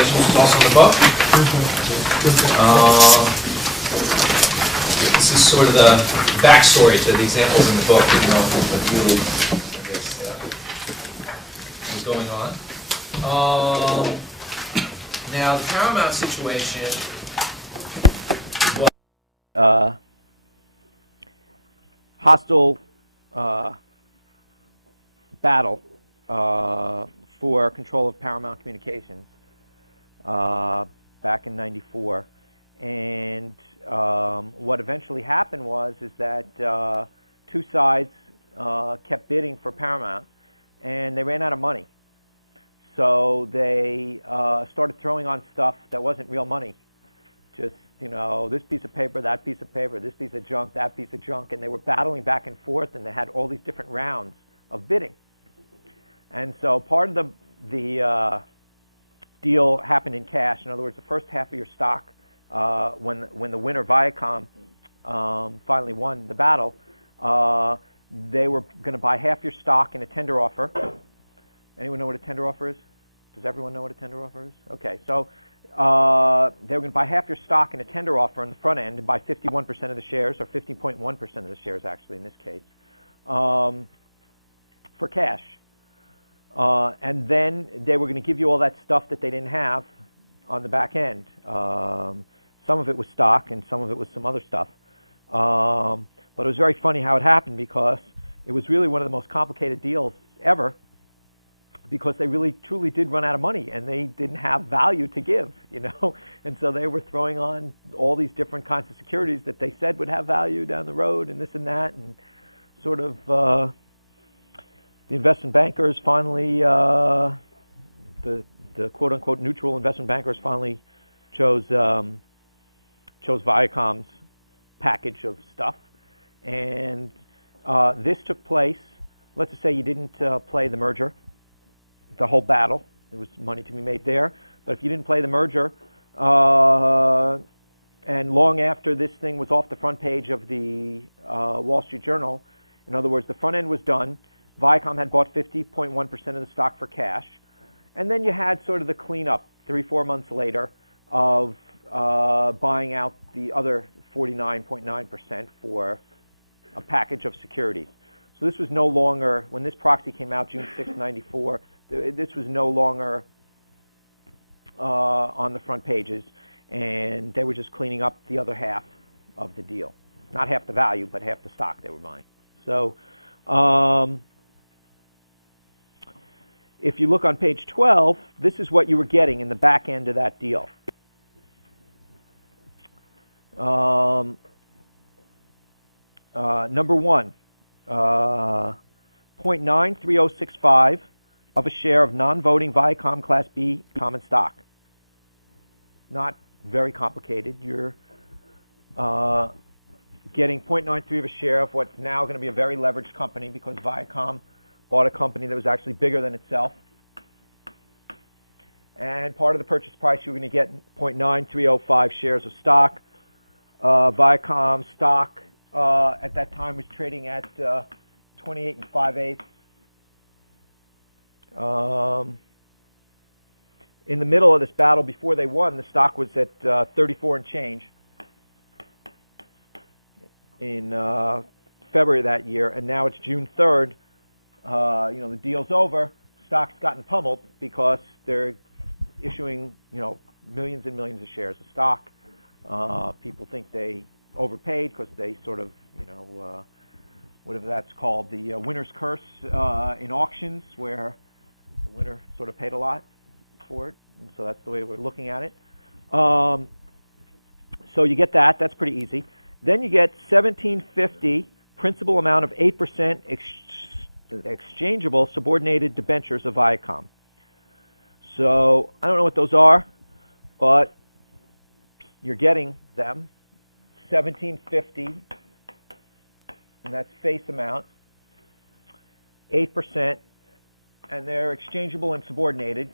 this was also in the book. This is sort of the backstory to the examples in the book, you know, what really, I guess, is going on. Now, the Paramount situation was hostile battle for control of Paramount Communications back in '94, and what eventually happened is that two sides kept bidding for Paramount, and they ran out of money. So they started throwing on stuff that wasn't real money, just, you know, this piece of paper, that piece of paper, this piece of junk, that piece of junk, and they were battling back and forth, and they had all these different rounds of bidding. And so part of the deal happened in cash. In other words, the first half of your stock, when the winner, Viacom, finally won the battle, they were going to buy half your stock in a tender offer. Anyone know what a tender offer is? Does everyone know what a tender offer is? Okay, so they were going to buy half your stock in a tender offer on the front end and buy 51% of the shares, or 50.1% of the shares, actually, in this case, for cash. And then they were going to give you all that stuff that they didn't have on the back end. Some of it was stock, and some of it was some other stuff. But it was very funny how it happened, because it was really one of the most complicated deals ever, because they really truly did run out of money, and they didn't have value to give, you know. And so they were throwing on all these different kinds of securities that they said would have value down the road, and this and that, and sort of the investment bankers finally, the quote-unquote neutral investment bankers finally chose Viacom's package of stuff. And this took place, let's just say you didn't play the merger, the whole battle. There was money to be made there. But if you didn't play the merger, and long after this thing was off the front page of the Wall Street Journal, in other words, the front end was done, Viacom had bought 50.1% of the stock for cash, and then you had sort of the cleanup 3-4 months later of buying out the other 49.9% for a package of securities. So this was no longer, when this proxy came out June 6, '94, this was no longer on the front pages, and they were just cleaning up the other half of the deal. Not half the value, but half the stock they were buying. So if you look on page 12, this is what you were getting in the back end of that deal. Number one, 0.93065 of a share of non-voting Viacom Class B common stock. Not very complicated. You're getting 0.93 of a share of what's now going to be a very leveraged company, because Viacom bought a company that was actually bigger than itself. And part of the purchase price, you were going to get 0.9305 shares of stock. Viacom stock at that time was trading at 28 5/8. In the middle of this battle, before they won, the stock was at 34 and change in February of that year, and now it's June 3rd. You know, the deal's over. Stock's gotten pummeled because they're issuing, you know, millions and millions of shares of stock. People think they overpaid because they sort of, you know, whatever that's called, the winner's curse in auctions, where the winner sort of paid a lot for it, and so that's the way we're looking at it. So you get that. That's pretty easy. Then you get $17.50 principal amount of 8% exchangeable subordinated debentures of Viacom. So I don't know what those are, but you're getting them. $17.50, and that's face amount, 8%, and they're exchangeable and subordinated,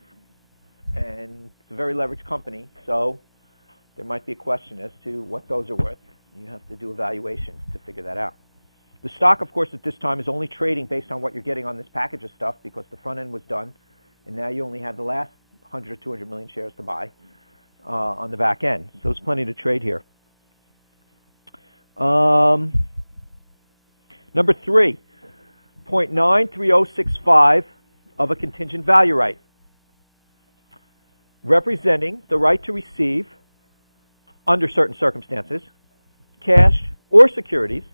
and it's a very leveraged company, so there might be a question as to what those are worth. You have to do evaluations to figure that out. The stock, of course, at this time is only trading based on what you're getting on this package of stuff, because the front end was done, and now you only have the last 100 or 200 million shares to buy on the back end. So there's plenty to trade here. Number 3, 0.93065 of a contingent value right, representing the right to receive, under certain circumstances, cash or securities,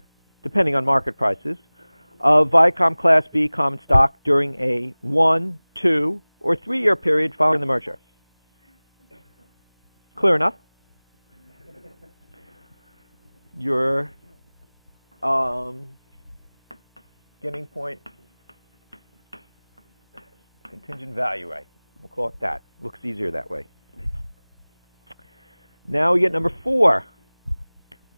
depending on market prices, of Viacom Class B common stock during a 1, 2, or 3-year period following the merger. Clear enough? You're getting point contingent value right. We'll call it that. Looks easier that way. Now we get number 4.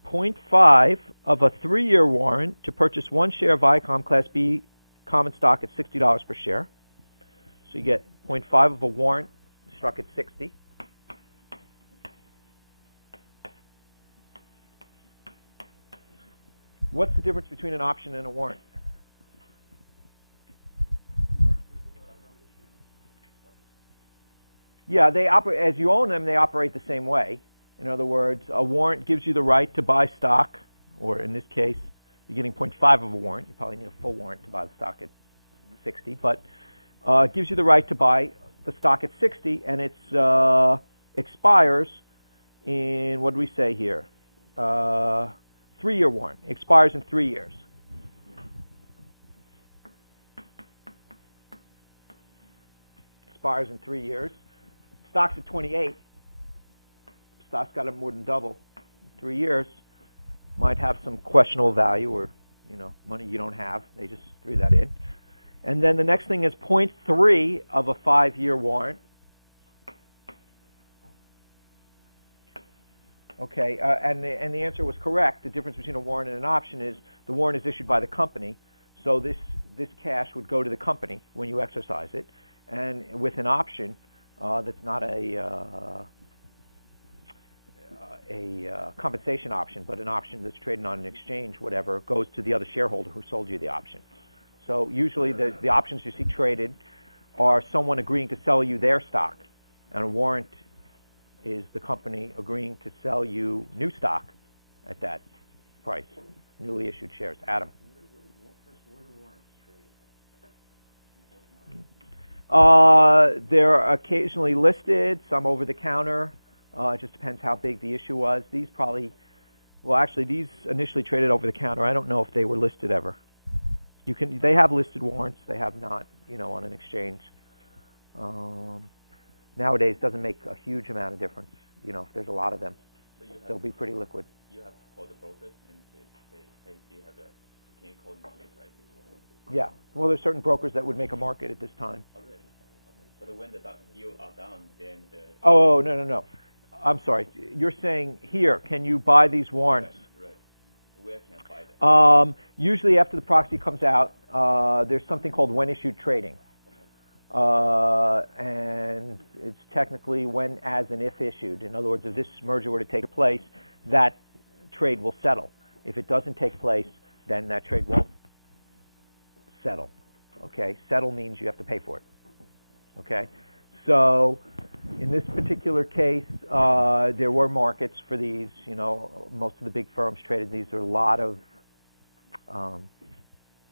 0.5 of a 3-year warrant to purchase 1 share of Viacom Class B common stock at $60 per share. So you get 0.5 of a warrant struck at 60. What's the difference between an option and a warrant? Yeah, they operate as you own them. They operate the same way. In other words, a warrant gives you the right to buy stock, or in this case, you're getting 0.5 of a warrant. You probably need a full warrant to buy the stock at 60, but it gives you the right to buy the stock at 60, and it expires in, what do we say here? 3-year warrant. It expires in 3 years. Expires in 3 years. Stock's at 28. Stock's got to more than double in 3 years. Might have some questionable value, or money you don't have. They just threw that in. And then the next thing is 0.3 of a 5-year warrant. Okay, and the answer was correct. The difference between a warrant and an option is the warrant is issued by the company, so this cash would go to the company when you exercise it. And with an option, that's not a compensation option, but an option that's traded on an exchange, whatever, goes to the other shareholder who sold you the option. So usually the options you see traded are someone agreeing to sell you their stock, and a warrant is the company agreeing to sell you new stock at that price, newly issued shares. Adam. They're occasionally listed, some over the counter. It just depends how big the issue was. These these initially traded over the counter. I don't know if they were listed ever. They have listed warrants. They have not, on an exchange. Nowadays, doesn't make a huge amount of difference. If there's a lot of them, they'll be pretty liquid. You have to call the brokers and say, hey, do you have that? Can you call them, right? Yeah. Well, there's certain brokers that would make a market at this time. Okay. But when the deal are done, then the... Oh, no. I'm sorry. You're saying, here, can you buy these warrants? Right. Where can I buy them? Usually after the proxy comes out, there's something called when issued trading. And it's technically when, as, and if issued. In other words, if this merger were to take place, that trade will settle. If it doesn't take place, then that trade won't settle. Okay? Settle means you have to pay for it. Okay? So in this particular case, there were markets for these. Most of the big firms traded these. There are a lot of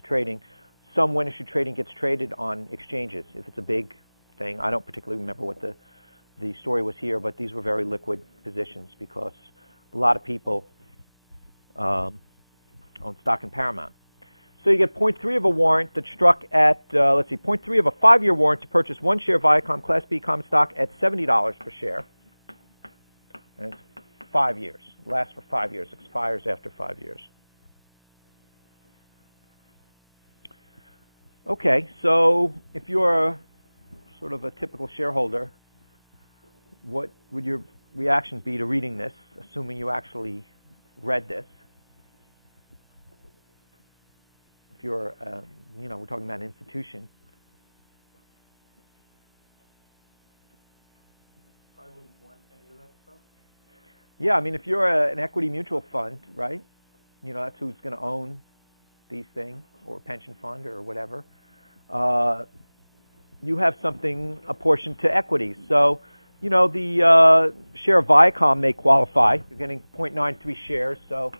trading. Some when-issued trading gets traded on exchanges. If it's a big thing, I don't particularly remember what the story was here, but these were very liquid positions because a lot of people own stock in Paramount. So you get 0.3 of a warrant that's struck at, 0.3 of a 5-year warrant to purchase 1 share of Viacom Class B common stock at $70 per share. And it's 5 years. It lasts for 5 years. Expires after 5 years. Okay, so if you're sort of a typical shareholder, what would your reaction be to reading this, assuming you actually read this? If you're, we're talking about an institution. I wouldn't want any of that stuff. Yeah, if you're an equity mutual fund, right? That's who's going to own these things, or a pension fund or whatever. you have something apportioned to equities. So, you know, the share of Viacom may qualify. You're getting 0.93 shares, so,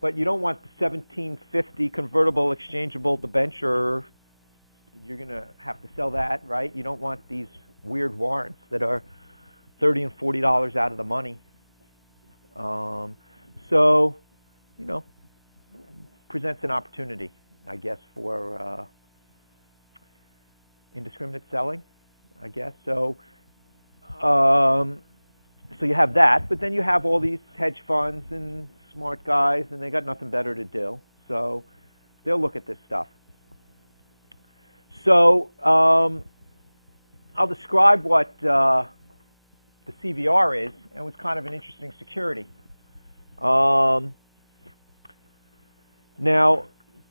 but you don't want the 1750 convertible exchangeable debenture. You're going to have to sell that, right? You don't want these weird warrants that are $30 and $40 out of the money. So, you know, presents an opportunity, I guess, for indiscriminate selling, I guess. So, so you have that, but then you have all these hedge funds and smart guys, and they got nothing better to do, so they'll look at this stuff. So I'll describe what the CVR is, and it's kind of an interesting security. Now,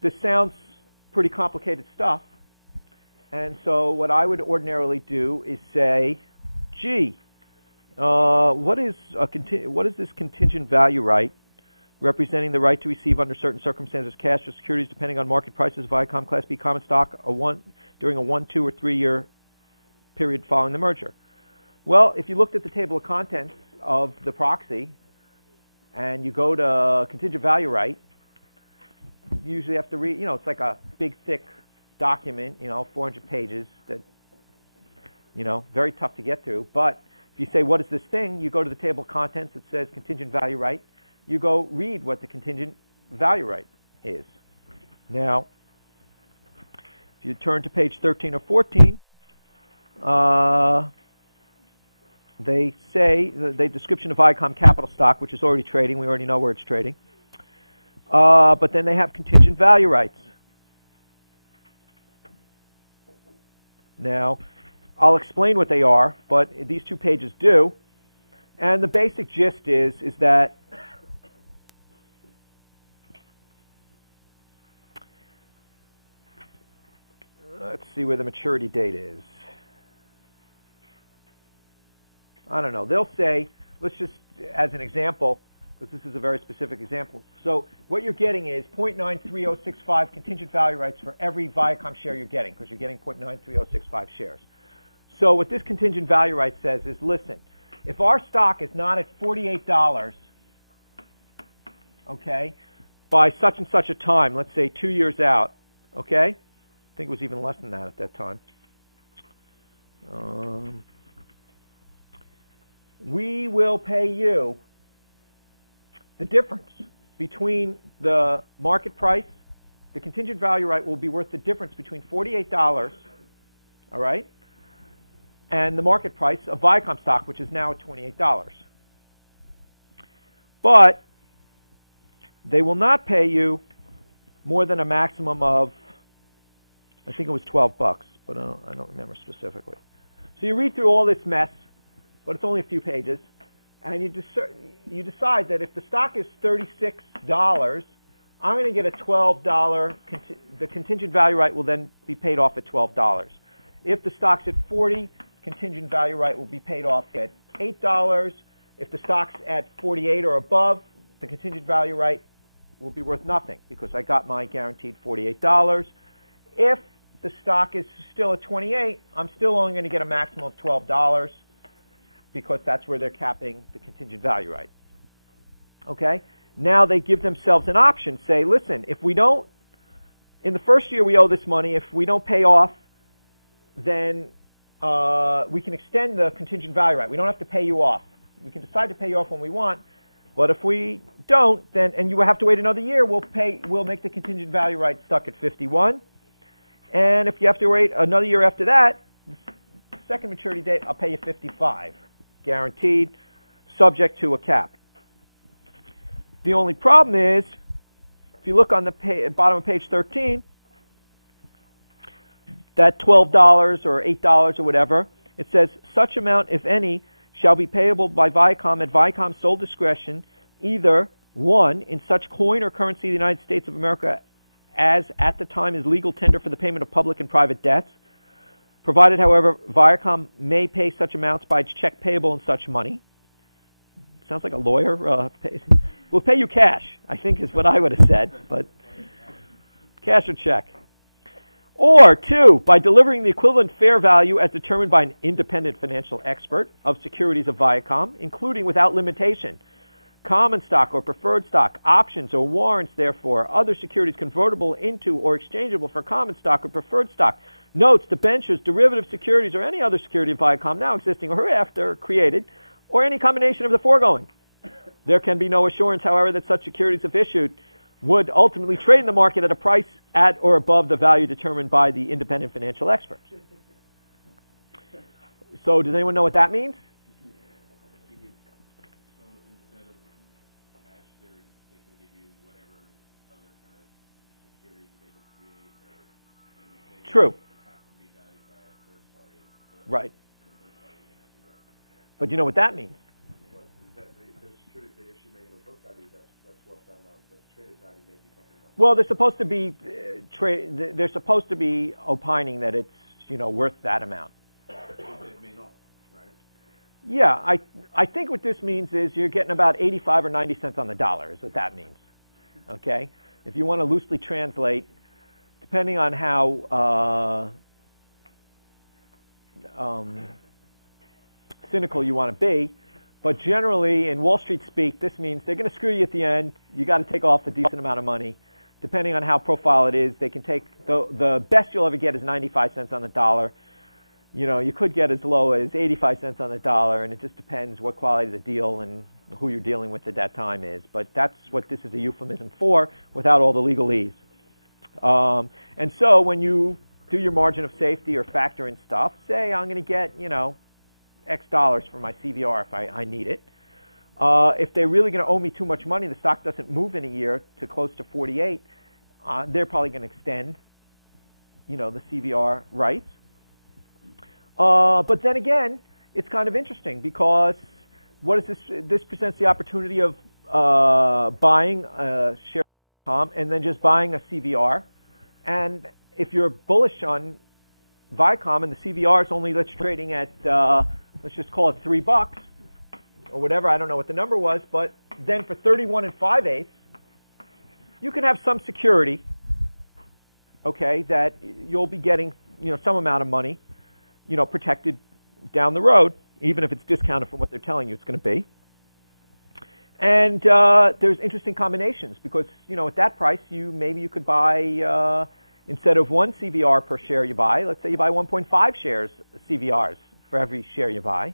this sounds pretty complicated stuff, and so what I would ordinarily do is say, gee, what is this contingent value right, representing the right to receive under certain circumstances cash or securities depending on market prices of Viacom Class B common stock during a 1, 2, or 3 year period following the merger? Well, if you looked at the table of contents of the proxy and you go to contingent value right, you usually have to read, you know, it's like a big, thick document, you know, 400 pages that, you know, very tough to get through. But if you say, what is this thing? You go to the table of contents that says contingent value right. You go read what the contingent value right is. Now, if you turn to page 13 or 14, they say, the description of Viacom capital stock, which is already trading. We already know where it's trading. But then they have contingent value rights. Now, I'll explain what they are, but these 2 pages do. And the basic gist is that let's see where the maturity date is. I don't know. They'll say, let's just, as an example, because this is a very specific example. So what you're getting is 0.93065 contingent value rights for every Viacom share you're getting, because you're getting 0.93065 shares. So what this contingent value right says is, listen, if our stock is not at $48, okay, by such and such a time, let's say 2 years out, okay? I think it was even less than that at that time. We will pay you the difference between the market price. The contingent value right will be worth the difference between $48, all right, and the market price of Viacom stock, which is now at $28. But they will not pay you more than a maximum of, I think it was $12, but I don't remember specifically. So you read through all this mess, but it's only a few pages, and you decide that if the stock is $36, I'm going to get a $12, the contingent value right will then be paid off at $12. If the stock's at 40, contingent value right will be paid off at $8. If the stock's at 48 or above, the contingent value right will be worth nothing because I got my guaranteed $48. If the stock is still at 28, I'm still only going to get a maximum of $12 because that's where they're capping the contingent value right. Okay? Now they give themselves an option. Say, listen, if we don't, in the first year we owe this money, if we don't pay off, then we can extend the contingent value right. We don't have to pay you off. We can decide to pay you off when we want, but if we don't, then, and you have to wait another year, we'll make the contingent value right stuck at 51. And if you have to wait another year after that, the second maturity date, I'll pay you 55, guaranteed, subject to a cap. The only problem is, if you look on the bottom of page 13, that $12 or $8 or whatever, it says, such amount, if any, shall be payable by Viacom at Viacom's sole discretion, either, 1, in such coin or currency of the United States of America as at the time is legal tender for the payment of public and private debts, provided, however, Viacom may pay such amounts by its check payable in such money. Sounds like a lawyer. We'll pay you cash, I think is what I would have said, but cash or check. Or 2, by delivering the equivalent fair value as determined by an independent financial expert of securities of Viacom, including without limitation, common stock or preferred stock, options or warrants, therefore, other securities convertible into or exchangeable for common stock or preferred stock, notes, debentures, derivative securities, or any other security of Viacom now existing or hereafter created, or any combination of the foregoing. There can be no assurance, however, that such securities, if issued, would ultimately trade in the market at a price at or above the value determined by the independent financial experts. So does anyone know what that means? So instead of cash, they can give you whatever other kind of securities they create, or anything. True. Have to be valued by a third party. But Right. the third party may not be right. But you know what that means? Well, is that the securities they issue may have a book value that's well done up, but traded value may be something like. Well, they're supposed to be they're supposed to be opining that it's worth that amount. It may not, right? Yeah, I think what this means is you're getting about 85 or 90 cents on the dollar is what that means. Okay? If you want to loosely translate, depending on how cynical you want to be, but generally in Wall Street speak, this means they're going to screw you at the end. You got to take off a decent amount of money. Depending on how profile it is, they can take the best you'll ever get is 95 cents on the dollar. You could get as low as 85 cents on the dollar, and it just depends what quality the deal and who you're dealing with at that time is. But that's what this is a euphemism for, without all the legalese. And so when you do your margin of safety or factor in stuff, say I'm going to get, X dollars for my CVR if I need it. If they're really going to owe me too much money, the stock doesn't move in a year to close to 48, they're probably going to extend, the CVR rights. But then again, it's kind of interesting because what is this? This presents the opportunity of buying a share of Viacom and then just buying a CVR. And if you're bullish on Viacom and the CVR is only trading at let's just call it $3 or whatever. I don't know what the number was, but then for 31 5/8, you can have some security. Okay, that you'll be getting some amount of money. Protected down the road, even if it's discounted from what they're telling you it's going to be. And there's interesting combinations because, at that price, maybe you could buy, instead of 1 CVR per share you buy, let's say you buy 1.5 shares CVRs for every share you buy.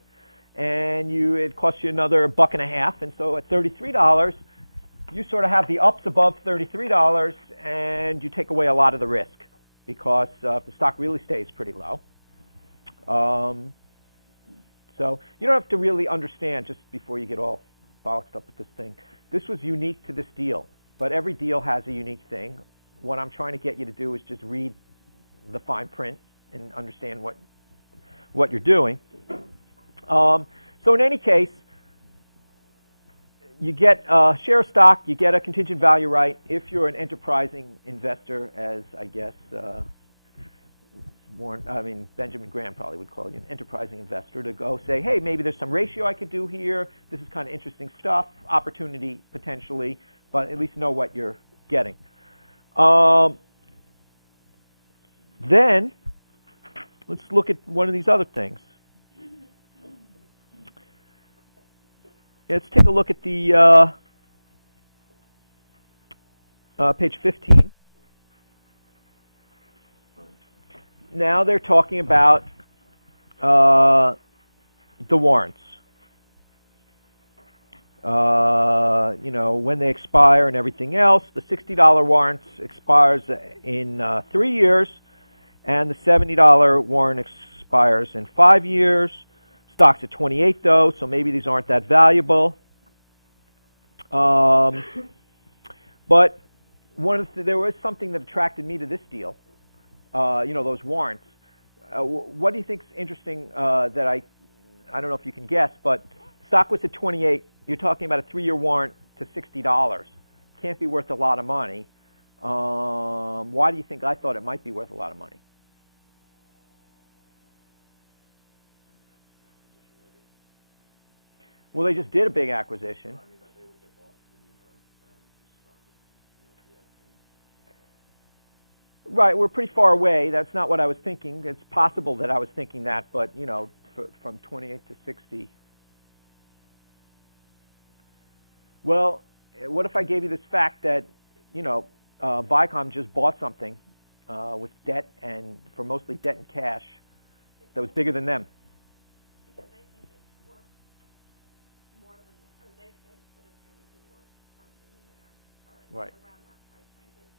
And it costs you another $1.50. And so at $33, you sort of have the ups above $33 and you take away a lot of the risk because if the stock really stays pretty low. So you don't have to really understand just before you get all bollocksed up with this thing. This was unique to this deal, but every deal has a unique thing. What I'm trying to get you to do is just read the fine print and understand what you're doing. So in any case, you get a share of stock, you get a contingent value right if you're an enterprising investor, as I guess Benjamin Graham probably would call you an enterprising investor, to go say, hey, maybe there's some ratio I could do here. This is kind of interesting stuff, opportunity potentially, but at least know what you're getting. Then let's look at one of these other things. Let's take a look at the page 15. Now they're talking about the warrants. When they expire and everything else. The $60 warrants expires in 3 years, and the $70 warrant expires in 5 years. Stock's at 28 though, so maybe these aren't that valuable. But there was something that attracted me to this deal. Those warrants. What do you think is interesting that I don't know if you can guess, but stock was at 28. You're talking about a 3-year warrant to $60. Can't be worth a lot of money. Why do you think I thought it might be worth a lot of money? Well, they just did a big acquisition. Right, we're pretty far away. That's not what I was thinking. It's possible that I was thinking that, but, you know, from 28 to 60. Well, what if I gave you this fact that, you know, Viacom just bought something with debt, and for mostly debt and cash, that was bigger than them? Because they think it's worth more than, or they think that it's going to be worth something there, or Right. around that price range.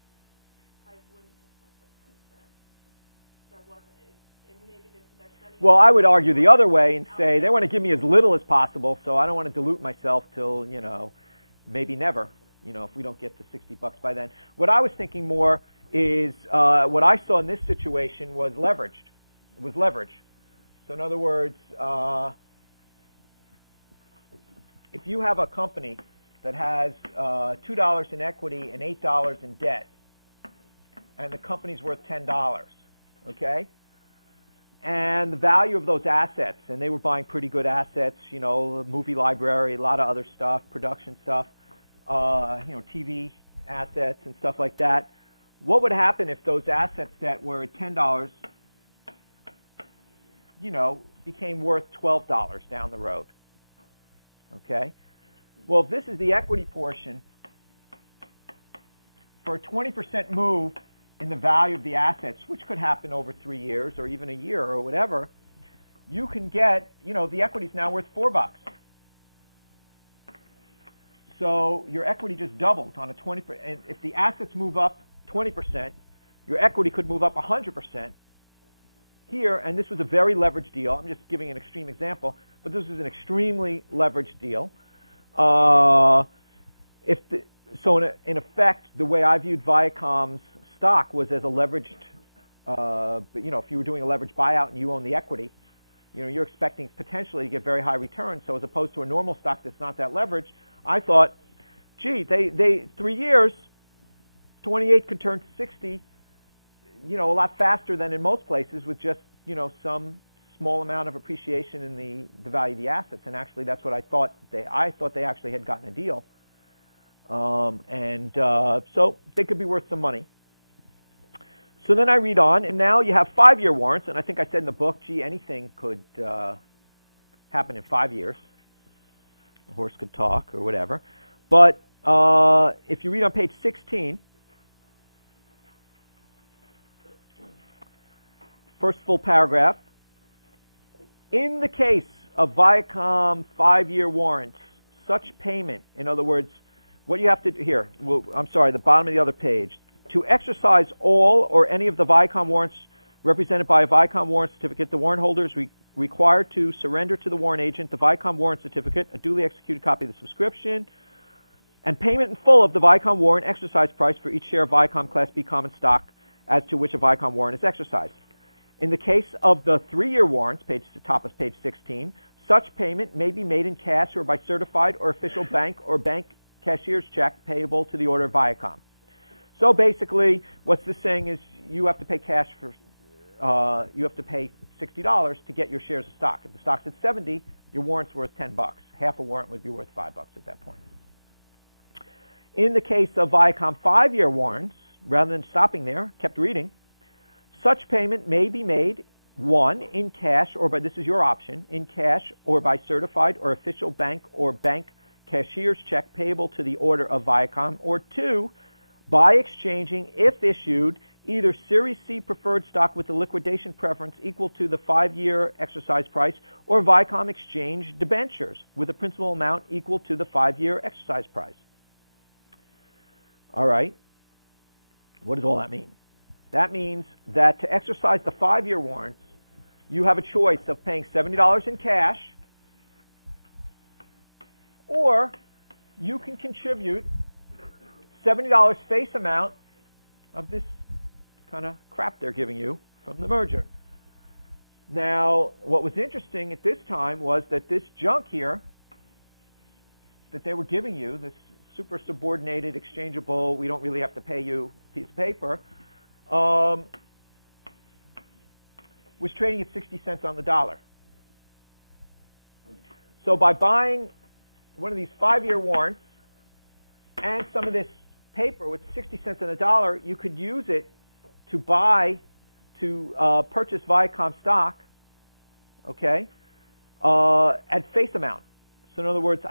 I wouldn't have set the price there. There wasn't, maybe they're setting. Well, I would argue the other way and say they want to give me as little as possible, so I don't want to dilute myself till, you know, maybe never, you know, if we don't get to $60 by then. What I was thinking more is what I saw in this situation was leverage. So in other words, if you have a company that has $2 in equity and $8 in debt, and the company's worth $10, okay? And the value of those assets, and they were buying pretty good assets, you know, a movie library, a lot of other stuff, production stuff, you know, TV assets and stuff like that. What would happen if those assets that were at $10, you know, became worth $12 down the road? Okay? Well, if this is the equity portion, for a 20% move in the value of the assets, which could happen over 3 years or even a year or whatever, you can get, you know, the equity's now worth $4. So your equity just doubled on a 20%. And if the assets move up 20%, your equity could move up 100% here. And this was a very leveraged deal. I'm just giving an extreme example, but this is an extremely leveraged deal. So in effect, the way I viewed Viacom's stock was as a leveraged, you know, if you were doing a leveraged buyout and you own the equity, you know, you're expecting potentially to get very high returns. So as opposed to a normal stock that's not that leveraged, I thought, gee, they 3 years, 28 could turn to 60, you know, a lot faster than in most places with just, you know, some small amount of appreciation in the value of the assets. And actually, that's what I thought they actually had gotten a deal. So they could be worth some money. So then I read on, and now you have 5-year warrants, and I think I said in the book, gee, anything could happen in 5 years. The horse could talk or whatever. But if you read on page 16, first full paragraph, in the case of Viacom 5-year warrants, such payment, in other words, what you have to do here, well, I'm sorry, the bottom of the other page, to exercise all or any of the Viacom warrants represented by a Viacom warrant certificate, the warrant holder is required to surrender to the warrant agent the Viacom warrant certificate, a duly executed copy of the subscription, and payment in full of the Viacom warrant exercise price for each share of Viacom Class B common stock as to which a Viacom warrant is exercised. In the case of the 3-year warrants, top of page 16, such payment may be made in cash or by certified or official bank or bank cashier's check payable to the order of Viacom. So basically, what this saying is you have to pay cash for, you have to pay $60 to get your shares of stock. If the stock's at 70, your warrant's worth $10. Half a warrant would be worth $5 at that point. In the case of Viacom 5-year warrants, rather than stopping there, kept reading, such payment may be made, 1, in cash or by, this is your option, in cash or by certified or official bank or bank cashier's check payable to the order of Viacom, or 2, by exchanging, if issued, either Series C preferred stock with a liquidation preference equal to the 5-year exercise price, or Viacom exchange debentures with a principal amount equal to the 5-year exercise price. All right. What does all that mean? That means that to exercise the 5-year warrants, you have a choice of paying $70 in cash, or you can contribute $70 face amount of this kind of crap they're giving you from the merger. Now, what was interesting at this time was that this junk here that they were giving you, this super subordinated, exchangeable, we don't really have to pay you piece of paper, was trading at 60 cents on the dollar. So by buying one of these 5-year warrants and some of this paper with 60 cents on the dollar, you could use it to purchase Viacom stock, okay, at face amount. So in other words,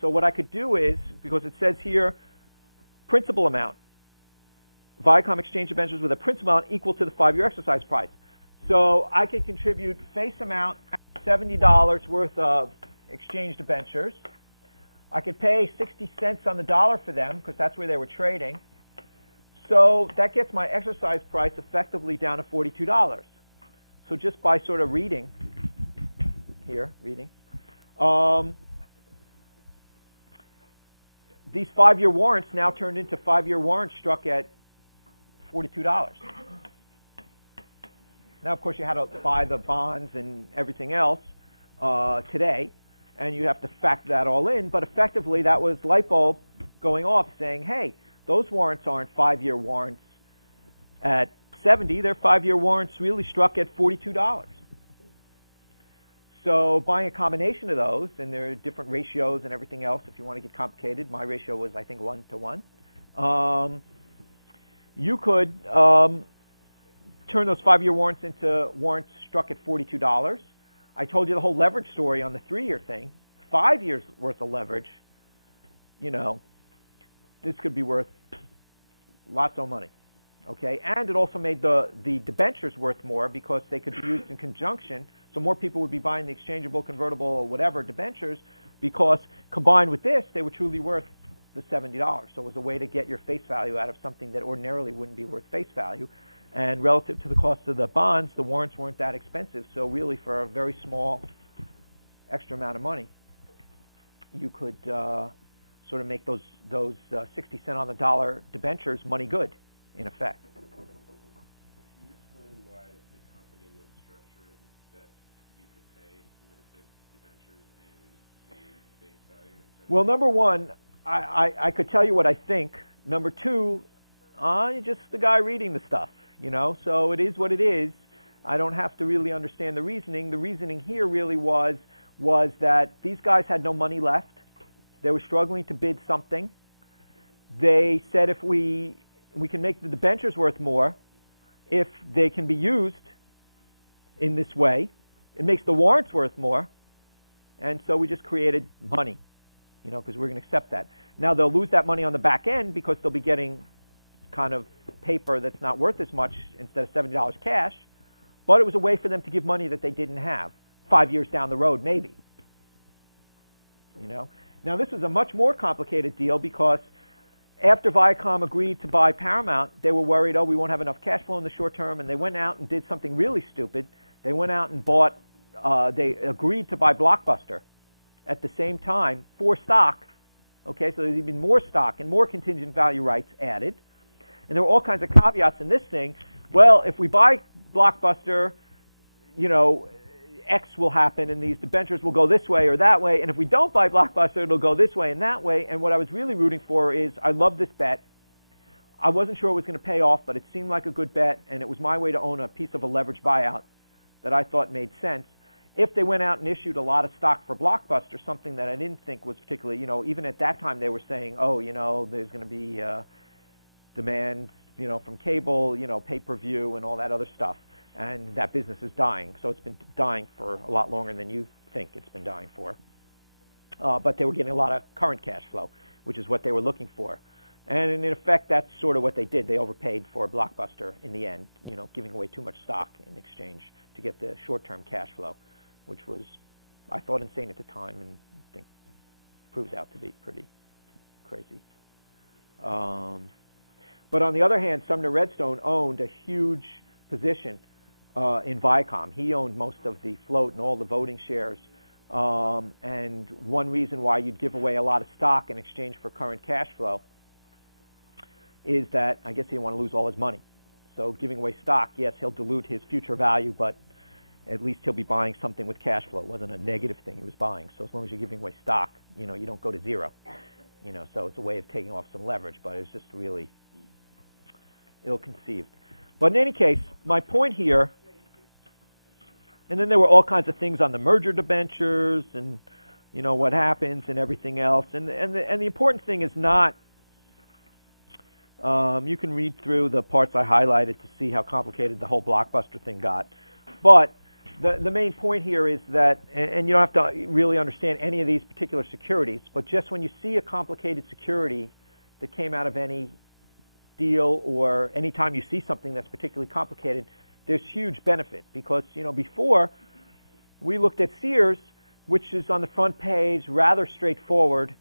so what I could do is, because it says here, principal amount, Viacom exchange debentures with a principal amount equal to the 5-year exercise price. So I could contribute face amount $70 worth of exchange debentures. I could pay 60 cents on the dollar for them because that's where they were trading. So that gets my exercise price effectively down to $42. So just by sort of reading, these 5-year warrants now turned into 5-year warrants struck at $42. Now, of course, you had to buy the bonds and everything else today, and you have to factor that all in. But effectively, that was light bulb going off saying, hey, those warrants aren't 5-year warrants at 70. They're 5-year warrants really struck at $42. So buying a combination of those, and there are different ratios and everything else if you want to get complicated. My ratio was, I think, 1 to 1. You could turn those 5-year warrants into warrants struck at $42. I told you the whole leverage story on the 3-year thing. 5 years worth of leverage, this could be worth lots of money. Okay, and it also made the debentures worth more because they could be used in conjunction. So more people would be buying the exchangeable, convertible, or whatever debentures because combined with this, they were truly worth the $70. So it was a way to get your face value out of something that ordinarily wouldn't be worth face value. And relative to the cost of the bonds, the warrants weren't that expensive. So really, for a very small extra amount of money, you could sort of make those 60 cent on the dollar debentures money good, in effect. Can you explain why the company would structure it that you could pay with the debentures and the face value? Well, number one, I could tell you what I think. Number two, you're just the guy reading the stuff, so it is what it is. I don't have to really understand the reasoning. The reasoning here really was that these guys had no money left. They were struggling to bid something. They said if we can make the debentures worth more if they can be used in this way. It makes the warrants worth more. And so we just created money, because we're going to accept that. Now they'll lose that money on the back end because they'll be getting kind of paper that's not worth as much instead of $70 cash. But it was a way for them to give money that they didn't have 5 years down the road, maybe. Now this was a much more complicated deal because after Viacom agreed to buy Paramount, they were worried, we won't have enough cash flow in the short term, and they went out and did something really stupid. They went out and they agreed to buy Blockbuster at the same time for stock. Okay, so there's even more stock and more contingent value rights added. And there were all kinds of caveats in this thing. Well, if we buy Blockbuster, X will happen, and these debentures will go this way or that way. And if we don't buy Blockbuster, it'll go this way and that way. And what I was really rooting for is I love this bet. I wasn't sure it was going to pay off, but it seemed like a good bet, and it was my way to own a piece of a leveraged buyout that I thought made sense. If they went out and issued a lot of stock for Blockbuster, something that I didn't think was particularly, even at that time they were saying, there's going to be demand, from cable, pay-per-view and all that other stuff. And that business is dying. So it's been dying for a lot longer than you think it's been dying for. But they were getting a lot of current cash flow, which is what they were looking for. And in effect, that's sort of what they did. They overpaid for Blockbuster in the end, giving away too much stock in exchange to get the short-term cash flow, which was, I thought, insane at the time, and I think proves out to be pretty crazy. But on the other hand, Sumner Redstone owned a huge position in Viacom. He owned most of the float and all the voting shares. And one reason why you'd give away a lot of stock in exchange for current cash flow is that I guess he didn't want to lose all his money. So giving away stock, yes, he'll dilute his future value, but at least he'll be buying something with cash flow. It wasn't a negative thing he was buying. So as long as you're giving away stock, you don't go to zero. So it's a way of taking off some leverage, but it's just really ill-conceived. But in any case, my point here, and then there were all kinds of things on the merger debentures and, what happens and everything else. And the important thing is not You can read through the parts I highlighted to see how complicated the whole blockbuster thing got. But the main point here is that, and you don't have to really understand any of these particular securities, but just when you see a complicated security that came out of any deal, or any time you see something that's particularly complicated, there's huge benefit. Because, before we looked at Sears, which is on the front page, rather straightforward,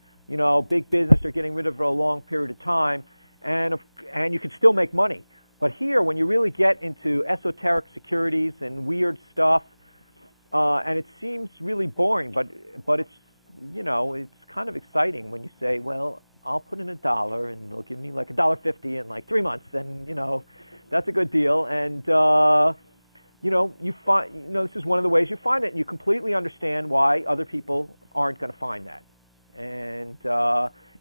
big business, they're getting rid of it for a long period of time, and you can still make money. But here, when you really get into esoteric securities and weird stuff, and it seems really boring, but it's, it's kind of exciting when you say, well, I'll put in $1 and they'll give me like $1.50 in like 3 months, and that's a good deal. And you find, this is one of the ways you find it, and you completely understand why other people aren't going to find that. And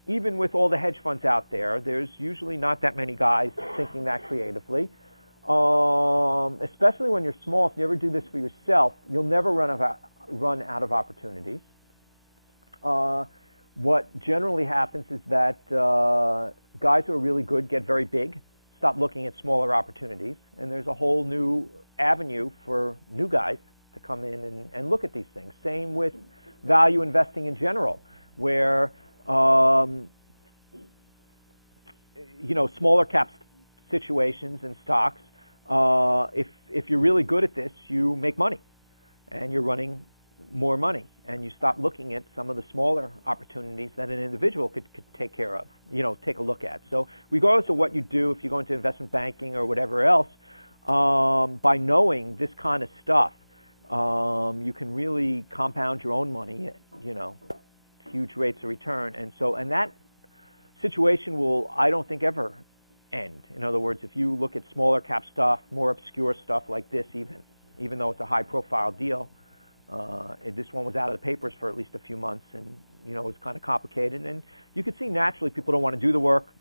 even with all the hedge funds out there, there's usually not that many guys thinking that creatively. Especially when you're small, if you ever do this for yourself, you'll never run out of opportunities. What generally happens is that guys who are really good get very big, stop looking at smaller opportunities, and there's a whole new avenue for new guys to come in and look at these things. Same with value investing in general, where smaller cap situations and stocks, if you're really good at this, you make money, and you're running more money, and you stop looking at some of the smaller opportunities that an individual could take care of, take a look at. So regardless of what you do, if you go into investment banking or whatever else, by knowing this kind of stuff, you can really compound your own money at, huge rates of return. And that situation will, I don't think, ever end. In other words, if you look at smaller cap stuff, more obscure stuff like this, even though it's a high profile deal, this one was out of the papers for at least a few months, and it was kind of complicated. And you could see naturally people don't want to do the work.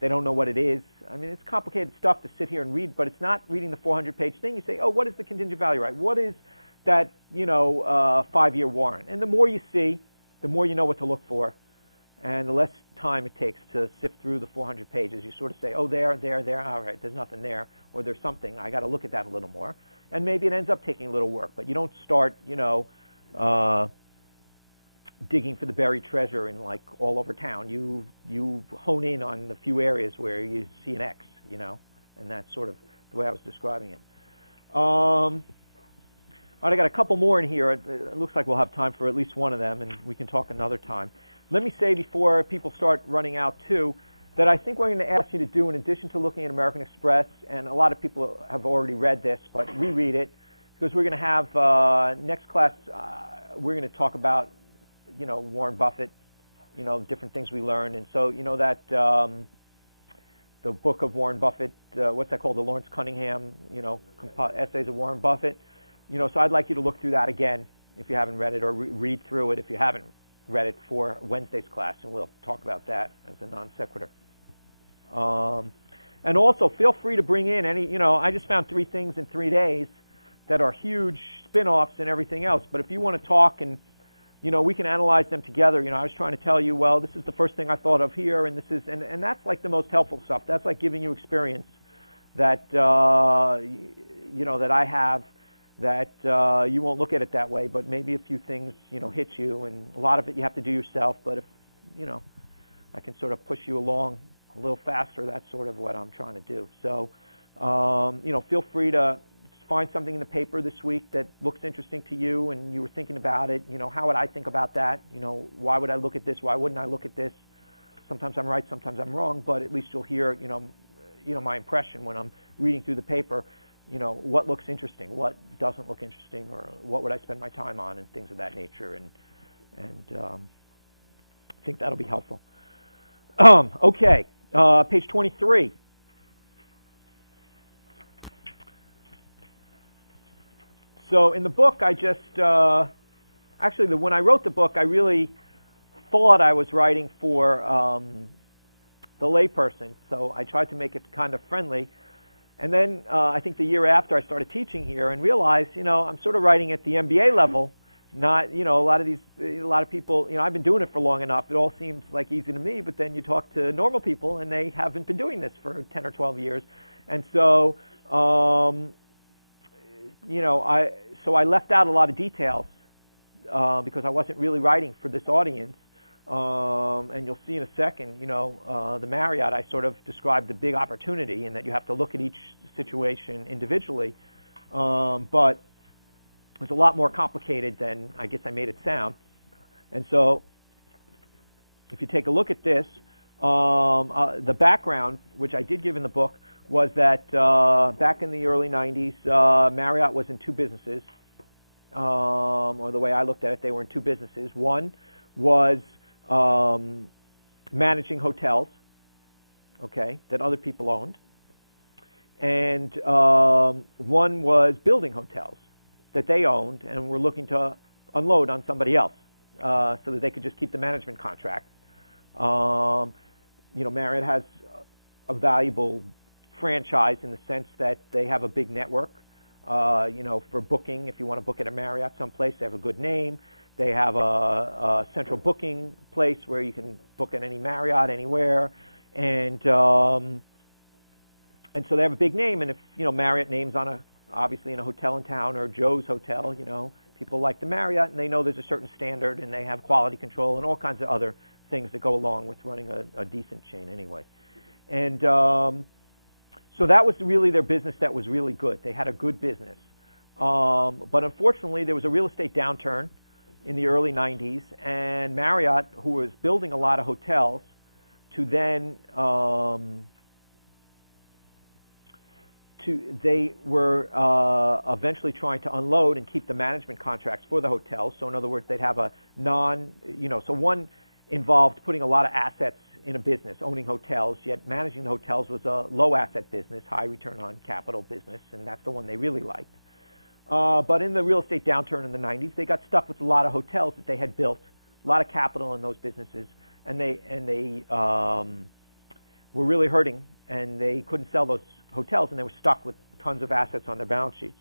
They don't know what it is. I mean, it's complicated stuff to sit here and read, but it's not reading the 400-page thing. You say, oh, what is the contingent value right? What is that 5-year warrant? And the more you see, the more you know what to look for, and the less time it takes to sift through the 400 pages. You sort of say, oh, there, all right, there's nothing there, or there's something. I got to look at that a little more. And maybe it ends up taking a little work, but you don't start, digging for the buried treasure in like all over town. You hone in on the few areas where you see an X, and that's sort of the way I was describing it. All right, I got a couple more in here. It looks like we'll have time for at least one of them, and we can talk another time. Let me say before people start running out too, that I think we're going to ask you to do, in addition to looking at American Express, and a lot of people have already read this, but reread it, because we're going to have next class, we're going to talk about, Warren Buffett, different things we learned. And so, that the book of Warren Buffett, what's that called, the Lawrence Cunningham, essays of Warren Buffett. So I'd like you to look through that again if you haven't read it, or read through it if you haven't read it for Wednesday's class, and we'll talk about that as a non sequitur. And also, feel free to bring in any, I just found 3 things in 3 days that are huge spin-offs and everything else. But if you want to talk and, we can analyze them together. I was trying to tell you, well, this is the first thing I thought of here, and this is, and that's like the most helpful stuff. That's like giving you experience that, that I have, that you won't look at it that way, but maybe a few things, hit you, and a lot of it you have to do yourself. But if, I can sort of push you along a little faster, that's sort of what I'm trying to do. So, feel free to find something in the paper this week that looks interesting to you, and you were thinking about it. How would I think about that? Why would I look at this? Why wouldn't I look at this? Sometimes I'm right, sometimes I'm wrong, but at least you'll hear, my impression when I'm reading through the paper. What looks interesting, what doesn't look interesting, or what would I spend my time on, and things of that nature. And I think that'll be helpful. Okay, page 23. So in the book, I just, when I wrote the book, I really thought I was writing for the layperson, so I tried to make it kind of friendly. And then I think the year after I started teaching here and realized, I'm sort of writing at the MBA level, not, a lot of people, I've been doing it for long enough. It all seems like easy to me, but then you talk to normal people and they haven't been doing this for 10 or 12 years. And so, I left out a lot of details because I wasn't really writing for this audience. And you'll see in a second, the Marriott, I sort of described the big opportunity and that you have to look at each situation individually. But it's a lot more complicated than I guess I made it sound. And so if you take a look at this, the background, which I did give in the book, was that back in the early 90s, Marriott was in two businesses. Or the way I looked at it, they were in two businesses. One was managing hotels, okay, that other people owned. And one was building hotels that they owned and were looking to unload on somebody else so that they could just keep the management contract. Marriott has a valuable franchise in the sense that they have a big network. For booking, if you want to book at a Marriott someplace, they have a good name. They have a central booking place where you can book at any Marriott anywhere. And so they have a big name. And if, Marriott names obviously in a hotel in town or Joe's Hotel, people like the Marriott and they know there's a certain standard and they have quality control and all kinds of other things that go along with running a decent chain anyway. And so that was really their business that was really good. They had a good business. But unfortunately, there was a real estate downturn in the early 90s, and Marriott, who was building a lot of hotels, to then they were eventually trying to unload and keep the management contracts for the hotels. So in other words, they'd have a so one involved putting a lot of assets in a business, owning hotels, yet managing the hotels was a low asset business, high return on capital business, and that's the one they really liked. But in the real estate downturn in the 90s, they got stuck with a lot of hotels that they had built, a lot of capital in those businesses, and they were really hurting, and they couldn't sell those hotels, and they were stuck with tons of assets on their balance sheets.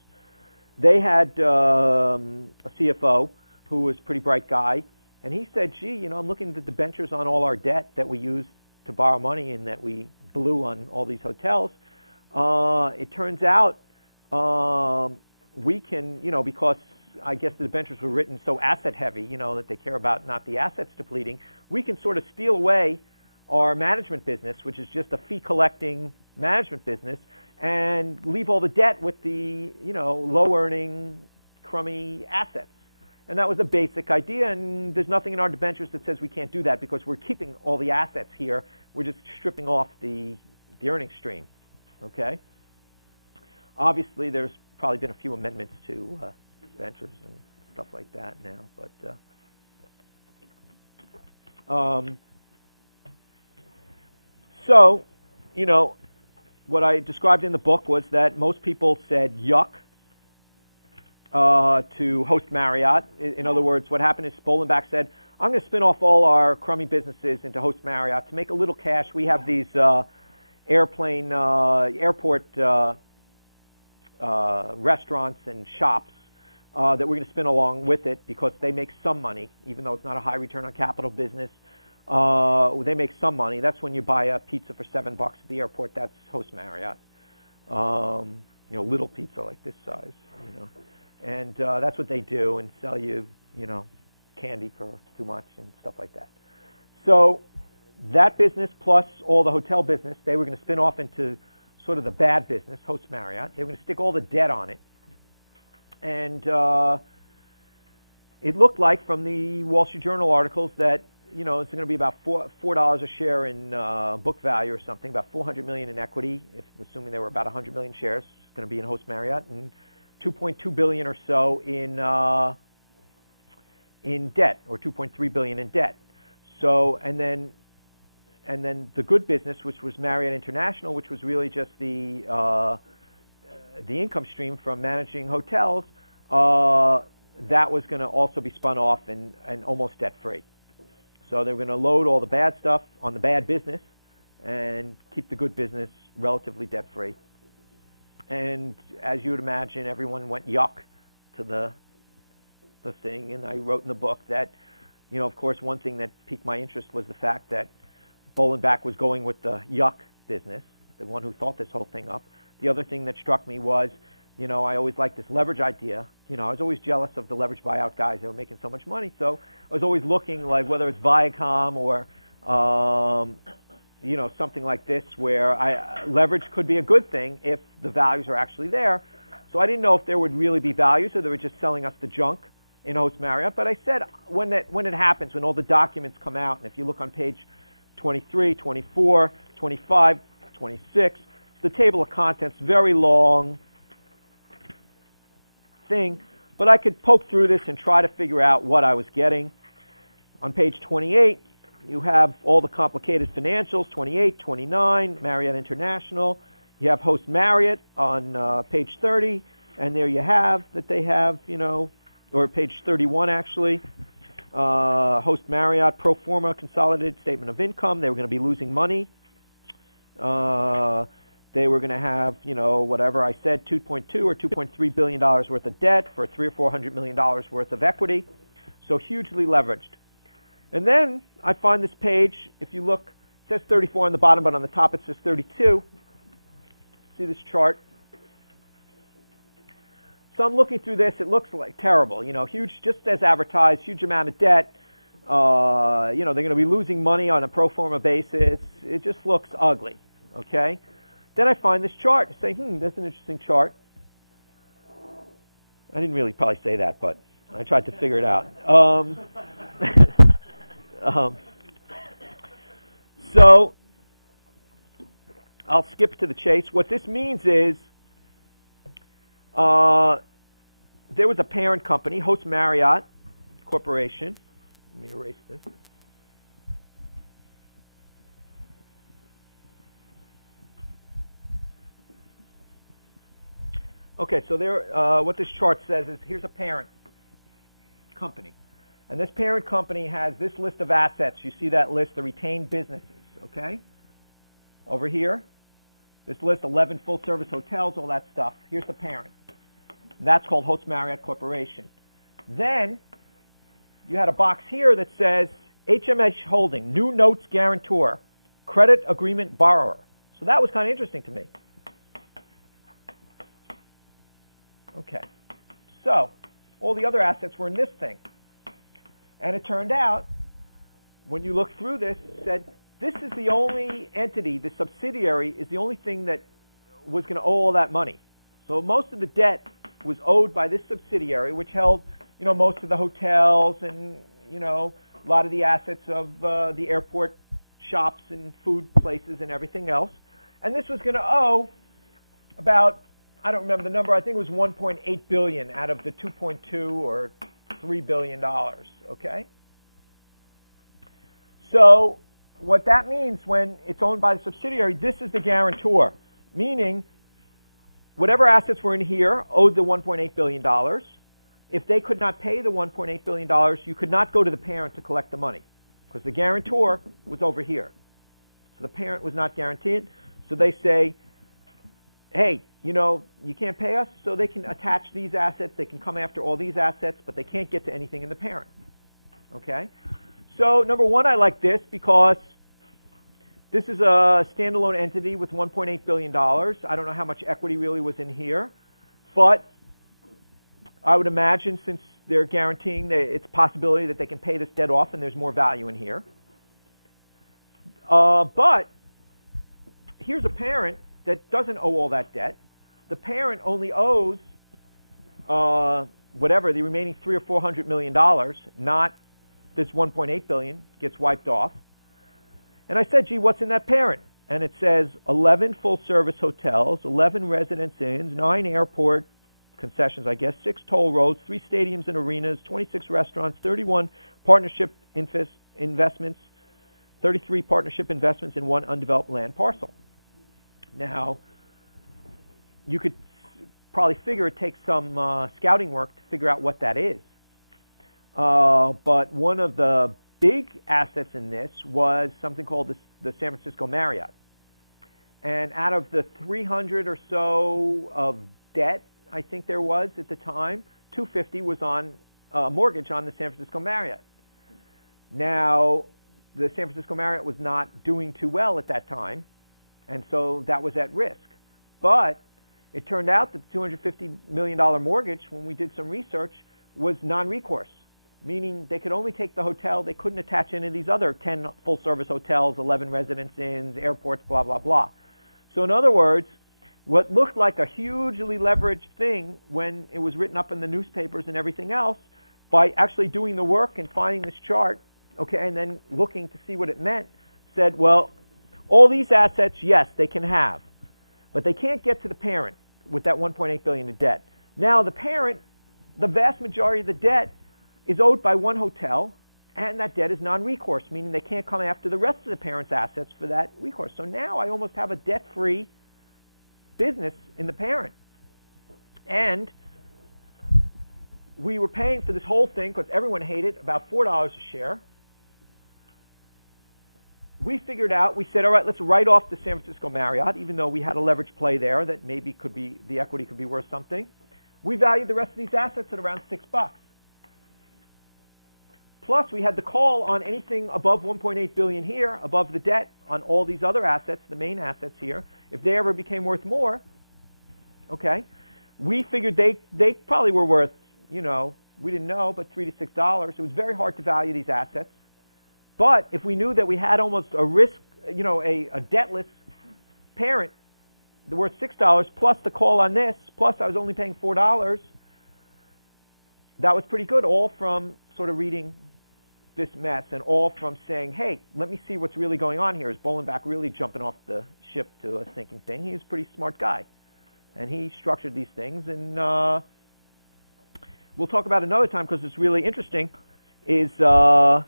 They had a CFO who was a pretty bright guy, and he said, gee, I'm looking at the debentures on all our debt that we used to borrow money and that we blew on all these hotels. It turns out we can, because I guess the debentures were written so asset heavy, that they care about not the assets depleting, we can sort of steal away our management business, which is just a fee collecting management business, and leave all the debt with the, low earning, crummy assets. And that was a basic idea, and there's nothing in our debentures that says we can't do that because we're keeping all the assets here. We're just stripping off the earning stream, okay? Obviously, there's probably been a few amendments to debentures and stuff like that now, but so, what I described in the book was that most people said yuck to host Marriott. In other words, what happened is Spolenbach said, I'm going to spin off all our crummy businesses into host Marriott to make a little cash. We have these airport restaurants and shops that we're going to spin along with it because they make some money, even though it's not a high return on capital business. They make some money. That's when you buy a pizza for $7 at the airport. That's host Marriott. Little pizza like this size. And that's what they do, and sell you, candy for too much and stuff like that. So that business plus all the hotel business, they were going to spin off into sort of the bad business, host Marriott. They were going to stick all the debt on it. And it looked like from the Wall Street Journal articles that, it's going to be about $4 a share in book value or something, about $400 million in equity, assuming there were about 100 million shares, it's going to be in host Marriott, and $2.2 billion or so in debt, or $2.3 billion in debt. So, and then the good business, which was Marriott International, which was really just the income stream from managing hotels, that was going to also be spun off and almost debt free. So they were going to load all the bad stuff on the bad business and keep the good business relatively debt free. And as you would imagine, everyone went yuck to the the thing, and I wrote in the book that, of course, one thing that piqued my interest was the fact that Bolenbach was going with the yuck business, the one who thought this whole thing up. The other thing that struck me was, I always liked this leverage idea. I was always jealous of the leverage buyout guys. They were making so much money, so I was always looking, like, whether it's Viacom or something like this, where leverage could be a good thing if the values are actually there. So I didn't know if there would really be values, or they were just selling us the junk in Host Marriott. But I said, when it happens, when all the documents come out, and if you look on page 23, 24, 25, 26, it's the table of contents, very long thing, but I could poke through this and try to figure out what I was getting. On page 28, you have all the complicated financials, 28, 29, Marriott International. You have Host Marriott on page 30, and there you have that they have, or page 31 actually, Host Marriott pro forma consolidated statement of income. They were going to be losing money. They were going to have, whatever I said, $2.2 or $2.3 billion worth of debt for $300 or $400 million worth of equity. So hugely leveraged. And then I find this page, if you look, it says 34 on the bottom, but on the top it says 32. See this chart? So I'm looking through this. It looks like terrible. Huge, just as advertised, huge amount of debt. They're going to be losing money on a pro forma basis. It just looks ugly. Okay? Then I find this chart. I say, that's an interesting chart. I didn't really probably say that, but I tried to figure it out. So I'll skip to the chase. What this means is there was a parent company, Host Marriott Corporation. Let me erase this. Okay, so what this chart says is here's a parent company. And this parent company has this list of assets. You see that list, the retained businesses, okay? Over here, this list, 11 full-service hotels, all that stuff. Here's the parent. And that's called Host Marriott Corporation. Then you had a box here that says HMH Holding, new notes guarantor, credit agreement borrower. So that was kind of interesting to me. Okay, so all the other assets were in this thing. And it turned out, when you look through this, it said, this is the only entity, the subsidiary is the only thing that was going to owe all that money. So most of the debt was owed by this subsidiary, which held, most of the hotels and, a lot of the assets of the airport shops and food places and everything else. And this was going to owe about, I don't remember the number, I think it was $1.8 billion out of the $2.2 or $3 billion, okay? So what that means when it's owned by the subsidiary, this is the guarantor, meaning whatever assets were in here owed the $1.8 billion. If they could not pay the $1.8 billion, you could not go to the parent to collect the money because the guarantor was over here. So the parent was not guaranteed. So they say, hey, you can't pay us, so they can attach these assets. They can come after all these assets, but they can't get to anything in the parent. Okay? So, number one, I like this because this is a standalone entity with $1.8 billion. I don't know how much equity really was in here, but I would imagine since they're guaranteeing it's a possibility that they can pay this debt off and there's more value in here. But here's a parent that doesn't owe all that debt. The parent only owes the remaining $300 or $400 million, not this $1.8 billion gets wiped off. And I said, gee, what's in that parent? And it says 11 full-service hotels, 11 residence inns, 9 airport concessions, 6 toll roads, 3 stadiums and arenas, 26 restaurants, 31 partnership investments, 33 partnership investments in 1 undeveloped land parcel. Now, you could probably figure it takes some scouting work to figure out what that is. But one of the big assets in this was something called the San Francisco Marriott. And out of the 300 or so of debt, I think there was at the time, 250 was on mortgage on the San Francisco Marriott. Now, the San Francisco Marriott was not doing too well at that time, and so that was at risk. But it turned out that the $250 million mortgage, when we did some research, was non-recourse, meaning they could only take the hotel. They couldn't attach any of these other 10 full-service hotels, 11 residence inns, airports, blah, blah, blah. So in other words, what looked like a hugely leveraged thing when it was written up in the newspapers and everything else, by actually doing the work and finding this chart, okay, and then looking to see what it meant, said, well, all these assets, yes, they can have, but they can't get to the parent with that $1.8 billion in debt. Now, the parent, the vast majority of the debt is owed by one hotel, and that debt is non-recourse, meaning they can't come after the rest of the parent's assets for that recourse. So now I almost have a debt-free business in the parent. And we were paying for this whole thing, because everyone hated, about $4 a share. We figured out, we said, all right, let's write off the San Francisco Marriott, even though we had a leverage play there that maybe could be, the equity could be worth something. We valued the rest of these assets at around $6. Plus, we had the call on anything above $1.8 billion here, above the debt on all these other assets, the main assets here. If they ever became worth more, okay, we figured they probably were worth, you know, we didn't know, but $3 to $6. It was very hard to value these assets. But if we knew that we had almost a risk, you know, a debtless parent, the worth $6, plus the call on this, plus I was only paying $4, that was pretty good, all from sort of reading this mess and all from saying, hey, let me see what's really going on here. Is Bolenbach really jumping off the ship to a sinking thing? He's a pretty smart guy. And he structured these things. And we'll talk about another time because it's really interesting, is the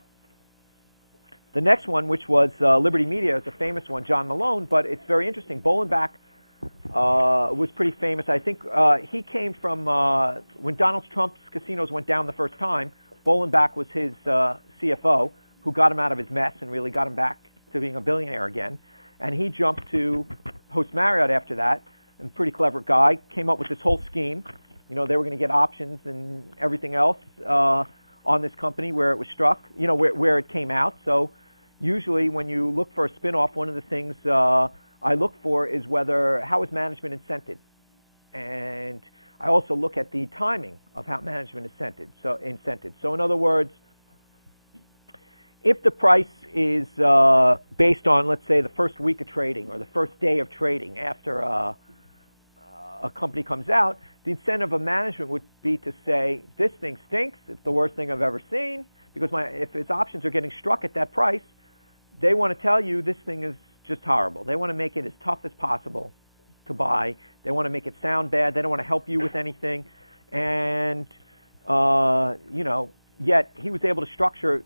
next one, which was Liberty Media. It's a famous one, John Malone, but it's very interesting. Bolenbach was pretty famous. I think he came from, when Donald Trump's casinos went down the first time, Bolenbach was his CFO, who got him out of his mess and really got him back to being a billionaire again. And he jumped to host Marriott after that, and pretty clever guy, came up with this whole scheme. You know, they were going to get options and everything else on this company where it was struck, you know, where it came out. So usually when you look for a spinoff, one of the things I look for is how is management incented. And I also look at the timing of how management is incented. So in other words, if the price is based on, let's say, the first week of trading or the first day of trading after a company comes out, the incentive of management would be to say, this thing stinks, it's the worst thing I've ever seen, because if its options are getting struck at that price, they want to tell you this thing is just horrible. They want to make it as tough as possible to buy. They want to make it sound bad. They don't want to help you with anything. And, you know, yet he was able to structure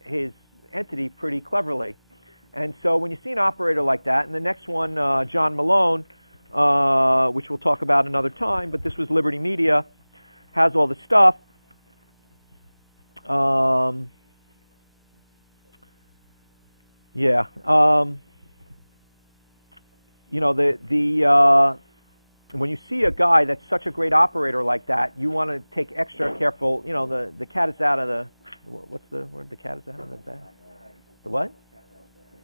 his entity pretty cleverly. And so when you see an operator like that, and the next one, John Malone, which we'll talk about another time, but this was Liberty Media, has all the stuff. You know, when you see a guy that's such a great operator like that, you want to take extra careful. You know, the cat is out of the, what's the word? The cat is out of the bag. The what?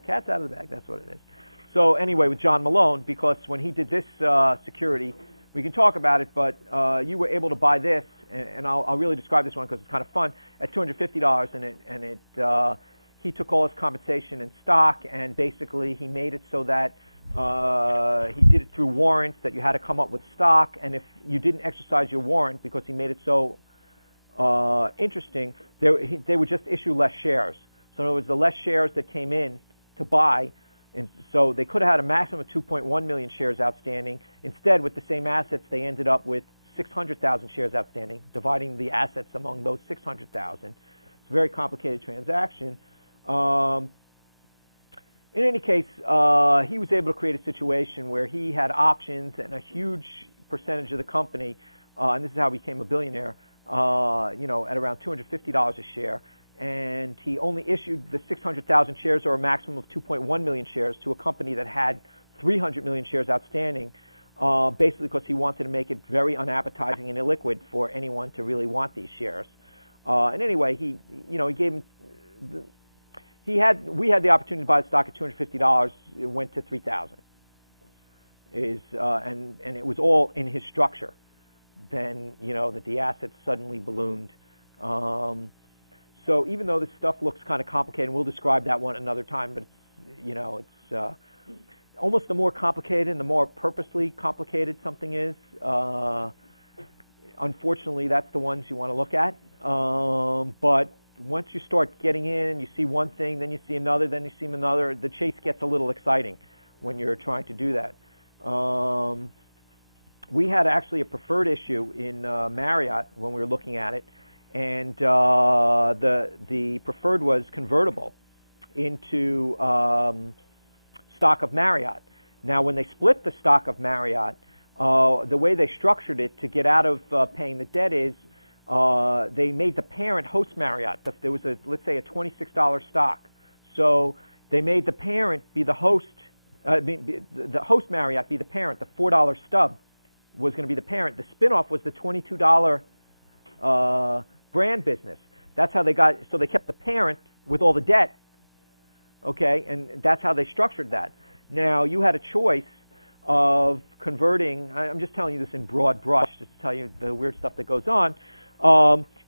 Cat's out of the bag. That's what it is. So anyway, with John Malone, because when he did this security, we can talk about it, but you were able to buy this, and I'll really describe this one because it's kind of fun, at $250, and he took all his compensation in stock, and basically he made it so that he did it through warrants that you had to come up with stock, and if you didn't exercise your warrant, because he made it so interesting, they would just issue less shares. So in other words, the less shares that came in to buy, and so they could have had a maximum of 2.1 million shares outstanding. Instead, with the same assets, they ended up with 600,000 shares outstanding, dividing the assets among those 600,000. It's a very complicated transaction. In any case, he was able to create a situation where he had options and a huge percentage of the company, and this is how he became a billionaire, you know, at around $250 a share. And he only issued the 600,000 shares, or a maximum of 2.1 million shares, to a company that had 300 million shares outstanding. basically because he wanted to make it very unappetizing and illiquid for anyone to really want these shares. And anyway, he gave him. We had the opportunity to buy the stock at $250. It went to $3,000. And it was all in his structure. Then that the assets suddenly ballooned. So even though this stuff looks kind of complicated, and we'll describe that one another time, but it's almost the more complicated and the more purposely complicated something is. Unfortunately, that's the ones you want to look at. But once you start getting in, you see one thing, then you see another, then you see another. The chase gets a little exciting when you're trying to do that. We had actually a preferred issue in Marriott when we were looking at it, and the preferred was convertible into stock of Marriott. Now, when they split the stock of Marriott, the way they structured it to get out of paying the debt is they made the parent host Marriott. There was let's say a $26 stock, so they made the parent be the host. The host Marriott be the parent. The $4 stub was going to be the parent. The spinoff was the $22 brand business. That's how they got. So they kept the parent with all the debt. Okay, and that's how they structured that. Now you had a choice of converting. I'm just telling you this in broad brush, just to tell you the weird stuff that goes on.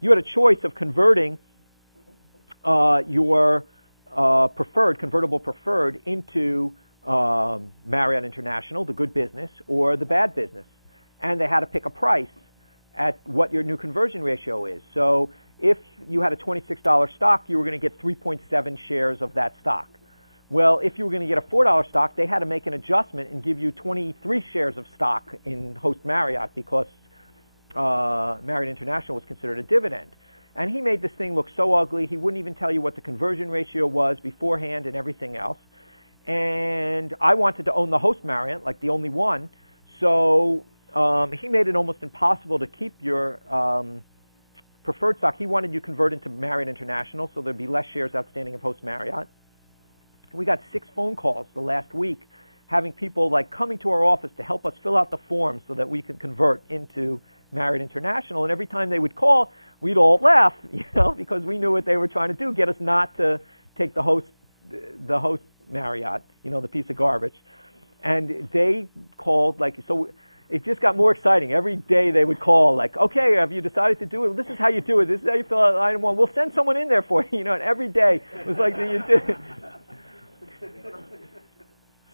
You had a choice of converting your convertible preferred into Marriott International, the good business, or the bad business. And they had to pick a price at what your new conversion ratio is. So if you had a $26 stock, you were going to get 3.7 shares of that stock. Well, if you were going to get a $4 stock, they had to make an adjustment and give you 23 shares of stock in Host Marriott because Marriott International was considered a dividend. And he made this thing look so ugly, he wouldn't even tell you what the conversion ratio was beforehand and everything else. And I wanted to own the Host Marriott, like the only one, so he made it almost impossible to keep your preferred stock. He wanted you converted to Marriott International, so there'd be less shares outstanding of Host Marriott. We got 6 phone calls the last week having people like coming to our office to help us fill out the forms so that we could convert into Marriott International. And every time they would call, we'd all laugh, because we knew what they were trying to do, get us not to take the Host Marriott, the piece of garbage. And they called, so it just got more exciting. Every day they would call, okay, have you decided to do it? Well, this is how you do it. This is how you fill out item 1. We'll send someone in there for you, and every day it was like, you do it.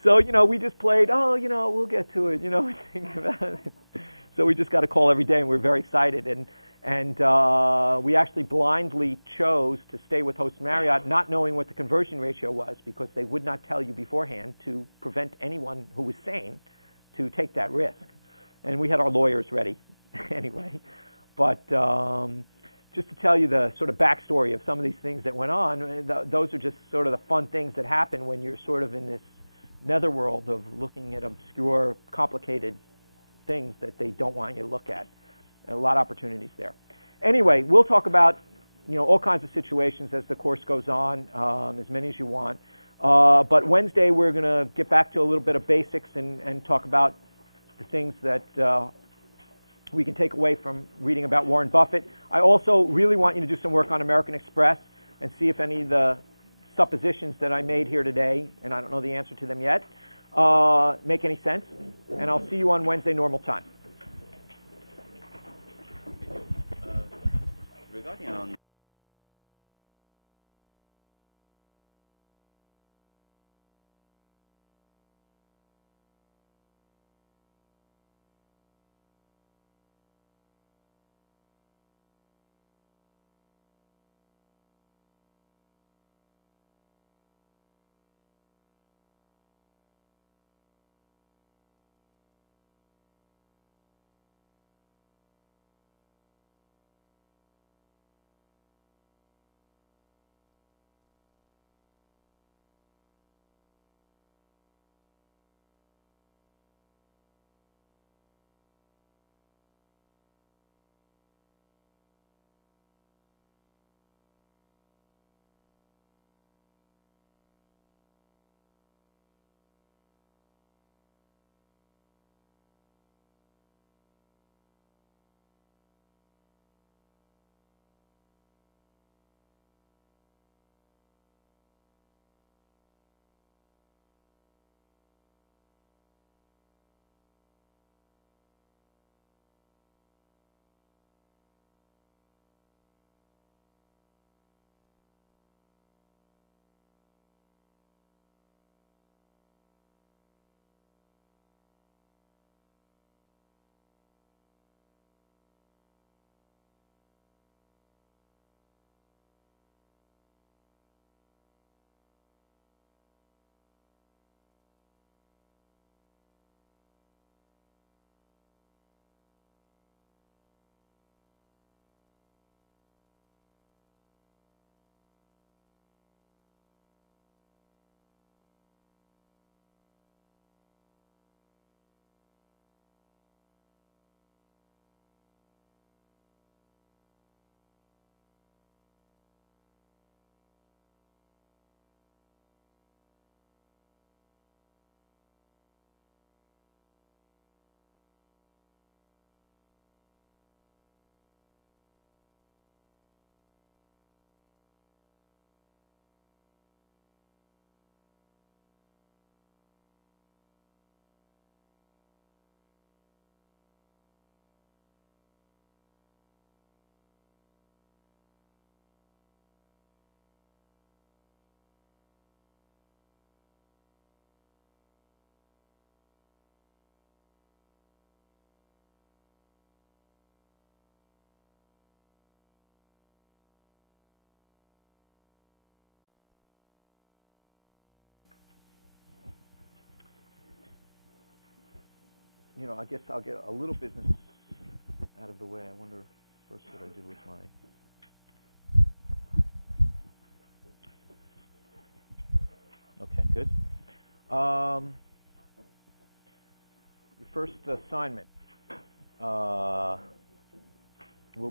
So, we just played, we'll get to it, think about it. So we just got a call every day, and we were very excited. And we actually blindly chose to stay with Host Marriott, not knowing what the conversion ratio was, because they would not tell you beforehand to prevent anyone who was sane to take that risk. And we had our lawyers ready anyway. But just to tell you the sort of backstory of some of these things that went on, those are just sort of the fun things that happen when you're sort of in this netherworld of looking at obscure, complicated things that they don't want you to look at. A lot of opportunities there. Anyway, we'll talk about all kinds of situations as the course goes on, as many as you want. But Wednesday we're going to get back to a little bit of basics and talk about the things that we can take away from reading about Warren Buffett. I also really want you to do some work on American Express and see if any of the suppositions that I made here today, and I don't know the answer to them yet, make any sense. And I'll see you on Wednesday normal time. Regarding on I guess I'll get a little business out of the way. I wonder first what I do with my... Okay, good. Your first assignment will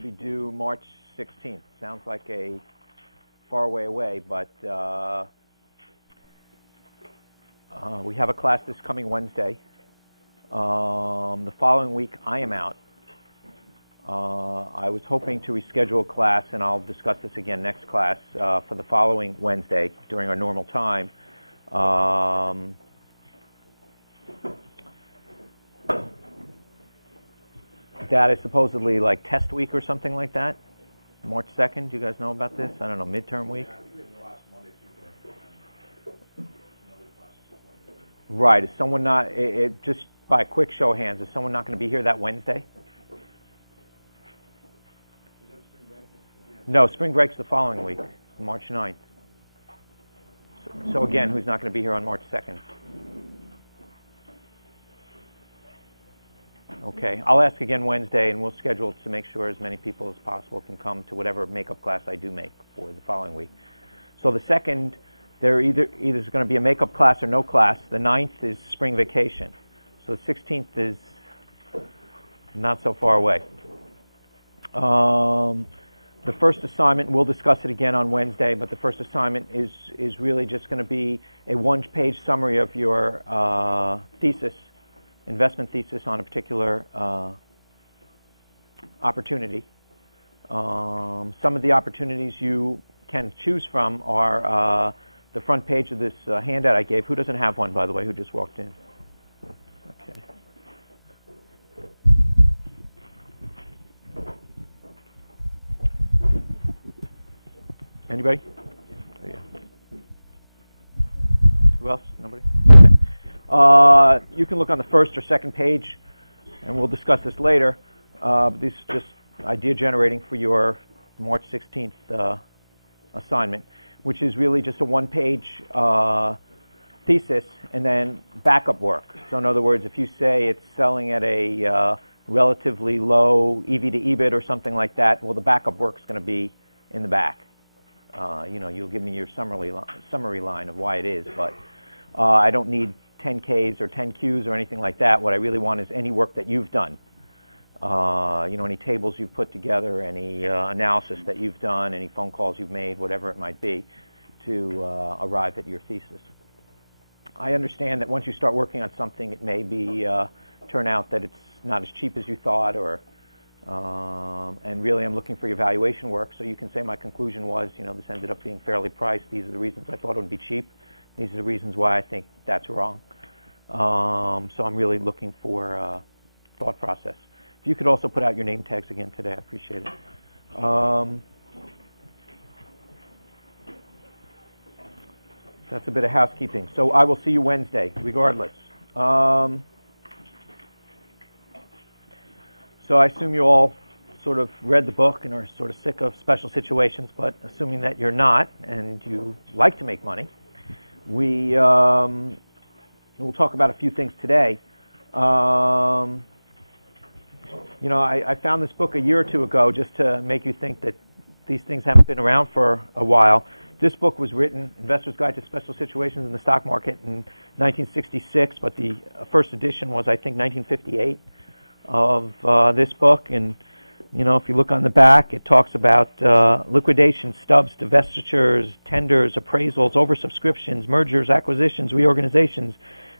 be due March 16th. Sounds like a far way away, but we have a class this coming Wednesday. The following week, I am out. I was hoping to reschedule a class, and I'll discuss this again next class, for the following Wednesday during our normal time. That is supposedly like test week or something like that. March 2nd, do you guys know about this? I don't know, midterm week? Right, is someone not, just by a quick show of hands, is someone not going to be here that Wednesday? No, spring break's the following week, March 9th. So again, who's not going to be here on March 2nd? Okay, I'll ask again Wednesday, and we'll schedule it to make sure as many people as possible can come to whatever makeup class I do make for the following week. So the 2nd, there either is going to be a makeup class or no class. The 9th is spring vacation. So the 16th is not so far away. The first assignment, we'll discuss it again on Wednesday, but the first assignment is really just going to be a one-page summary of your thesis, investment thesis on a particular opportunity. Some of the opportunities you can choose from are the front page of this handout I gave. Who doesn't have one, by the way, who just walked in? Okay. Anybody? Oh, yeah. Who else? Nobody? Okay. You can look on the first or second page, and we'll discuss this later. This is just idea generating for your March 16th assignment, which is really just a one-page thesis and then backup work. So in other words, if you say it's selling at a relatively low EV to EBIT or something like that, well, the backup work's going to be in the back. You'll give me your summary line of why it is, but I don't need 10 Ks or 10 Qs or anything like that. What I really want is any work that you've done. Any tables you've put together, any analysis that you've done, any phone calls you've made, whatever it might be, to arrive at your thesis. I understand that once you start working on something, it may be turn out that it's not as cheap as you thought, or and really I'm looking for your valuation work, so you can say my conclusion was, this ended up being fairly priced. These are the reasons I thought it would be cheap. These are the reasons why I think that's wrong. So I'm really looking for thought process. If you could also put out your name tags again today, I appreciate it. That's a bit of housekeeping. So I will see you Wednesday, regardless. So I assume you all sort of read the book and are sort of sick of special situations, but assuming that you're not and you like to make money, we'll talk about a few things today. I found this book a year or two ago just to make you think that these things haven't been around for a while. This book was written, Investor's Guide to Special Situations in the Stock Market, in 1966, but the first edition was, I think, 1958 of this book. And, if you look on the back, it talks about liquidations, stubs, divestitures, tenders, appraisals, oversubscriptions, mergers, acquisitions, reorganizations,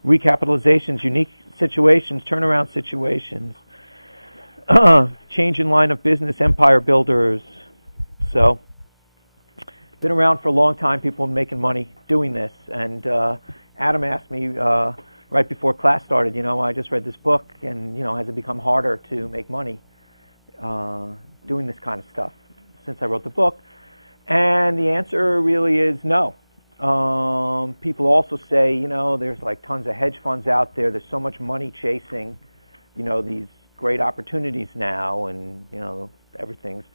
recapitalizations, unique situations, turnaround situations, change in line of business, empire builders. So, been around for a long time. People have been making money doing this. And Adam asked me right before class started, I just read this book, and has it become harder to make money doing this kind of stuff since I wrote the book? And the answer really is no. People also say, there's like tons of hedge funds out there. There's so much money chasing, these great opportunities now, and everything's.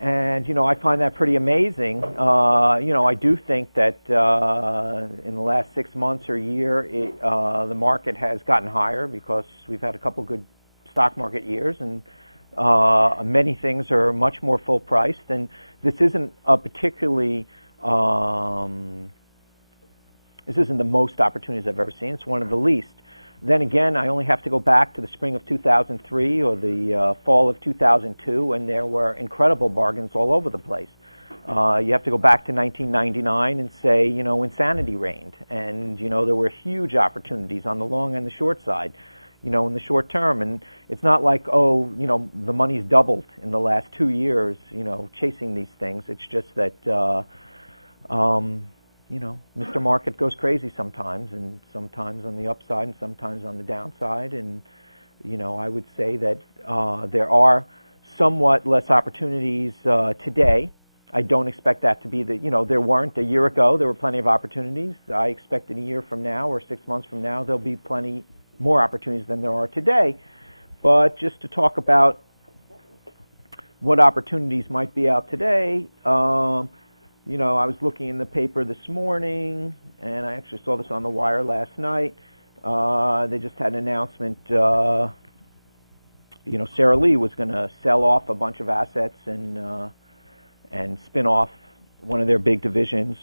And, I find that pretty amazing. I do think that in the last 6 months or year, the market has gotten higher because we've had a couple good stock market years, and many things are much more full priced. And this isn't a particularly, this isn't the most opportunities I've ever seen. It's one of the least. Then again, I only have to go back to the spring of 2003 or the fall of 2002, and there were incredible bargains all over the place. You have to go back to 1999 and say, insanity reigned. And, there were huge opportunities on the long and the short side, in the short term. And it's not like, the money's doubled in the last 2 years, chasing these things. It's just that, Mr. Market goes crazy sometimes, and sometimes on the upside and sometimes on the downside. And, I would say that there are somewhat less opportunities today. I don't expect that to be there weren't a year ago. There were plenty of opportunities. I expect in a year from now or 6 months from now, there'll be plenty more opportunities than there are today. But just to talk about what opportunities might be out today, I was looking in the paper this morning, and I actually saw this on the wire last night. They just had an announcement, Sara Lee was going to sell off a bunch of assets and spin off one of their big divisions.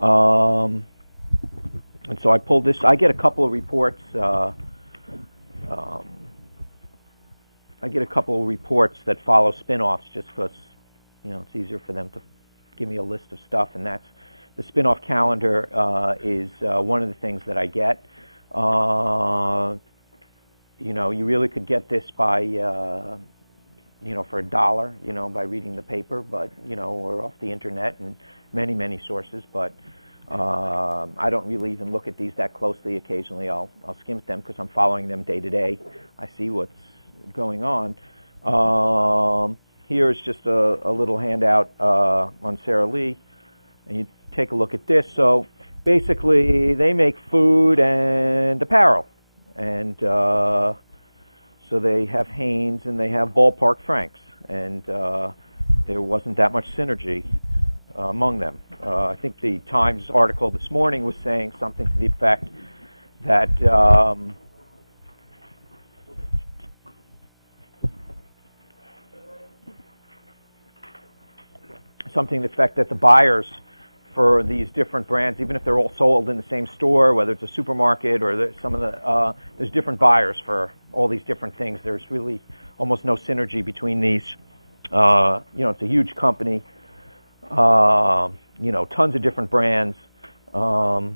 And so I pulled this. I get a couple of reports. That follow spin-offs just because, it's easier for them to give me a list of stuff, and that's the spin-off calendar is one of the things that I get. You really could get this by, for $1, by reading the paper, but, or off the internet and many, many sources, but I don't really even look at these that closely. Occasionally I'll skim at them because I'm following them day to day. I see what's going on. Here's just a little handout on Sara Lee, and you take a look at this. So basically, they make food and apparel, and so they have Hanes and they have Ballpark Franks, and there wasn't that much synergy among them. I think the Times article this morning was saying something to the effect that the buyers for these different brands, even if they're all sold in the same store, whether it's a supermarket or there's different buyers for all these different things. There's really almost no synergy between these. It's a huge company. Tons of different brands. I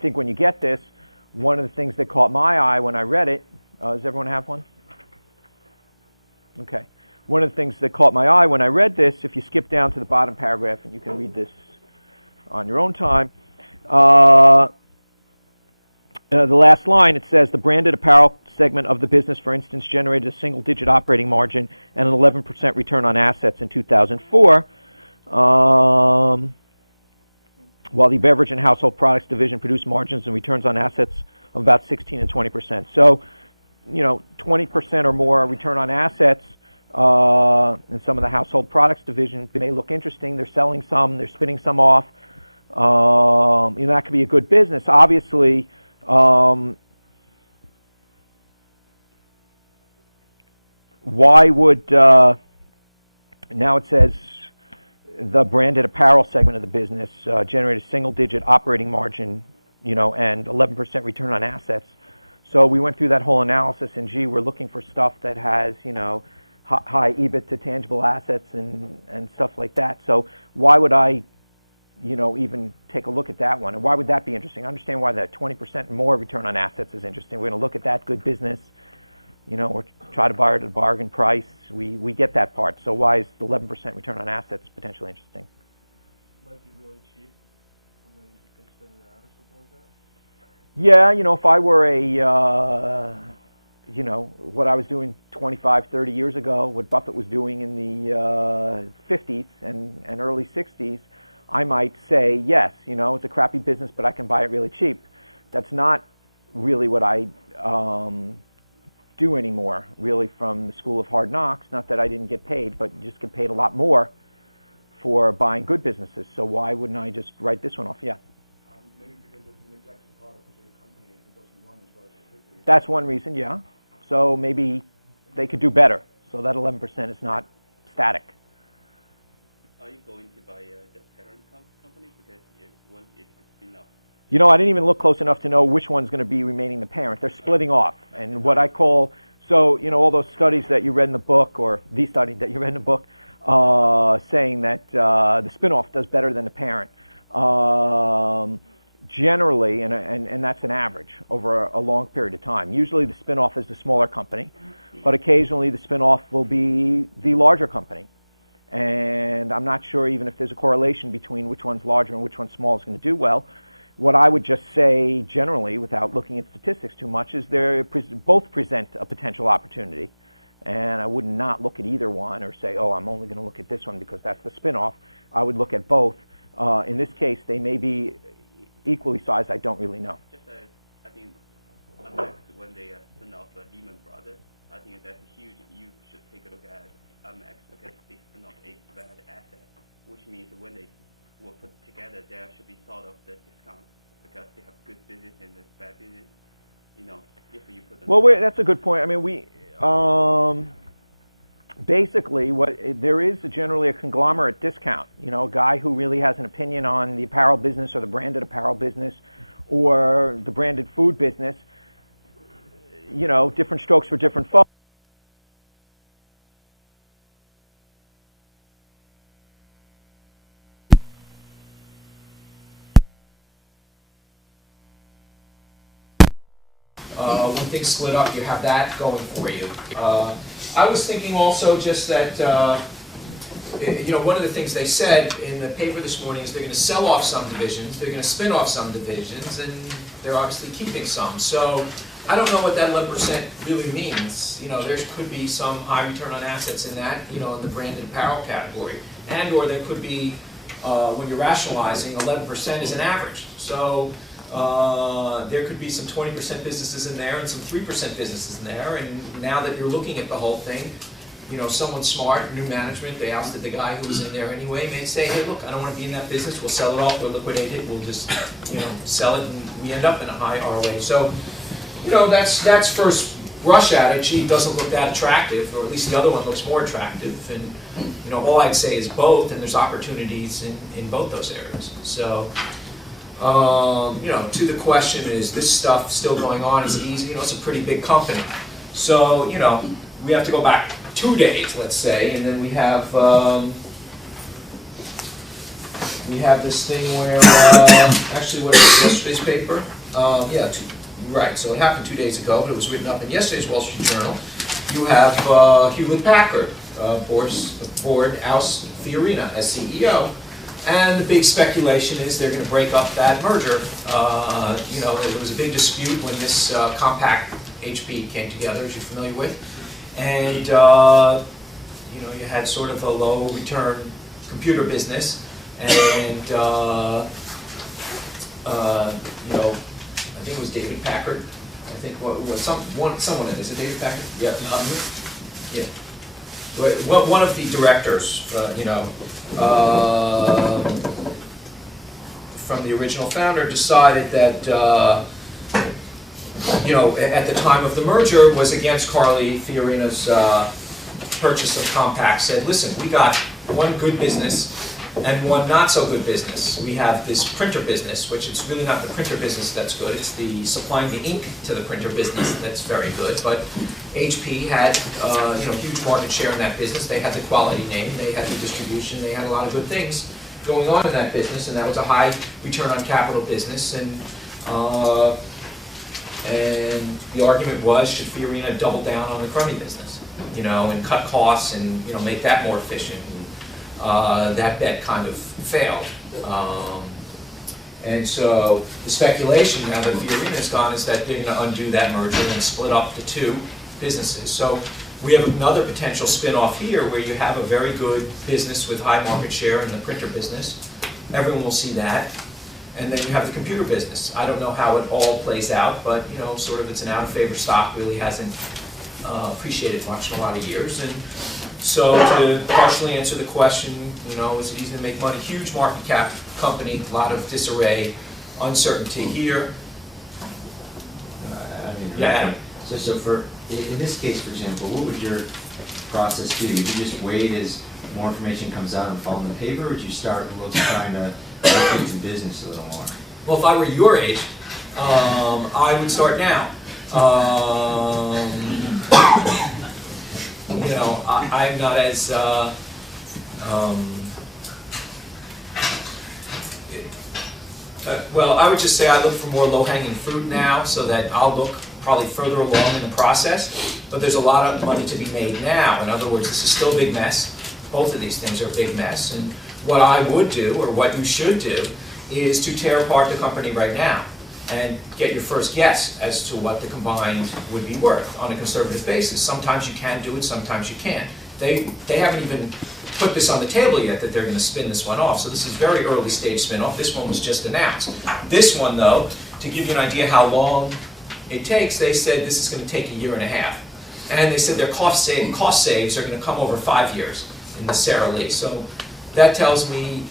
think when you get this, one of the things that caught my eye when I read it, does everyone have one? Okay. One of the things that caught my eye when I read this, if you skip down to the bottom paragraph, and you can read this on your own time, the last line, it says, the branded apparel segment of the business, for instance, generated a single-digit operating margin and an 11% return on assets in 2004, while the beverage and household products division produced margins and returns on assets of about 16 and 20%. So, 20% or more return on assets. And some of the household products division may look interesting. They're selling some, they're spinning some off. That could be a good business. Obviously, why would, now it says, the branded apparel segment of the business generate a single-digit operating margin, and 11% return on assets. So we went through that whole analysis, and we're looking for stuff that has, high EBIT to tangible assets and stuff like that. So why would I, even take a look at that one? And why would that be interesting? I understand why that 20% more return on assets is interesting. We're going to look at that good business, or try to buy it at a bargain price. We get that part. So why is the 11% return on assets potentially interesting? Might be really cheap when they spin it out or something like that. Yeah, if I were what I was doing 25, 30 years ago, what Buffett was doing in the 50s and early 60s, I might say, yes, it's a crappy business, but I can buy it really cheap. That's not really what I do anymore, really, from the School of Hard Knocks. Not that I didn't get paid, but you just get paid a lot more for buying good businesses. So why wouldn't I just write this one off? Yeah. Maybe because it's an executive part of a bigger company, it wasn't run as well as it could be. That's one reason, yeah. So maybe they could do better. So that 11% is not static. Are you going to buy the parent company because once it's spin off? You know, I didn't even look close enough to know which one's going to be remaining the parent. They're splitting off. And what I call, so, you know, all those studies that you read in the book, or the study that you read in the book, saying that the spin-off does better than the parent. Generally, and that's an average over a long period of time. Usually the spin-off is the smaller company, but occasionally the spin-off will be the larger company. And I'm not sure even if there's a correlation between which one's larger and which one's small is going to do well. What I would just say generally, without looking at statistics too much, is they both present a potential opportunity. And I would not look at either one or say, oh, I'm only going to look at this one because that's the spin-off. I would look at both. In this case, they may be equally sized. I don't really know. Just I think Amex, when they spin off Lehman Brothers, I think that's huge. You should take a look at Amex because they spin off a bad asset, which means when they were put together, there should be sort of the discount because they have good business and the bad business. You know, if you put them. Well, that's a good point. I mean, basically, there is generally a conglomerate discount. You know, a guy who really has an opinion on the apparel business or the branded apparel business or the branded food business. You know, different strokes for different folks. When things split up, you have that going for you. I was thinking also just that, you know, one of the things they said in the paper this morning is they're going to sell off some divisions, they're going to spin off some divisions, and they're obviously keeping some. So I don't know what that 11% really means. You know, there could be some high return on assets in that, you know, in the branded apparel category. And or there could be, when you're rationalizing, 11% is an average. So there could be some 20% businesses in there and some 3% businesses in there. And now that you're looking at the whole thing, you know, someone smart, new management, they ousted the guy who was in there anyway, may say, hey, look, I don't want to be in that business. We'll sell it off, we'll liquidate it, we'll just, you know, sell it, and we end up in a high ROA. So, you know, that's first rush at it. Gee, it doesn't look that attractive, or at least the other one looks more attractive. And, you know, all I'd say is both, and there's opportunities in both those areas. So, you know, to the question, is this stuff still going on? Is it easy? You know, it's a pretty big company. So, you know, we have to go back 2 days, let's say, and then we have this thing where, actually, what is it, yesterday's paper? Yeah, right, so it happened 2 days ago, but it was written up in yesterday's Wall Street Journal. You have Hewlett-Packard, board oust Fiorina as CEO. And the big speculation is they're going to break up that merger. You know, there was a big dispute when this compact HP came together, as you're familiar with. And, you know, you had sort of a low return computer business. And, you know, I think it was David Packard. I think someone, is it David Packard? Yeah. Yeah. One of the directors, you know, from the original founder decided that, you know, at the time of the merger was against Carly Fiorina's purchase of Compaq, said, listen, we got one good business and one not so good business. We have this printer business, which it's really not the printer business that's good, it's the supplying the ink to the printer business that's very good. But HP had you know, huge market share in that business. They had the quality name, they had the distribution, they had a lot of good things going on in that business, and that was a high return on capital business. And the argument was, should Fiorina double down on the crummy business, you know, and cut costs and, you know, make that more efficient? That bet kind of failed. And so the speculation now that Fiorina's gone is that they're going to undo that merger and split up the two businesses. So we have another potential spin-off here where you have a very good business with high market share in the printer business. Everyone will see that. And then you have the computer business. I don't know how it all plays out, but, you know, sort of it's an out-of-favor stock, really hasn't appreciate it much in a lot of years. And so to partially answer the question, you know, is it easy to make money? Huge market cap company, a lot of disarray, uncertainty here. Yeah, Adam. So for, in this case, for example, what would your process do? Would you just wait as more information comes out and follow the paper, or would you start trying to look into business a little more? Well, if I were your age, I would start now. You know, I'm not as well, I would just say I look for more low-hanging fruit now, so that I'll look probably further along in the process. But there's a lot of money to be made now. In other words, this is still a big mess. Both of these things are a big mess. And what I would do, or what you should do, is to tear apart the company right now and get your first guess as to what the combined would be worth on a conservative basis. Sometimes you can do it, sometimes you can't. They haven't even put this on the table yet that they're going to spin this one off. So this is very early stage spin-off. This one was just announced. This one, though, to give you an idea how long it takes, they said this is going to take 1.5 years. And they said their cost saves are going to come over 5 years in the Sara Lee. So that tells me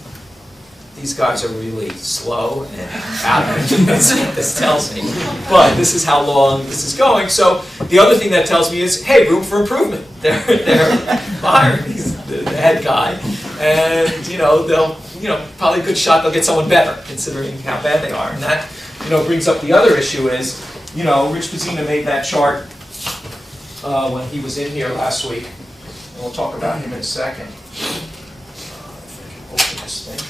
these guys are really slow and out of it. That's what this tells me. But this is how long this is going. So the other thing that tells me is, hey, room for improvement. They're firing the head guy, and they'll probably a good shot they'll get someone better considering how bad they are. And that brings up the other issue is Rich Pizzina made that chart when he was in here last week, and we'll talk about him in a second. Open this thing.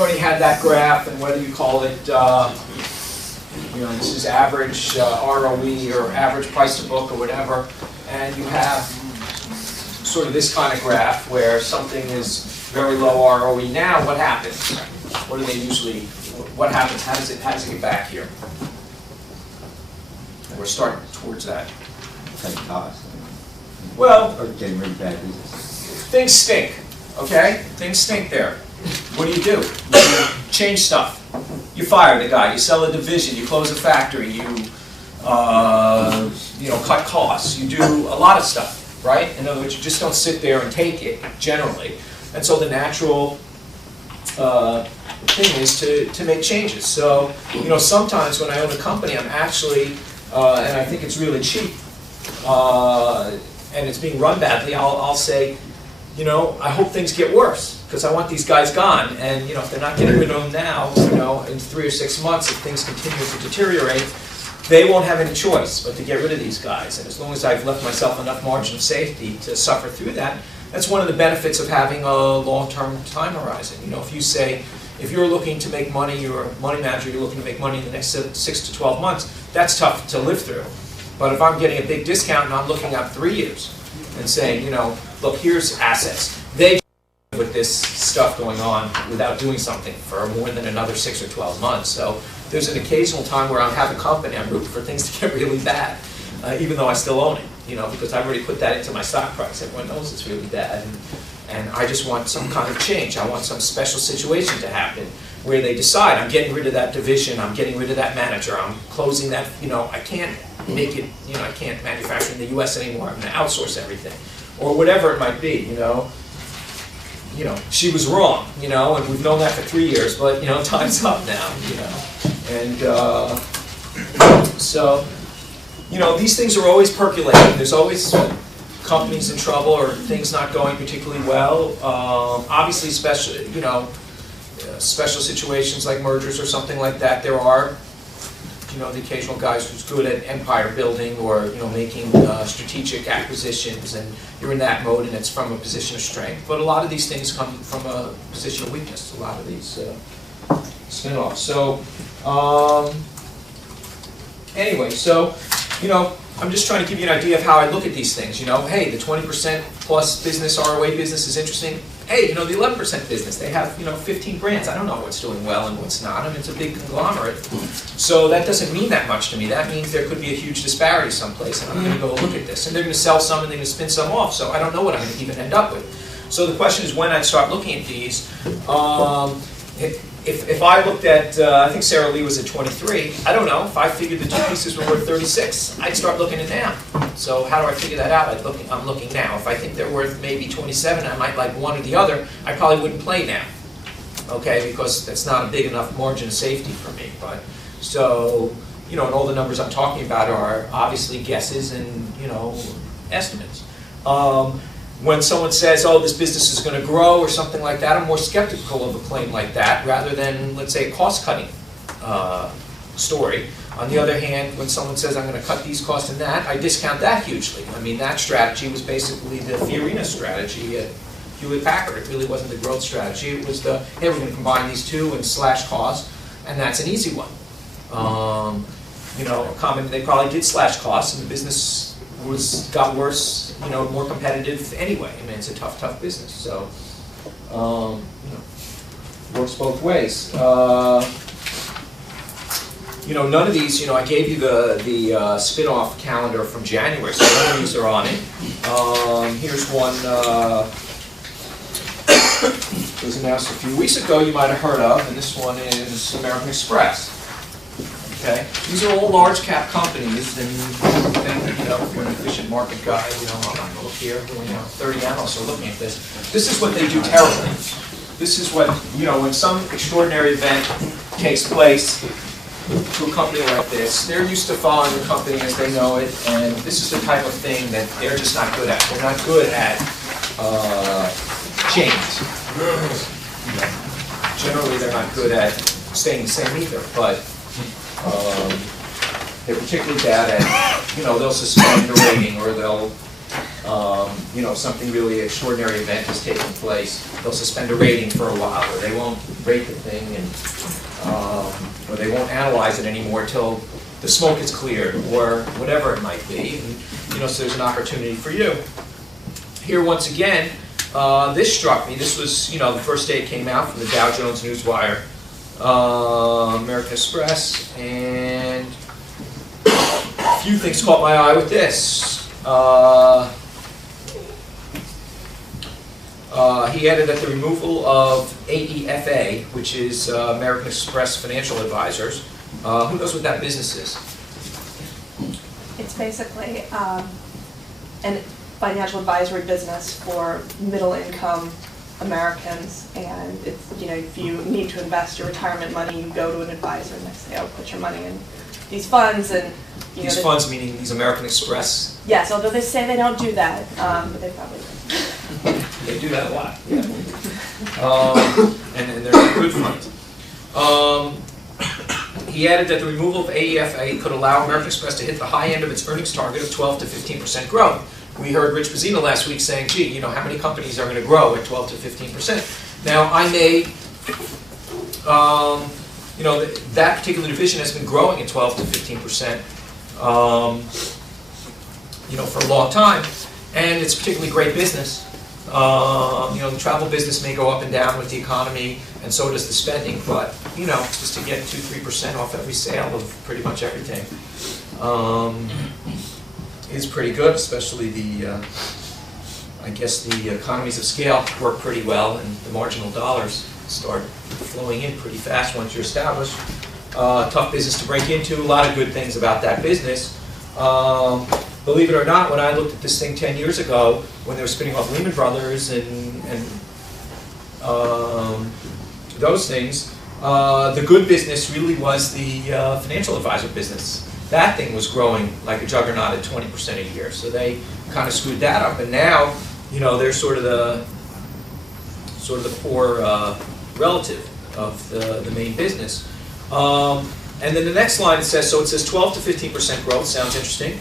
When he had that graph, and whether you call it, this is average ROE or average price to book or whatever, and you have sort of this kind of graph where something is very low ROE now, what happens? What do they usually, what happens? How does it get back here? And we're starting towards that. Cutting costs. Well, or getting rid of bad business. Things stink. Okay? Things stink there. What do? You change stuff. You fire the guy, you sell a division, you close a factory, you cut costs, you do a lot of stuff, right? In other words, you just don't sit there and take it, generally. And so the natural thing is to make changes. So, sometimes when I own a company, I'm actually, and I think it's really cheap, and it's being run badly, I'll say, I hope things get worse, because I want these guys gone. And if they're not getting rid of them now, in 3 or 6 months, if things continue to deteriorate, they won't have any choice but to get rid of these guys. And as long as I've left myself enough margin of safety to suffer through that, that's one of the benefits of having a long-term time horizon. If you say, if you're looking to make money, you're a money manager, you're looking to make money in the next 6 to 12 months, that's tough to live through. But if I'm getting a big discount and I'm looking at 3 years and saying, look, here's assets. They with this stuff going on without doing something for more than another 6 or 12 months. So there's an occasional time where I have a company, I'm rooting for things to get really bad, even though I still own it, because I've already put that into my stock price. Everyone knows it's really bad. And I just want some kind of change. I want some special situation to happen where they decide, I'm getting rid of that division, I'm getting rid of that manager, I'm closing that, I can't make it, I can't manufacture in the US anymore, I'm going to outsource everything. Or whatever it might be, she was wrong, and we've known that for 3 years, but, time's up now, And so, these things are always percolating. There's always companies in trouble or things not going particularly well. Obviously, special situations like mergers or something like that, there are, the occasional guys who's good at empire building or, making strategic acquisitions, and you're in that mode and it's from a position of strength. But a lot of these things come from a position of weakness, a lot of these spin-offs. So, anyway, so, I'm just trying to give you an idea of how I look at these things. Hey, the 20% plus business, ROA business is interesting. Hey, the 11% business, they have, 15 brands. I don't know what's doing well and what's not. I mean, it's a big conglomerate. So that doesn't mean that much to me. That means there could be a huge disparity someplace, and I'm going to go look at this. And they're going to sell some and they're going to spin some off, so I don't know what I'm going to even end up with. So the question is when I'd start looking at these. if I looked at, I think Sara Lee was at 23, I don't know, if I figured the two pieces were worth 36, I'd start looking at now. So how do I figure that out? I'm looking now. If I think they're worth maybe 27, I might like one or the other, I probably wouldn't play now. Okay, because that's not a big enough margin of safety for me. But so, you know, and all the numbers I'm talking about are obviously guesses and, you know, estimates. When someone says, oh, this business is going to grow or something like that, I'm more skeptical of a claim like that rather than, let's say, a cost-cutting story. On the other hand, when someone says, I'm going to cut these costs and that, I discount that hugely. I mean, that strategy was basically the Fiorina strategy at Hewlett-Packard. It really wasn't the growth strategy. It was the, hey, we're going to combine these two and slash costs, and that's an easy one. You know, they probably did slash costs, and the business got worse, you know, more competitive anyway. I mean, it's a tough business. So, you know, works both ways. You know, none of these, you know, I gave you the spin-off calendar from January, so none of these are on it. Here's one that was announced a few weeks ago you might have heard of, and this one is American Express. Okay, these are all large cap companies, and you know, if you're an efficient market guy, you know, I'm not going to look here. You know, 30 analysts are looking at this. This is what they do terribly. This is what, you know, when some extraordinary event takes place to a company like this, they're used to following the company as they know it, and this is the type of thing that they're just not good at. They're not good at change. Generally, they're not good at staying the same either, but they're particularly bad at, you know, they'll suspend a rating, or they'll, you know, something really extraordinary event has taken place, they'll suspend a rating for a while, or they won't rate the thing, and or they won't analyze it anymore till the smoke is cleared, or whatever it might be. And, you know, so there's an opportunity for you. Here, once again, this struck me. This was, you know, the first day it came out from the Dow Jones Newswire. American Express, and a few things caught my eye with this. He added that the removal of AEFA, which is American Express Financial Advisors. Who knows what that business is? It's basically an financial advisory business for middle-income Americans, and it's, you know, if you need to invest your retirement money, you go to an advisor and they say, oh, put your money in these funds, and you these know, funds meaning these American Express. Yes, although they say they don't do that, but they probably do. They do that a lot. Yeah. And they're not good funds. He added that the removal of AEFA could allow American Express to hit the high end of its earnings target of 12 to 15% growth. We heard Rich Bozzina last week saying, gee, you know, how many companies are going to grow at 12 to 15%? Now, I made, you know, that particular division has been growing at 12 to 15%, you know, for a long time, and it's a particularly great business. You know, the travel business may go up and down with the economy, and so does the spending, but, you know, just to get 2-3% off every sale of pretty much everything is pretty good, especially the, I guess the economies of scale work pretty well, and the marginal dollars start flowing in pretty fast once you're established. Tough business to break into, a lot of good things about that business. Believe it or not, when I looked at this thing 10 years ago, when they were spinning off Lehman Brothers and those things, the good business really was the financial advisor business. That thing was growing like a juggernaut at 20% a year, so they kind of screwed that up. And now, you know, they're sort of the poor relative of the main business. And then the next line says, so it says 12 to 15% growth. Sounds interesting.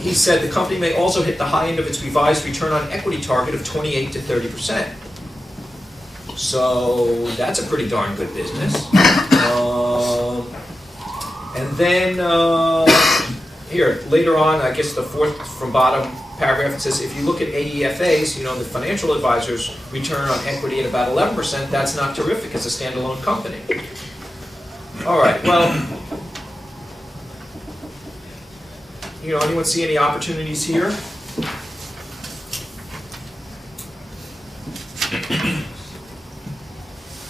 He said the company may also hit the high end of its revised return on equity target of 28 to 30%. So that's a pretty darn good business. And then here, later on, I guess the fourth from bottom paragraph, it says if you look at AEFAs, you know, the financial advisors return on equity at about 11%, that's not terrific as a standalone company. All right, well, you know, anyone see any opportunities here?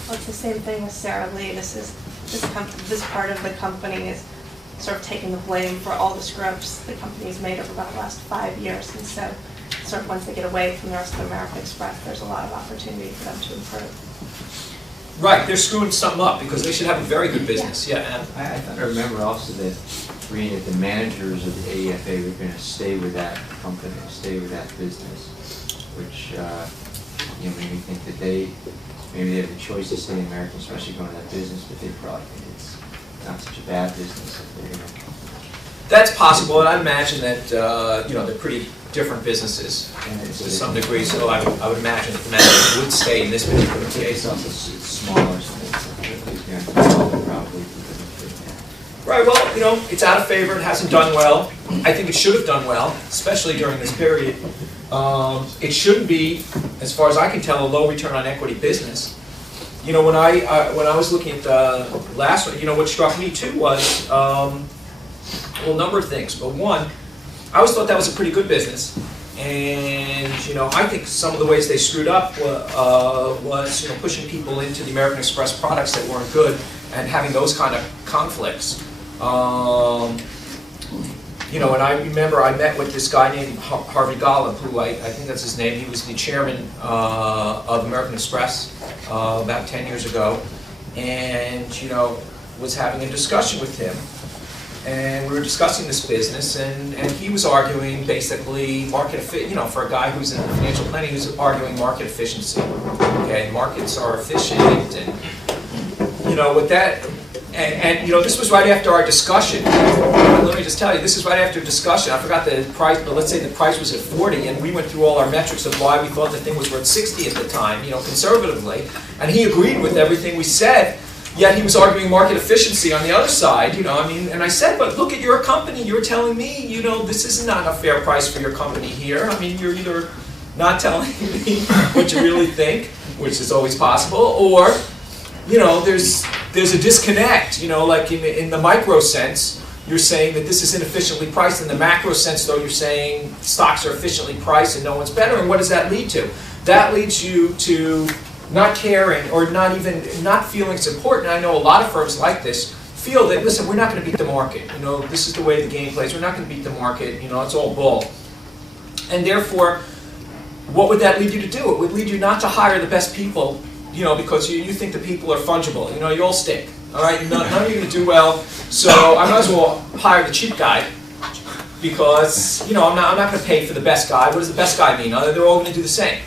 Well, So it's the same thing as Sara Lee. This part of the company is sort of taking the blame for all the screw-ups the company's made over about the last 5 years. And so sort of once they get away from the rest of American Express, there's a lot of opportunity for them to improve. Right, they're screwing something up because they should have a very good business. Yeah, and I thought I remember also that the managers of the AFA were going to stay with that company, stay with that business, which made me think that maybe they have a choice to stay in American, especially going to that business, but they probably think it's not such a bad business. that's possible, and I imagine that they're pretty different businesses to some degree. So I would imagine that the manager would stay in this particular case. It's also it's smaller, so it's probably. Right, well, it's out of favor, it hasn't done well. I think it should have done well, especially during this period. It shouldn't be, as far as I can tell, a low return on equity business. When I was looking at the last one, what struck me too was, a number of things. But one, I always thought that was a pretty good business. And, I think some of the ways they screwed up was, pushing people into the American Express products that weren't good and having those kind of conflicts. And I remember I met with this guy named Harvey Golub, who I think that's his name. He was the chairman of American Express about 10 years ago, and was having a discussion with him. And we were discussing this business, and he was arguing basically for a guy who's in financial planning, he was arguing market efficiency. Okay, markets are efficient, and with that. And this was right after our discussion. Let me just tell you, this is right after a discussion. I forgot the price, but let's say the price was at 40, and we went through all our metrics of why we thought the thing was worth 60 at the time, conservatively. And he agreed with everything we said, yet he was arguing market efficiency on the other side, and I said, but look at your company. You're telling me, this is not a fair price for your company here. You're either not telling me what you really think, which is always possible, or there's a disconnect, like in the micro sense, you're saying that this is inefficiently priced. In the macro sense, though, you're saying stocks are efficiently priced and no one's better. And what does that lead to? That leads you to not caring or not feeling it's important. And I know a lot of firms like this feel that, listen, we're not going to beat the market. This is the way the game plays. We're not going to beat the market. It's all bull. And therefore, what would that lead you to do? It would lead you not to hire the best people, because you think the people are fungible. You all stink. All right, none of you are going to do well. So I might as well hire the cheap guy, because I'm not going to pay for the best guy. What does the best guy mean? They're all going to do the same.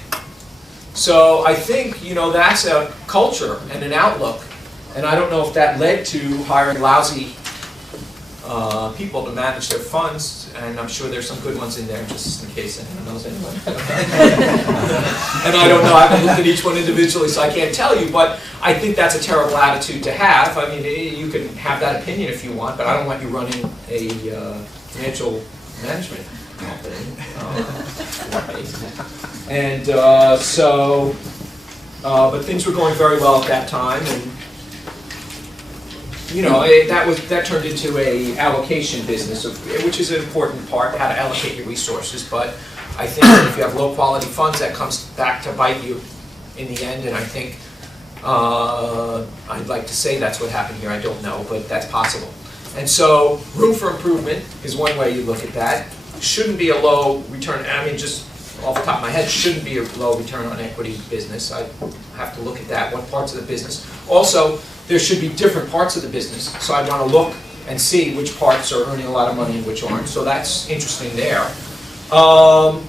So I think that's a culture and an outlook, and I don't know if that led to hiring lousy people to manage their funds. And I'm sure there's some good ones in there, just in case anyone knows anyone. And I don't know, I haven't looked at each one individually, so I can't tell you, but I think that's a terrible attitude to have. You can have that opinion if you want, but I don't want you running a financial management company. And but things were going very well at that time, and that turned into a allocation business, which is an important part, how to allocate your resources. But I think that if you have low quality funds, that comes back to bite you in the end. And I think I'd like to say that's what happened here. I don't know, but that's possible. And so room for improvement is one way you look at that. Shouldn't be a low return. Just off the top of my head, shouldn't be a low return on equity business. I have to look at that. What parts of the business? Also, there should be different parts of the business, so I want to look and see which parts are earning a lot of money and which aren't. So that's interesting there. And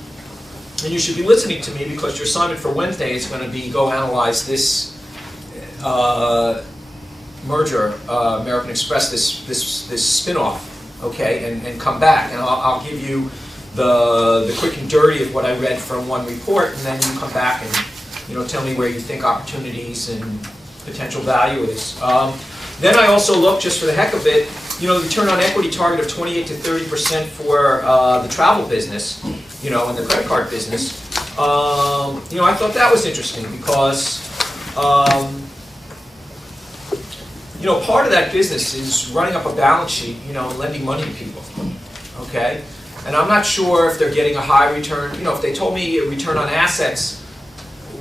you should be listening to me, because your assignment for Wednesday is going to be go analyze this merger, American Express, this spin-off, okay, and come back. And I'll give you the quick and dirty of what I read from one report, and then you come back and tell me where you think opportunities and potential value is. Then I also look, just for the heck of it, the return on equity target of 28 to 30% for the travel business, and the credit card business. I thought that was interesting because, part of that business is running up a balance sheet, and lending money to people, okay? And I'm not sure if they're getting a high return. If they told me a return on assets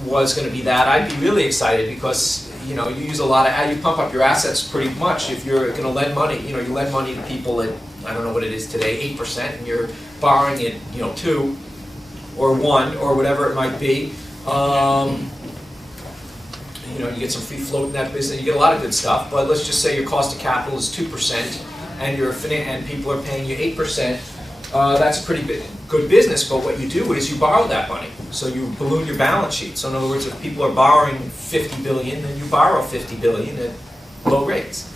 was going to be that, I'd be really excited, because you use a lot of, you pump up your assets pretty much if you're going to lend money. You lend money to people at, I don't know what it is today, 8%, and you're borrowing at, 2 or 1 or whatever it might be. You get some free float in that business. You get a lot of good stuff. But let's just say your cost of capital is 2%, and and people are paying you 8%. That's a pretty good business. But what you do is you borrow that money, so you balloon your balance sheet. So in other words, if people are borrowing $50 billion, then you borrow $50 billion at low rates.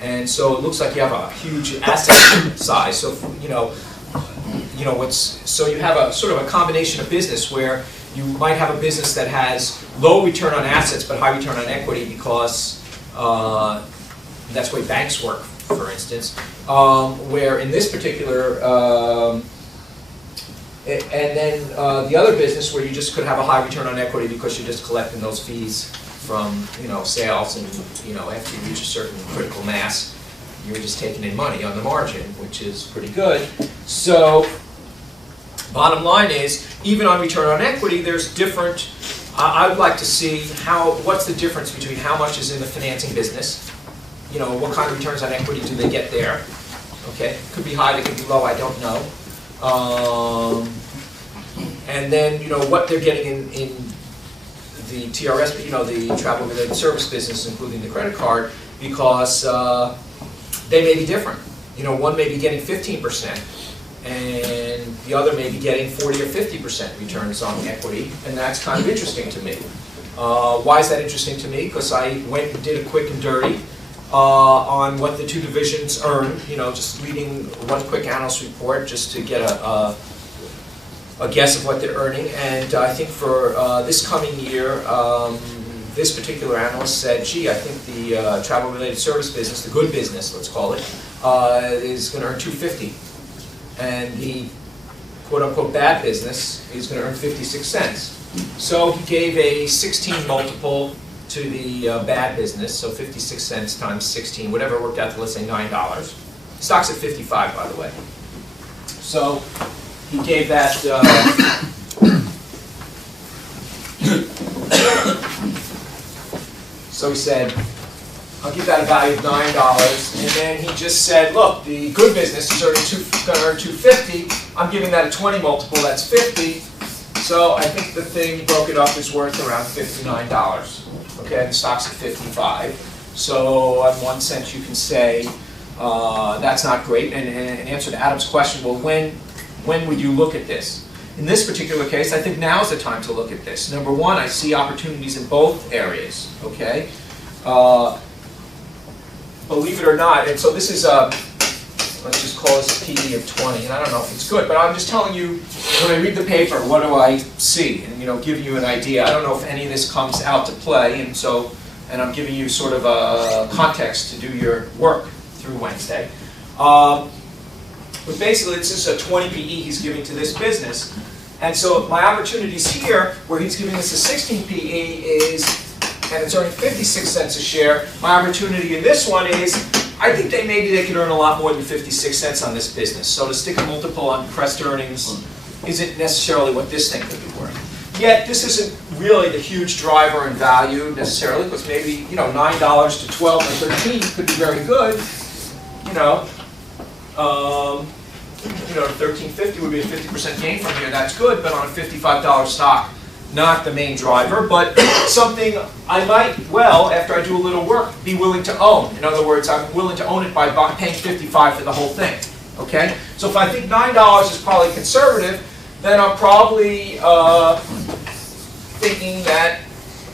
And so it looks like you have a huge asset size. So so you have a sort of a combination of business where you might have a business that has low return on assets but high return on equity because that's the way banks work, for instance. Where in this particular, and then the other business where you just could have a high return on equity because you're just collecting those fees from sales, and after you reach a certain critical mass, you're just taking in money on the margin, which is pretty good. So bottom line is, even on return on equity, there's different. I would like to see what's the difference between how much is in the financing business. What kind of returns on equity do they get there? Okay, could be high, they could be low. I don't know. And then what they're getting in the TRS, the travel-related service business, including the credit card, because they may be different. One may be getting 15%, and the other may be getting 40 or 50% returns on equity, and that's kind of interesting to me. Why is that interesting to me? Because I went and did a quick and dirty on what the two divisions earn. Just reading one quick analyst report just to get a guess of what they're earning, and I think for this coming year, this particular analyst said, gee, I think the travel-related service business, the good business, let's call it, is going to earn $2.50, and the quote-unquote bad business is going to earn 56 cents. So he gave a 16 multiple to the bad business, so 56 cents times 16, whatever worked out to, let's say, $9. Stock's at 55, by the way. So he gave that, so he said, I'll give that a value of $9, and then he just said, look, the good business is going to earn $2.50. I'm giving that a 20 multiple, that's 50. So I think the thing broke it up is worth around $59. Okay, and the stock's at 55. So in one sense you can say that's not great. And in answer to Adam's question, well, when would you look at this? In this particular case, I think now's the time to look at this. Number one, I see opportunities in both areas, okay? Believe it or not, and so this is let's just call this a PE of 20, and I don't know if it's good, but I'm just telling you, when I read the paper, what do I see? And give you an idea. I don't know if any of this comes out to play, and I'm giving you sort of a context to do your work through Wednesday. But basically, this is a 20 PE he's giving to this business. And so my opportunities here, where he's giving us a 16 PE is, and it's earning 56 cents a share, my opportunity in this one is, I think maybe they could earn a lot more than 56 cents on this business. So to stick a multiple on pressed earnings isn't necessarily what this thing could be worth. Yet this isn't really the huge driver in value necessarily, because maybe $9 to 12 or 13 could be very good. $13.50 would be a 50% gain from here. That's good, but on a $55 stock, not the main driver, but something I might, after I do a little work, be willing to own. In other words, I'm willing to own it by paying $55 for the whole thing. Okay? So if I think $9 is probably conservative, then I'm probably thinking that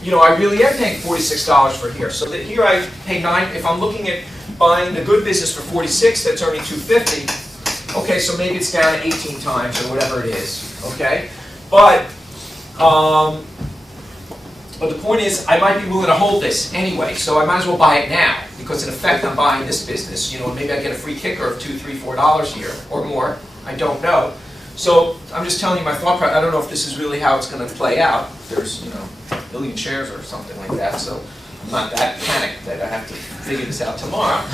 I really am paying $46 for here. So that here I pay $9. If I'm looking at buying the good business for $46, that's earning $2.50. Okay, so maybe it's down to 18 times or whatever it is. Okay, but the point is, I might be willing to hold this anyway, so I might as well buy it now, because in effect I'm buying this business, and maybe I get a free kicker of $2, $3, $4 here, or more, I don't know. So I'm just telling you my thought process. I don't know if this is really how it's going to play out. There's, a million shares or something like that, so I'm not that panicked that I have to figure this out tomorrow.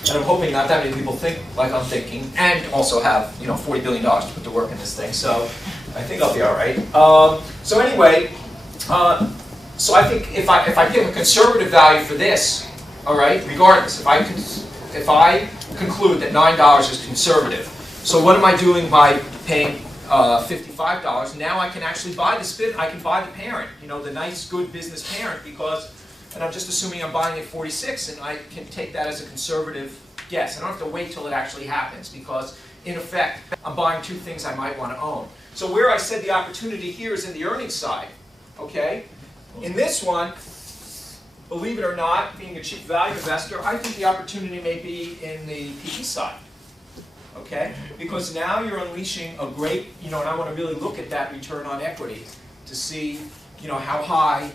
And I'm hoping not that many people think like I'm thinking, and also have $40 billion to put to work in this thing. So I think I'll be all right. So anyway, So I think if I pick a conservative value for this, all right, regardless, if I conclude that $9 is conservative, so what am I doing by paying $55? Now I can actually buy I can buy the parent, you know, the nice, good business parent, because, and I'm just assuming I'm buying at 46, and I can take that as a conservative guess. I don't have to wait till it actually happens, because in effect, I'm buying two things I might want to own. So where I said the opportunity here is in the earnings side, okay? In this one, believe it or not, being a cheap value investor, I think the opportunity may be in the PE side, okay? Because now you're unleashing a great, you know, and I want to really look at that return on equity to see, you know, how high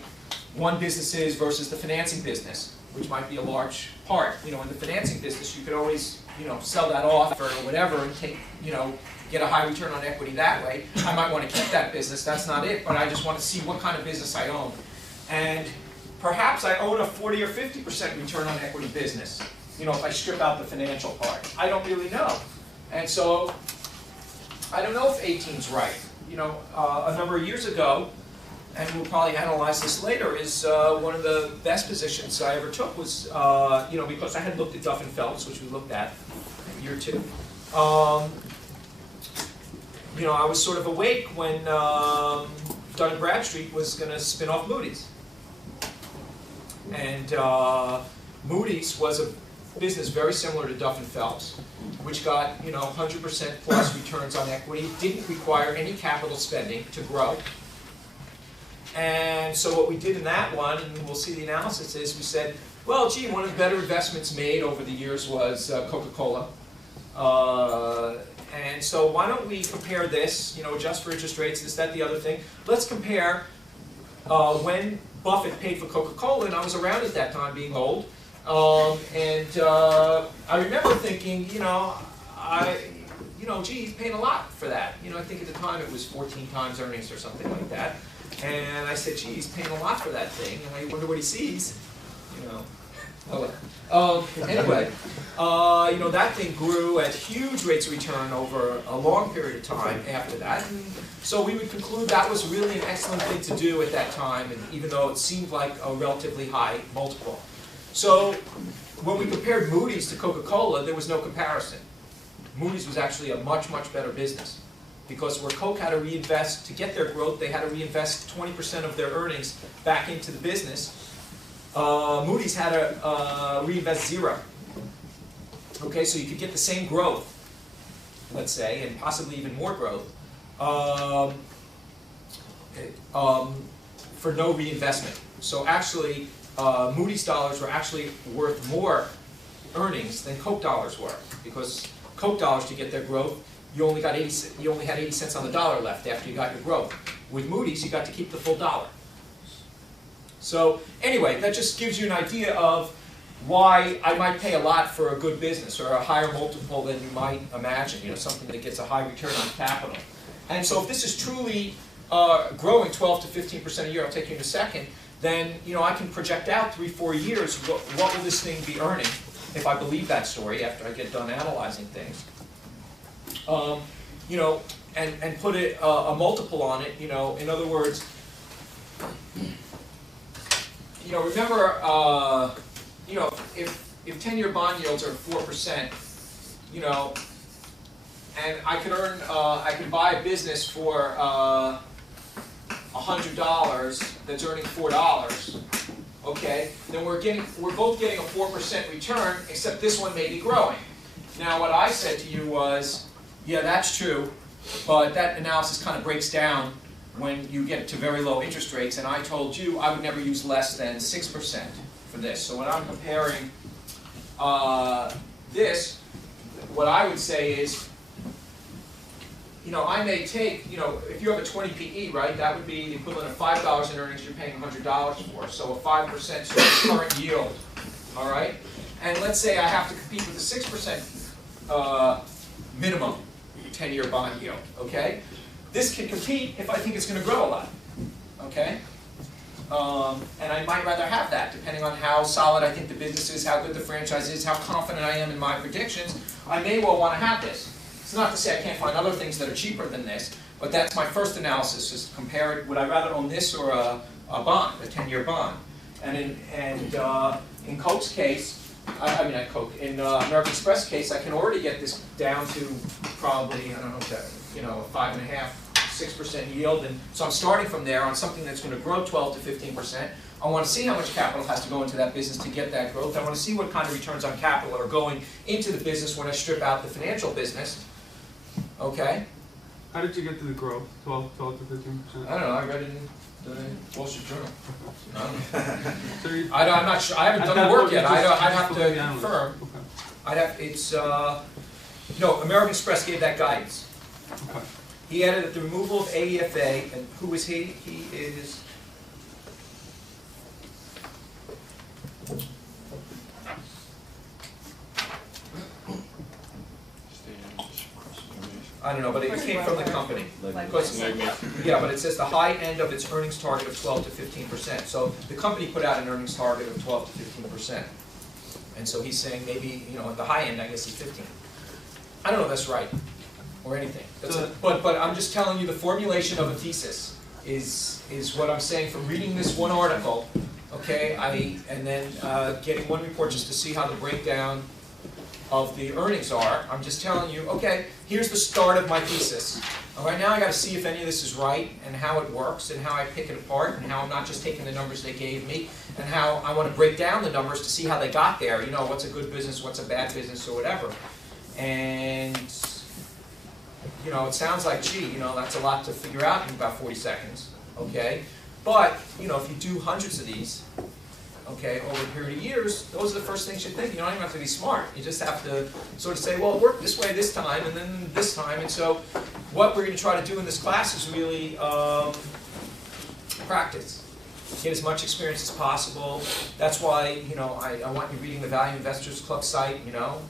one business is versus the financing business, which might be a large part. You know, in the financing business, you could always, you know, sell that off or whatever and take, you know, get a high return on equity that way. I might want to keep that business, that's not it, but I just want to see what kind of business I own. And perhaps I own a 40 or 50% return on equity business, you know, if I strip out the financial part. I don't really know. And so, I don't know if 18's right. You know, a number of years ago, and we'll probably analyze this later, is one of the best positions I ever took was, you know, because I had looked at Duff & Phelps, which we looked at a year or two. You know, I was sort of awake when Dun & Bradstreet was going to spin off Moody's. And Moody's was a business very similar to Duff & Phelps, which got, you know, 100% plus returns on equity, didn't require any capital spending to grow. And so what we did in that one, and we'll see the analysis, is we said, well, gee, one of the better investments made over the years was Coca-Cola. And so why don't we compare this, you know, adjust for interest rates, this, that, the other thing. Let's compare when Buffett paid for Coca-Cola, and I was around at that time being old. I remember thinking, you know, gee, he's paying a lot for that. You know, I think at the time it was 14 times earnings or something like that. And I said, gee, he's paying a lot for that thing, and I wonder what he sees. You know. Anyway, you know, that thing grew at huge rates of return over a long period of time after that. And so we would conclude that was really an excellent thing to do at that time, and even though it seemed like a relatively high multiple. So when we compared Moody's to Coca-Cola, there was no comparison. Moody's was actually a much, much better business. Because where Coke had to reinvest, to get their growth, they had to reinvest 20% of their earnings back into the business. Moody's had to reinvest zero. Okay, so you could get the same growth, let's say, and possibly even more growth, for no reinvestment. So actually, Moody's dollars were actually worth more earnings than Coke dollars were, because Coke dollars, to get their growth, you only had 80 cents on the dollar left after you got your growth. With Moody's, you got to keep the full dollar. So anyway, that just gives you an idea of why I might pay a lot for a good business, or a higher multiple than you might imagine, you know, something that gets a high return on capital. And so if this is truly growing 12 to 15% a year, I'll take you in a second, then, you know, I can project out 3-4 years, what will this thing be earning, if I believe that story after I get done analyzing things. You know, and put a multiple on it, you know, in other words, you know, remember, you know, if 10-year bond yields are 4%, you know, and I could earn, I could buy a business for $100 that's earning $4. Okay, then we're both getting a 4% return, except this one may be growing. Now, what I said to you was, yeah, that's true, but that analysis kind of breaks down when you get to very low interest rates, and I told you I would never use less than 6% for this. So when I'm comparing this, what I would say is, you know, I may take, you know, if you have a 20 PE, right, that would be the equivalent of $5 in earnings you're paying $100 for, so a 5% sort of current yield, all right? And let's say I have to compete with a 6% minimum 10-year bond yield, okay? This can compete if I think it's going to grow a lot, okay? And I might rather have that, depending on how solid I think the business is, how good the franchise is, how confident I am in my predictions. I may well want to have this. It's not to say I can't find other things that are cheaper than this, But that's my first analysis, is to compare it, would I rather own this or a bond, a 10-year bond? And in Coke's case, I mean not Coke, in American Express case, I can already get this down to probably, I don't know, you know, 5.5%, 6% yield, and so I'm starting from there on something that's going to grow 12 to 15%. I want to see how much capital has to go into that business to get that growth. I want to see what kind of returns on capital are going into the business when I strip out the financial business. Okay? How did you get to the growth, 12 to 15%? I don't know. I read it in the Wall Street Journal. So I'm not sure. I haven't done the work yet. I'd have to confirm. Okay. I'd have. It's no. American Express gave that guidance. Okay. He added that the removal of AEFA, and who is he? He is. I don't know, but it came from the company. Because, yeah, but it says the high end of its earnings target of 12 to 15%. So the company put out an earnings target of 12 to 15%. And so he's saying maybe, you know, at the high end, I guess he's 15. I don't know if that's right or anything. But I'm just telling you the formulation of a thesis is what I'm saying from reading this one article, okay, and then getting one report just to see how the breakdown of the earnings are. I'm just telling you, okay, here's the start of my thesis. All right, now I got to see if any of this is right and how it works and how I pick it apart and how I'm not just taking the numbers they gave me and how I want to break down the numbers to see how they got there. You know, what's a good business, what's a bad business, or whatever. And you know, it sounds like, gee, you know, that's a lot to figure out in about 40 seconds. Okay, but you know, if you do hundreds of these, okay, over a period of years, those are the first things you think. You don't even have to be smart. You just have to sort of say, well, it worked this way this time, and then this time. And so what we're going to try to do in this class is really practice. Get as much experience as possible. That's why, you know, I want you reading the Value Investors Club site. You know,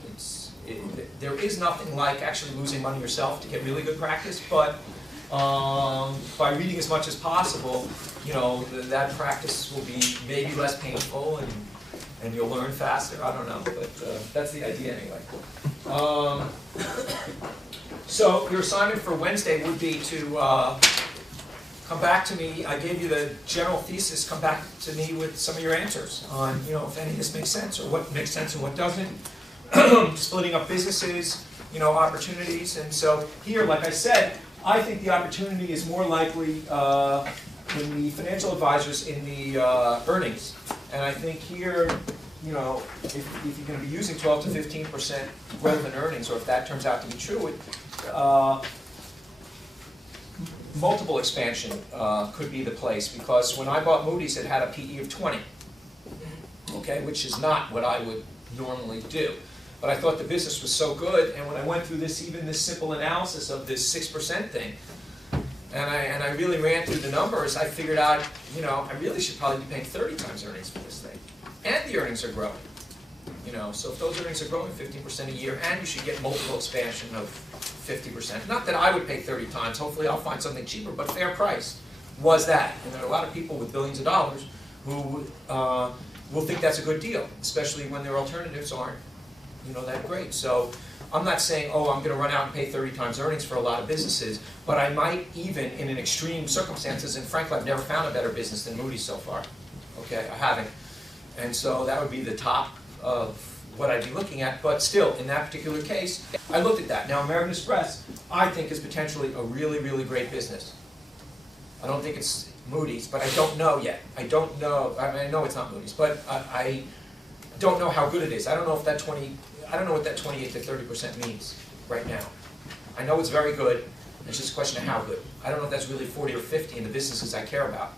there is nothing like actually losing money yourself to get really good practice, but by reading as much as possible, you know, that practice will be maybe less painful and you'll learn faster. I don't know, but that's the idea anyway. So your assignment for Wednesday would be to come back to me. I gave you the general thesis. Come back to me with some of your answers on, you know, if any of this makes sense or what makes sense and what doesn't. Splitting up businesses, you know, opportunities. And so here, like I said, I think the opportunity is more likely in the financial advisors in the earnings. And I think here, you know, if you're going to be using 12 to 15% growth in earnings, or if that turns out to be true, multiple expansion could be the place. Because when I bought Moody's, it had a PE of 20, okay, which is not what I would normally do. But I thought the business was so good, and when I went through this, even this simple analysis of this 6% thing, and I really ran through the numbers, I figured out, you know, I really should probably be paying 30 times earnings for this thing. And the earnings are growing. You know, so if those earnings are growing 15% a year, and you should get multiple expansion of 50%. Not that I would pay 30 times, hopefully I'll find something cheaper, but fair price was that. And there are a lot of people with billions of dollars who will think that's a good deal, especially when their alternatives aren't, you know, that great. So I'm not saying, oh, I'm going to run out and pay 30 times earnings for a lot of businesses, but I might even, in an extreme circumstances, and frankly, I've never found a better business than Moody's so far. Okay, I haven't. And so that would be the top of what I'd be looking at, but still, in that particular case, I looked at that. Now, American Express, I think, is potentially a really, really great business. I don't think it's Moody's, but I don't know yet. I don't know. I mean, I know it's not Moody's, but I don't know how good it is. I don't know if that I don't know what that 28 to 30% means right now. I know it's very good. It's just a question of how good. I don't know if that's really 40 or 50 in the businesses I care about,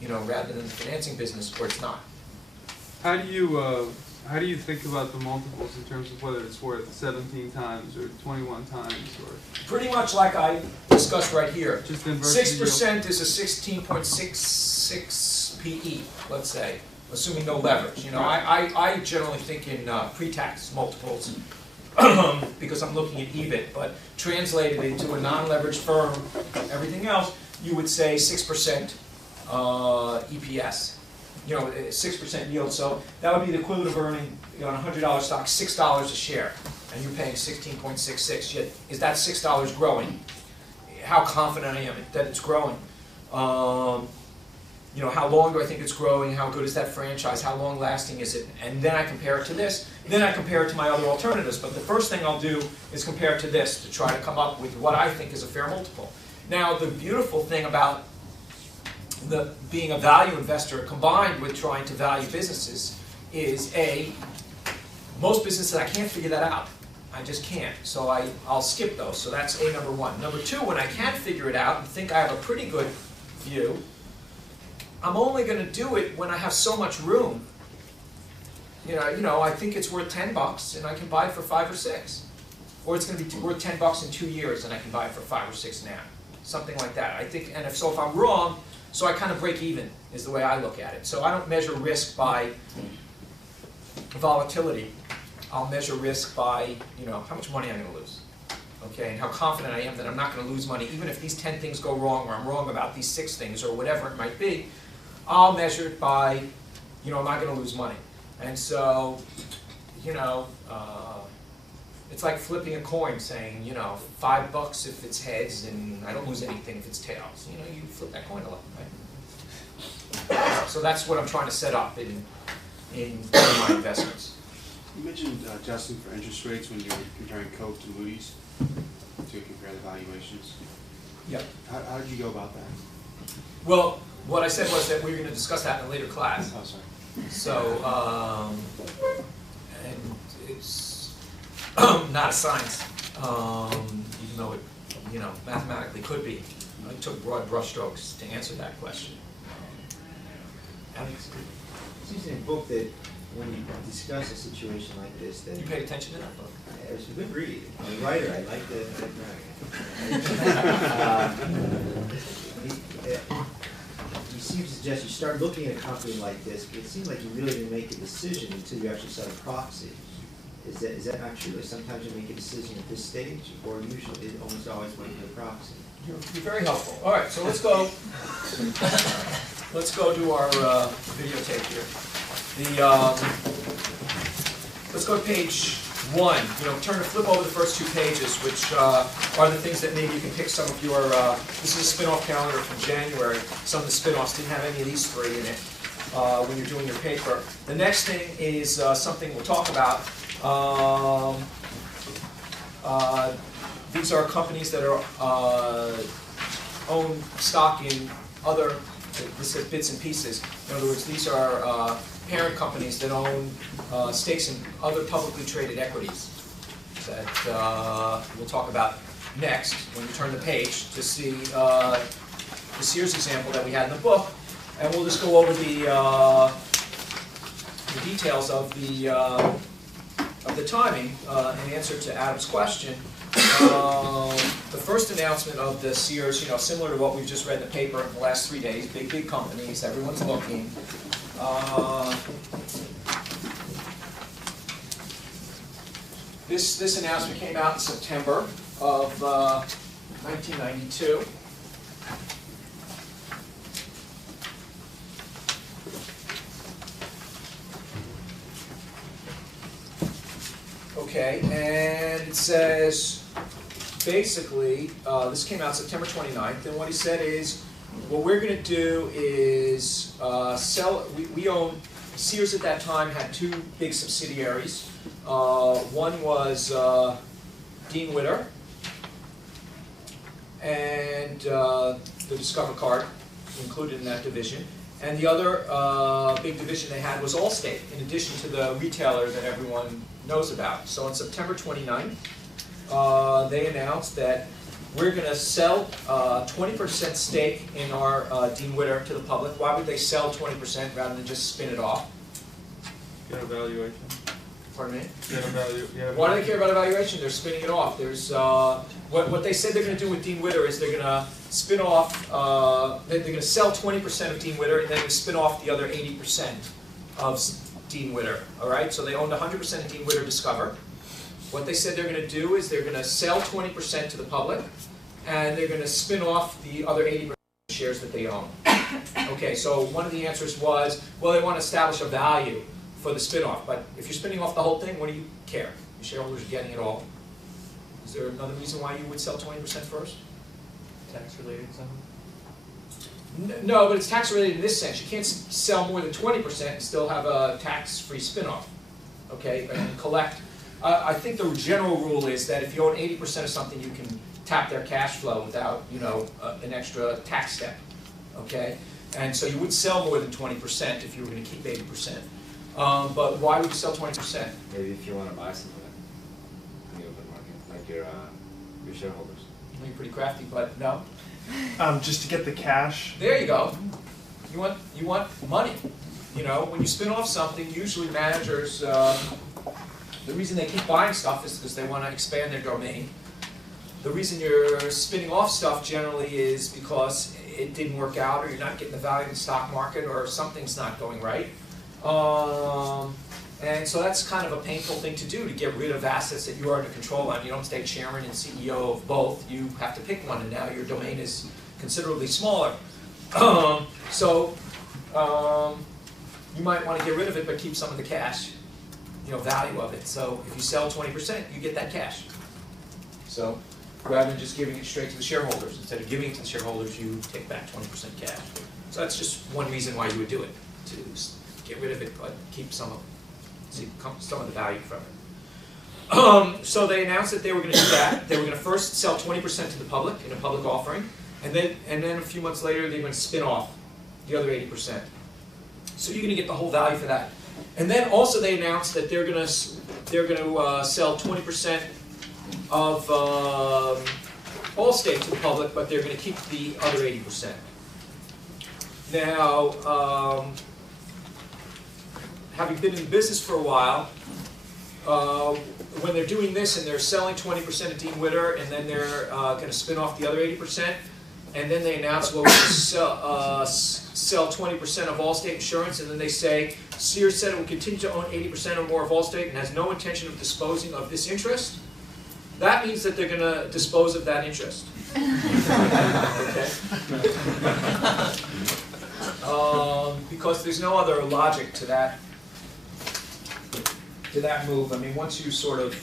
you know, rather than the financing business where it's not. How do you think about the multiples in terms of whether it's worth 17 times or 21 times or? Pretty much like I discussed right here. Just inverse 6% is a 16.66 PE, let's say, assuming no leverage. You know, Right. I generally think in pre-tax multiples because I'm looking at EBIT, but translated into a non-leveraged firm, everything else, you would say 6% EPS. You know, 6% yield. So that would be the equivalent of earning, you know, on a $100 stock, $6 a share, and you're paying 16.66. Yet, is that $6 growing? how confident I am that it's growing. You know, how long do I think it's growing? How good is that franchise? How long lasting is it? And then I compare it to this. Then I compare it to my other alternatives. But the first thing I'll do is compare it to this to try to come up with what I think is a fair multiple. Now, the beautiful thing about being a value investor combined with trying to value businesses is most businesses I can't figure that out. I just can't. So I'll skip those. So that's number one. Number two, when I can't figure it out and think I have a pretty good view, I'm only going to do it when I have so much room. You know, I think it's worth $10 and I can buy it for 5 or 6. Or it's going to be worth $10 in 2 years and I can buy it for 5 or 6 now. Something like that. I think, and if I'm wrong, so I kind of break even is the way I look at it. So I don't measure risk by volatility. I'll measure risk by, you know, how much money I'm going to lose. Okay, and how confident I am that I'm not going to lose money, even if these 10 things go wrong, or I'm wrong about these 6 things, or whatever it might be. I'll measure it by, you know, am I going to lose money? And so, you know, it's like flipping a coin, saying, you know, $5 if it's heads, and I don't lose anything if it's tails. You know, you flip that coin a lot, right? So that's what I'm trying to set up in my investments. You mentioned adjusting for interest rates when you're comparing Coke to Moody's to compare the valuations. Yep. How did you go about that? Well, what I said was that we were going to discuss that in a later class. Oh, sorry. So, and it's not a science, even though it, you know, mathematically could be. I took broad brushstrokes to answer that question. It seems in the book that when you discuss a situation like this, that You paid attention to that book? it was a good read. I'm a writer. I like to he seems to suggest you start looking at a company like this, but it seems like you really didn't make a decision until you actually saw the proxy. Is that not true? Sometimes you make a decision at this stage, or usually it almost always went to the proxy. You're very helpful. All right, so let's go. Let's go to our videotape here. Let's go to page 1. You know, flip over the first 2 pages, which are the things that maybe you can pick some of your. This is a spin-off calendar from January. Some of the spin-offs didn't have any of these 3 in it when you're doing your paper. The next thing is something we'll talk about. These are companies that are own stock in other. This says bits and pieces. In other words, these are parent companies that own stakes in other publicly traded equities that we'll talk about next when you turn the page to see the Sears example that we had in the book. And we'll just go over the details of the timing in answer to Adam's question. The first announcement of the Sears, you know, similar to what we've just read in the paper in the last 3 days, big companies, everyone's looking. This announcement came out in September of 1992. Okay, and it says, basically, this came out September 29th, and what he said is, what we're going to do is sell, we own, Sears at that time had 2 big subsidiaries. One was Dean Witter, and the Discover card included in that division. And the other big division they had was Allstate, in addition to the retailer that everyone knows about. So on September 29th, they announced that we're going to sell 20% stake in our Dean Witter to the public. Why would they sell 20% rather than just spin it off? Get a valuation. Pardon me? Get a value. Why do they care about evaluation? They're spinning it off. There's what they said they're going to do with Dean Witter is they're going to spin off. They're going to sell 20% of Dean Witter and then they're going to spin off the other 80% of Dean Witter. All right. So they owned 100% of Dean Witter Discover. What they said they're going to do is they're going to sell 20% to the public, and they're going to spin off the other 80% shares that they own. Okay. So one of the answers was, well, they want to establish a value for the spin-off, but if you're spinning off the whole thing, what do you care? The shareholders are getting it all. Is there another reason why you would sell 20% first? tax related something? No, but it's tax related in this sense. You can't sell more than 20% and still have a tax-free spin-off, okay, and collect. I think the general rule is that if you own 80% of something, you can tap their cash flow without, an extra tax step, okay? And so you would sell more than 20% if you were going to keep 80%. But why would you sell 20%? Maybe if you want to buy something in the open market, like your shareholders. You're pretty crafty, but no. Just to get the cash. There you go. You want money. When you spin off something, usually managers, the reason they keep buying stuff is because they want to expand their domain. The reason you're spinning off stuff generally is because it didn't work out, or you're not getting the value in the stock market, or something's not going right. And so that's kind of a painful thing to do, to get rid of assets that you are under control on. You don't stay chairman and CEO of both. You have to pick one, and now your domain is considerably smaller. You might want to get rid of it, but keep some of the cash, value of it. So if you sell 20%, you get that cash. So rather than just giving it straight to the shareholders, instead of giving it to the shareholders, you take back 20% cash. So that's just one reason why you would do it, to get rid of it, but keep some of it. Some of the value from it. So they announced that they were going to do that. They were going to first sell 20% to the public in a public offering, and then a few months later they were going to spin off the other 80%. So you're going to get the whole value for that. And then also they announced that they're going to sell 20% of Allstate to the public, but they're going to keep the other 80%. Now. Having been in the business for a while, when they're doing this and they're selling 20% of Dean Witter, and then they're going to spin off the other 80%, and then they announce, well, we're going to sell 20% of Allstate Insurance, and then they say, Sears said it will continue to own 80% or more of Allstate and has no intention of disposing of this interest. That means that they're going to dispose of that interest. Okay? Because there's no other logic to that move. I mean, once you sort of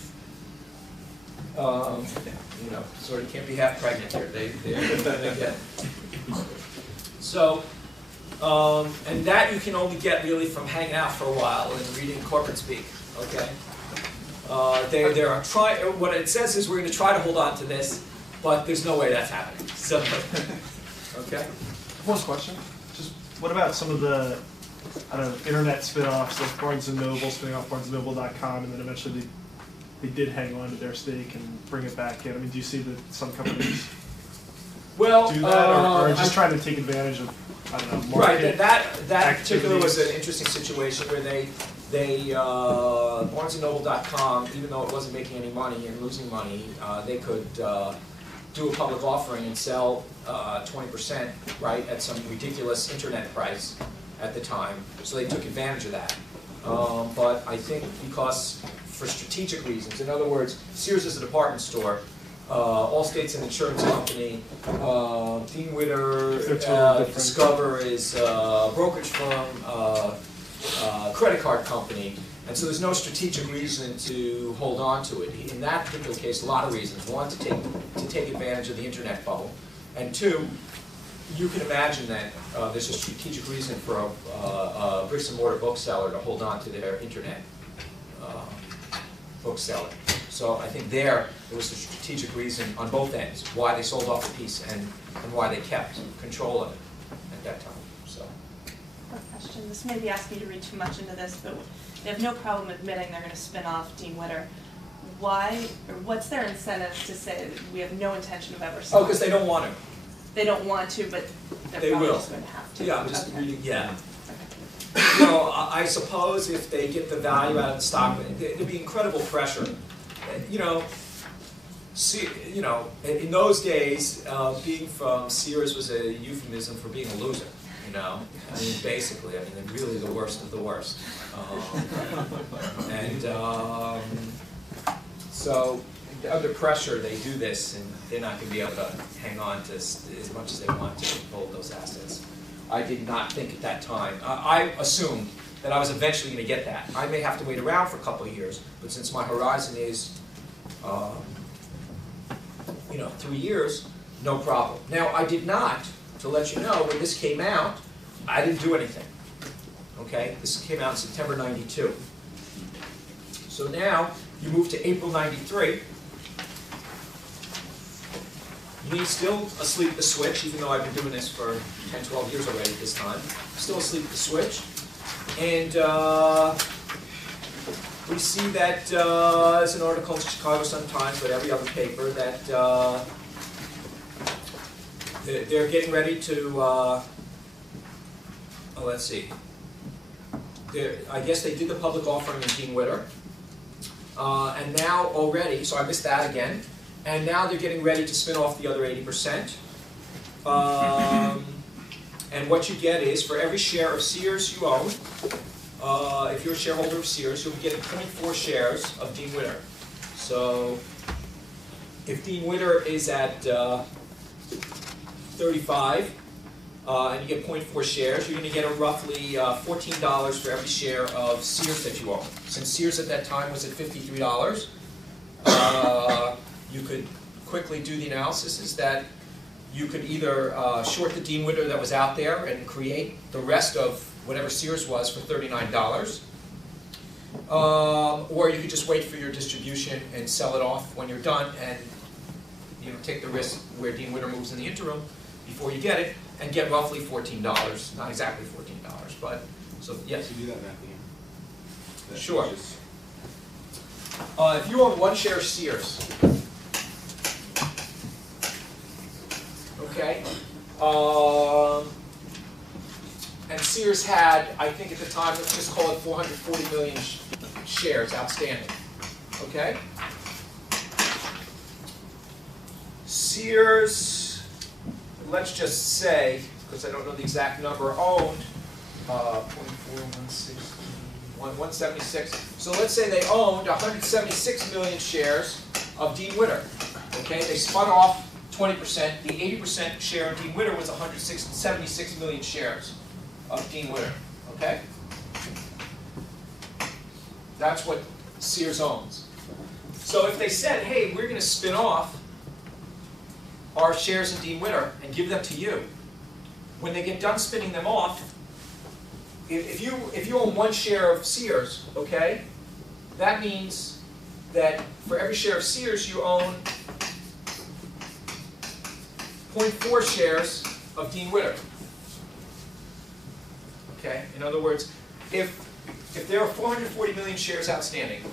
can't be half pregnant here. They get. So, and that you can only get really from hanging out for a while and reading corporate speak. Okay. What it says is we're going to try to hold on to this, but there's no way that's happening. So, okay. One question. Just what about some of the internet spin-offs, like Barnes & Noble spinning off BarnesandNoble.com, and then eventually they did hang on to their stake and bring it back in. I mean, do you see that some companies do that, or just trying to take advantage of, market right? That particular activities? was an interesting situation where they BarnesandNoble.com, even though it wasn't making any money and losing money, they could do a public offering and sell 20%, right, at some ridiculous internet price at the time. So they took advantage of that. But I think because for strategic reasons, in other words, Sears is a department store, Allstate's an insurance company, Dean Witter, Discover is a brokerage firm, credit card company, and so there's no strategic reason to hold on to it. In that particular case, a lot of reasons. One, to take advantage of the internet bubble, and two, you can imagine that there's a strategic reason for a bricks and mortar bookseller to hold on to their internet bookseller. So I think there was a strategic reason on both ends why they sold off the piece and why they kept control of it at that time. So. One question. This may be asking you to read too much into this, but they have no problem admitting they're going to spin off Dean Witter. Why, or what's their incentive to say that we have no intention of ever selling? Oh, because they don't want to. They don't want to, but they probably will. just going to have to. Yeah, I'm just reading. Yeah. I suppose if they get the value out of the stock, there'd be incredible pressure. In those days, being from Sears was a euphemism for being a loser. I mean, basically, they're really the worst of the worst. So under pressure, they do this, and they're not going to be able to hang on to as much as they want to hold those assets. I did not think at that time. I assumed that I was eventually going to get that. I may have to wait around for a couple of years, but since my horizon is, 3 years, No problem. Now, I did not, to let you know, when this came out, I didn't do anything. Okay? This came out in September 92. So now, you move to April 93. Me still asleep at the switch, even though I've been doing this for 10, 12 years already at this time. Still asleep at the switch. And we see that there's an article in Chicago Sun-Times, but every other paper, that they're getting ready to, let's see. I guess they did the public offering of Dean Witter. And now already, so I missed that again, and now they're getting ready to spin off the other 80%. And what you get is, for every share of Sears you own, if you're a shareholder of Sears, you'll be getting 0.4 shares of Dean Witter. So if Dean Witter is at 35, and you get 0.4 shares, you're going to get roughly $14 for every share of Sears that you own. Since Sears at that time was at $53, you could quickly do the analysis, is that you could either short the Dean Witter that was out there and create the rest of whatever Sears was for $39, or you could just wait for your distribution and sell it off when you're done, and take the risk where Dean Witter moves in the interim before you get it, and get roughly $14. Not exactly $14, but so yes. To do that math again. Sure. If you own one share of Sears, okay, and Sears had, I think at the time, let's just call it 440 million shares outstanding, okay? Sears, let's just say, because I don't know the exact number, owned 176. So let's say they owned 176 million shares of Dean Witter. Okay, they spun off 20%. The 80% share of Dean Witter was 176 million shares of Dean Witter. Okay, that's what Sears owns. So if they said, "Hey, we're going to spin off our shares in Dean Witter and give them to you," when they get done spinning them off, if you own one share of Sears, okay, that means that for every share of Sears you own 0.4 shares of Dean Witter. Okay, in other words, if there are 440 million shares outstanding,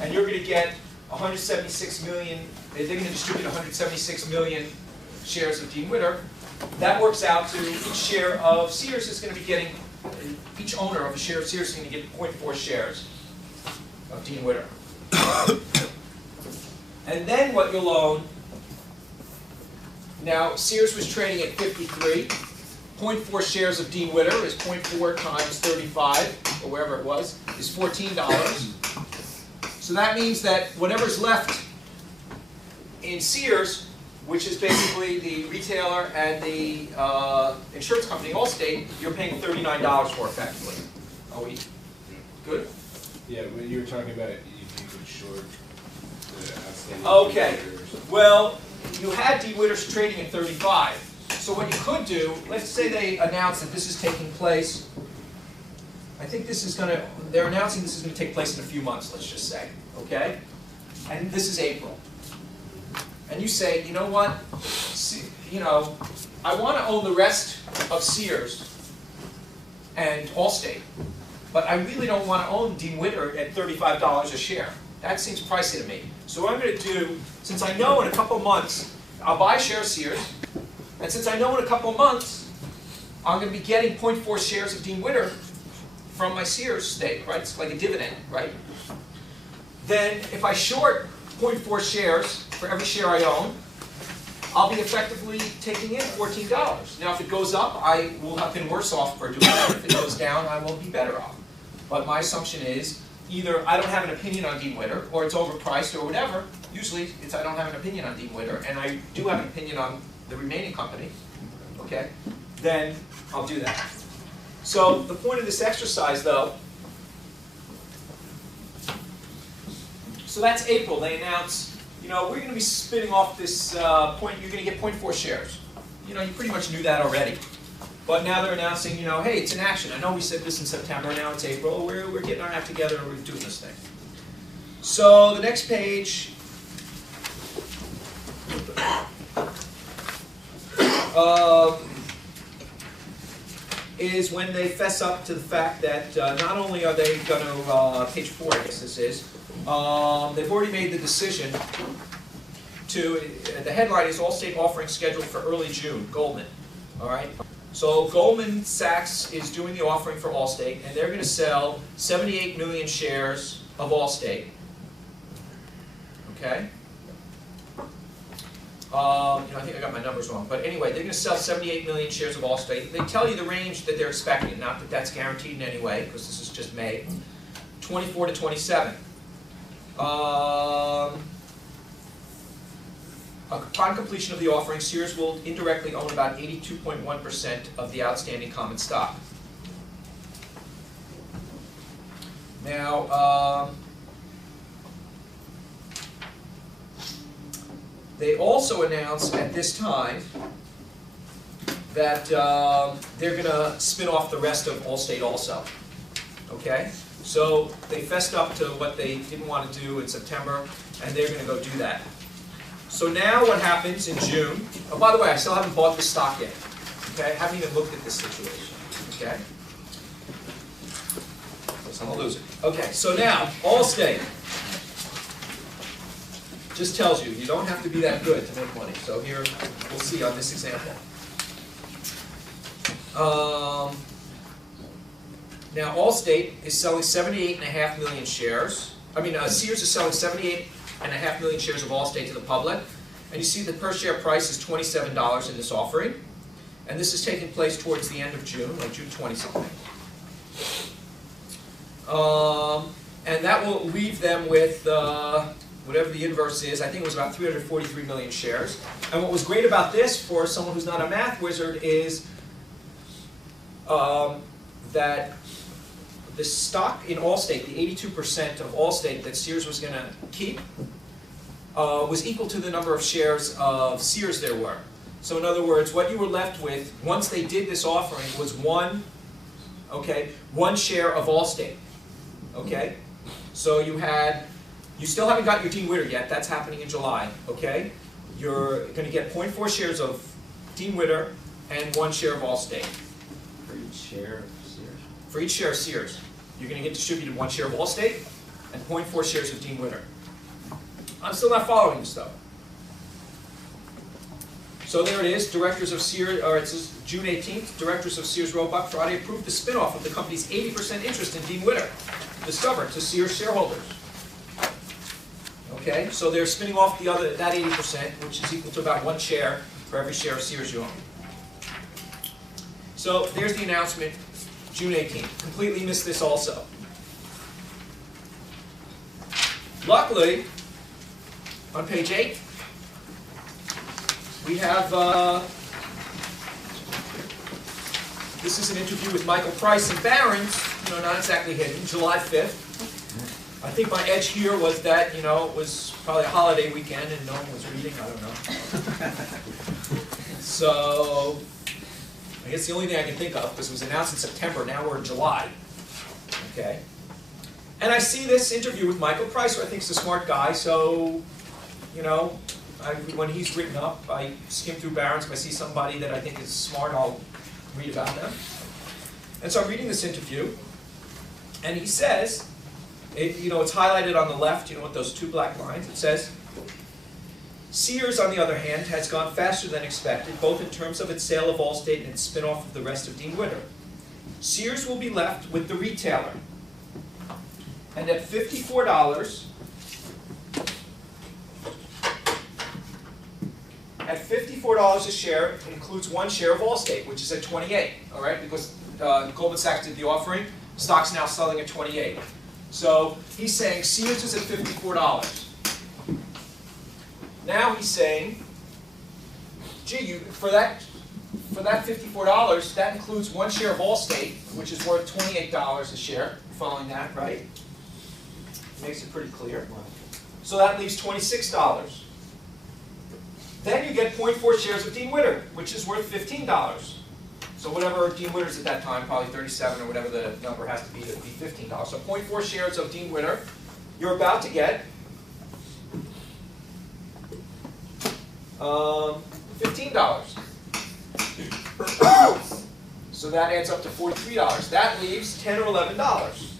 and you're going to get 176 million, they're going to distribute 176 million shares of Dean Witter, that works out to each share of Sears is going to be getting, each owner of a share of Sears is going to get 0.4 shares of Dean Witter. And then what you'll own, now Sears was trading at 53, 0.4 shares of Dean Witter is 0.4 times 35, or wherever it was, is $14. So that means that whatever's left in Sears, which is basically the retailer and the insurance company, Allstate, you're paying $39 for effectively. Are we good? Yeah, when you were talking about it, you could short the outstanding. Okay. Well, you had Dean Witter trading at 35. So what you could do, let's say they announce that this is taking place, I think this is going to, they're announcing this is going to take place in a few months, let's just say, okay? And this is April. And you say, you know what, I want to own the rest of Sears and Allstate, but I really don't want to own Dean Witter at $35 a share. That seems pricey to me. So what I'm going to do, since I know in a couple months, I'll buy a share of Sears, and since I know in a couple months, I'm going to be getting 0.4 shares of Dean Witter from my Sears stake, right? It's like a dividend, right? Then if I short 0.4 shares for every share I own, I'll be effectively taking in $14. Now if it goes up, I will have been worse off for doing that. If it goes down, I will be better off. But my assumption is either I don't have an opinion on Dean Witter, or it's overpriced, or whatever. Usually it's I don't have an opinion on Dean Witter, and I do have an opinion on the remaining company, okay? Then I'll do that. So the point of this exercise, though, So that's April. They announce, you know, we're going to be spinning off this point. You're going to get 0.4 shares. You know, you pretty much knew that already. But now they're announcing, you know, hey, it's in action. I know we said this in September. Now it's April. We're getting our act together and we're doing this thing. So the next page. Is when they fess up to the fact that not only are they going to, page 4 I guess this is, they've already made the decision to, the headline is Allstate offering scheduled for early June, Goldman, all right? So Goldman Sachs is doing the offering for Allstate, and they're going to sell 78 million shares of Allstate, okay? You know, I think I got my numbers wrong, but anyway, they're going to sell 78 million shares of Allstate. They tell you the range that they're expecting, not that that's guaranteed in any way, because this is just May, 24 to 27. Upon completion of the offering, Sears will indirectly own about 82.1% of the outstanding common stock. Now, they also announced at this time that they're going to spin off the rest of Allstate also. Okay? So they fessed up to what they didn't want to do in September, and they're going to go do that. So now what happens in June, oh, by the way, I still haven't bought the stock yet. Okay? I haven't even looked at this situation. Okay? So I'm going to lose it. Okay, so now, Allstate. Just tells you, you don't have to be that good to make money. So here, we'll see on this example. Now, Allstate is selling 78.5 million shares. I mean, Sears is selling 78.5 million shares of Allstate to the public. And you see the per share price is $27 in this offering. And this is taking place towards the end of June, like June 20-something. And that will leave them with whatever the inverse is. I think it was about 343 million shares. And what was great about this for someone who's not a math wizard is that the stock in Allstate, the 82% of Allstate that Sears was going to keep, was equal to the number of shares of Sears there were. So in other words, what you were left with once they did this offering was one share of Allstate. Okay? So you still haven't got your Dean Witter yet. That's happening in July. Okay? You're going to get 0.4 shares of Dean Witter and 1 share of Allstate. For each share of Sears? For each share of Sears. You're going to get distributed 1 share of Allstate and 0.4 shares of Dean Witter. I'm still not following this, though. So there it is. Directors of Sears, or it says June 18th, directors of Sears Roebuck Friday approved the spinoff of the company's 80% interest in Dean Witter, Discover, to Sears shareholders. Okay, so they're spinning off that 80%, which is equal to about 1 share for every share of Sears you own. So there's the announcement, June 18th. Completely missed this also. Luckily, on page 8, we have, this is an interview with Michael Price and Barron's, not exactly hidden, July 5th. I think my edge here was that, it was probably a holiday weekend and no one was reading, I don't know. So, I guess the only thing I can think of, because it was announced in September, now we're in July. Okay. And I see this interview with Michael Price, who I think is a smart guy, so, when he's written up, I skim through Barron's. If I see somebody that I think is smart, I'll read about them. And so I'm reading this interview, and he says, it's highlighted on the left, with those 2 black lines. It says, Sears, on the other hand, has gone faster than expected, both in terms of its sale of Allstate and its spin-off of the rest of Dean Witter. Sears will be left with the retailer. And at $54, a share, it includes 1 share of Allstate, which is at 28, all right? Because Goldman Sachs did the offering, stock's now selling at 28. So he's saying Sears is at $54. Now he's saying, gee, for that $54, that includes 1 share of Allstate, which is worth $28 a share. Following that, right? Makes it pretty clear. So that leaves $26. Then you get 0.4 shares of Dean Witter, which is worth $15. So whatever Dean Witter's at that time, probably 37 or whatever the number has to be $15. So 0.4 shares of Dean Witter, you're about to get $15. So that adds up to $43. That leaves $10 or $11.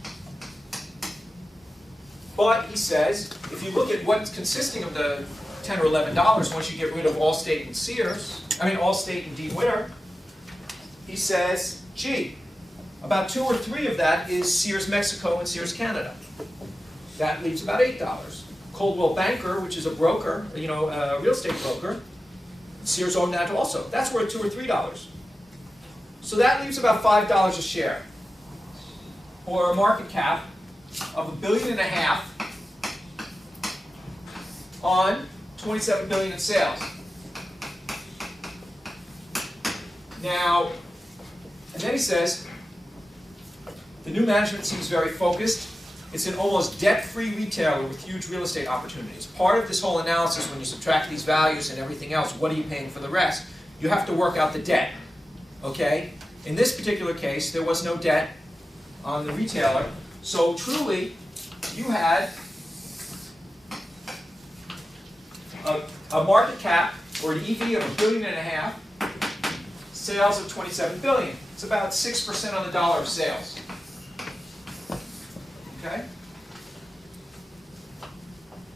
But he says, if you look at what's consisting of the $10 or $11, once you get rid of Allstate and Sears, Allstate and Dean Witter, he says, gee, about 2 or 3 of that is Sears Mexico and Sears Canada. That leaves about $8. Coldwell Banker, which is a broker, a real estate broker, Sears owned that also. That's worth $2 or $3. So that leaves about $5 a share, or a market cap of $1.5 billion on $27 billion in sales. Now, and then he says, the new management seems very focused. It's an almost debt-free retailer with huge real estate opportunities. Part of this whole analysis, when you subtract these values and everything else, what are you paying for the rest? You have to work out the debt. Okay? In this particular case, there was no debt on the retailer. So truly, you had a market cap, or an EV of $1.5 billion, sales of $27 billion. It's about 6% on the dollar of sales. Okay?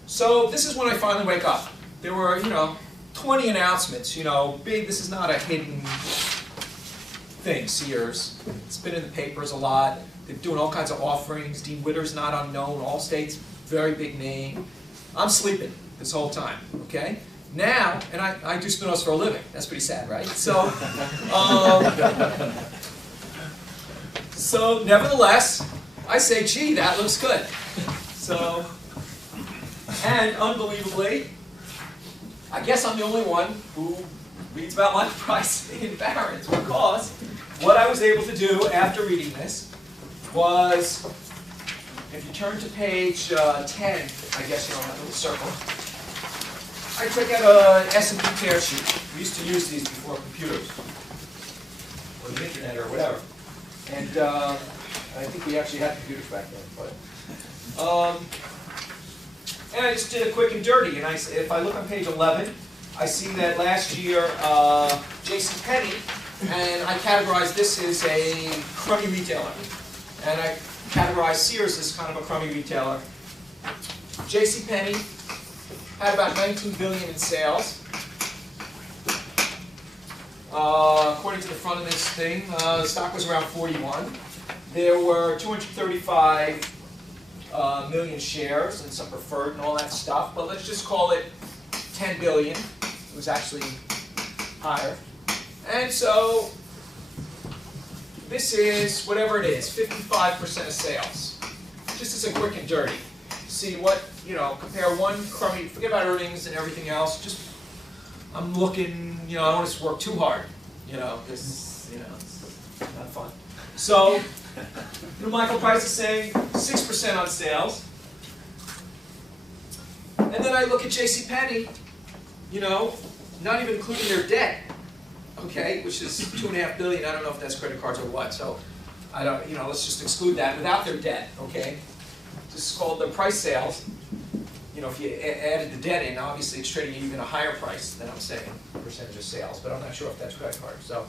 So this is when I finally wake up. There were, 20 announcements, big, this is not a hidden thing, Sears. It's been in the papers a lot. They're doing all kinds of offerings. Dean Witter's not unknown. Allstate's very big name. I'm sleeping this whole time, okay? Now, and I do spin-offs for a living. That's pretty sad, right? So, so nevertheless, I say, gee, that looks good. So, and unbelievably, I guess I'm the only one who reads about my price in Barron's, because what I was able to do after reading this was, if you turn to page 10, I guess you don't have a little circle, I took out an S&P tear sheet. We used to use these before computers, or the internet, or whatever. And I think we actually had computers back then. But, and I just did a quick and dirty. And if I look on page 11, I see that last year, JCPenney, and I categorized this as a crummy retailer. And I categorized Sears as kind of a crummy retailer. JCPenney had about $19 billion in sales. According to the front of this thing, the stock was around 41. There were 235 million shares and some preferred and all that stuff, but let's just call it 10 billion. It was actually higher. And so this is, whatever it is, 55% of sales. Just as a quick and dirty. See what, compare one crummy, forget about earnings and everything else, just, I'm looking, I don't want to work too hard, because, it's not fun. So, Michael Price is saying 6% on sales. And then I look at JCPenney, not even including their debt, okay, which is $2.5 billion. I don't know if that's credit cards or what, so I don't, let's just exclude that without their debt, okay? This is called the price sales. If you added the debt in, obviously it's trading at even a higher price than I'm saying, percentage of sales, but I'm not sure if that's credit card. So,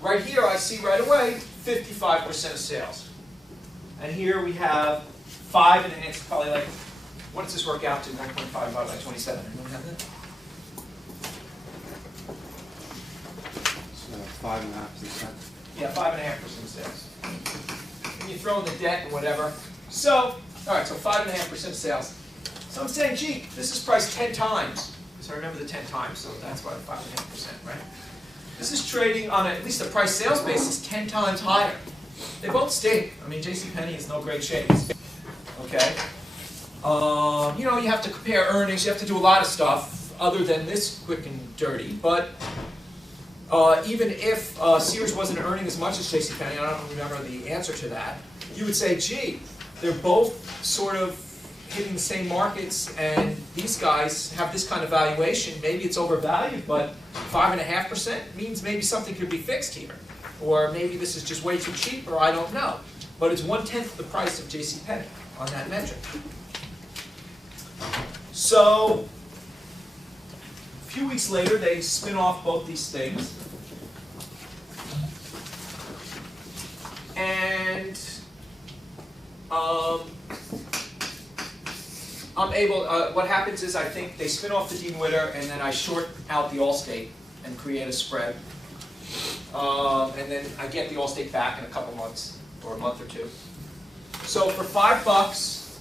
right here I see right away 55% of sales. And here we have 5, and it's probably like, what does this work out to? 9.5 divided by 27. Anyone have that? So 5.5%. Yeah, 5.5% of sales. And you throw in the debt and whatever. So, all right, so 5.5% of sales. So I'm saying, gee, this is priced 10 times. Because I remember the 10 times, so that's why the 5.5%, right? This is trading on at least a price sales basis 10 times higher. They both stink. I mean, JCPenney is no great shape. Okay? You have to compare earnings. You have to do a lot of stuff other than this quick and dirty. But even if Sears wasn't earning as much as JCPenney, I don't remember the answer to that, you would say, gee, they're both sort of hitting the same markets, and these guys have this kind of valuation. Maybe it's overvalued, but 5.5% means maybe something could be fixed here. Or maybe this is just way too cheap, or I don't know. But it's 1/10 the price of JCPenney on that metric. So, a few weeks later, they spin off both these things. And I'm able, what happens is I think they spin off the Dean Witter, and then I short out the Allstate and create a spread. And then I get the Allstate back in a couple months, or a month or two. So for $5,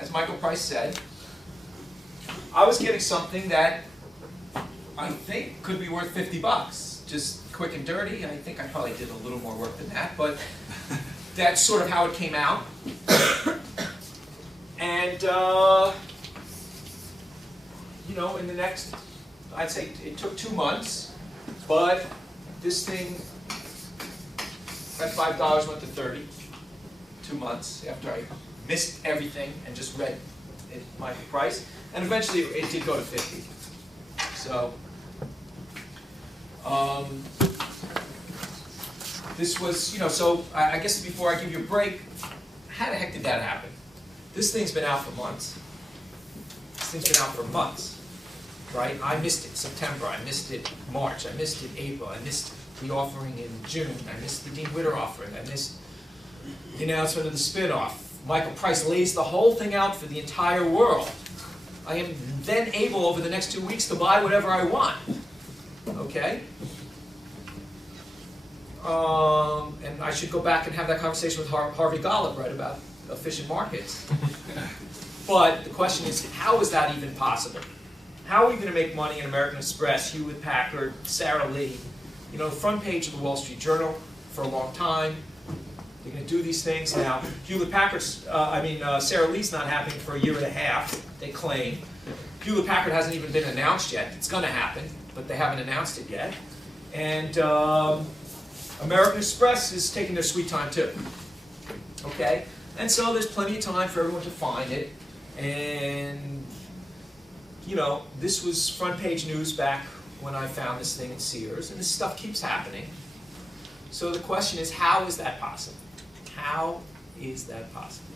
as Michael Price said, I was getting something that I think could be worth $50. Just quick and dirty. I think I probably did a little more work than that, but that's sort of how it came out. And, you know, in the next, I'd say it took 2 months, but this thing at $5 went to 30, 2 months after I missed everything and just read it, my price. And eventually it did go to 50. So, this was, you know, so I guess before I give you a break, how the heck did that happen? This thing's been out for months. This thing's been out for months, right? I missed it September, I missed it March, I missed it April, I missed the offering in June, I missed the Dean Witter offering, I missed the announcement of the spin-off. Michael Price lays the whole thing out for the entire world. I am then able, over the next 2 weeks, to buy whatever I want. Okay? And I should go back and have that conversation with Harvey Golub, right, about efficient markets. But the question is, how is that even possible? How are we going to make money in American Express, Hewlett Packard, Sara Lee? You know, the front page of the Wall Street Journal for a long time. They're going to do these things now. Hewlett Packard's, Sara Lee's not happening for a year and a half, they claim. Hewlett Packard hasn't even been announced yet. It's going to happen, but they haven't announced it yet. And American Express is taking their sweet time too. Okay? And so there's plenty of time for everyone to find it. And, you know, this was front page news back when I found this thing at Sears. And this stuff keeps happening. So the question is, how is that possible? How is that possible?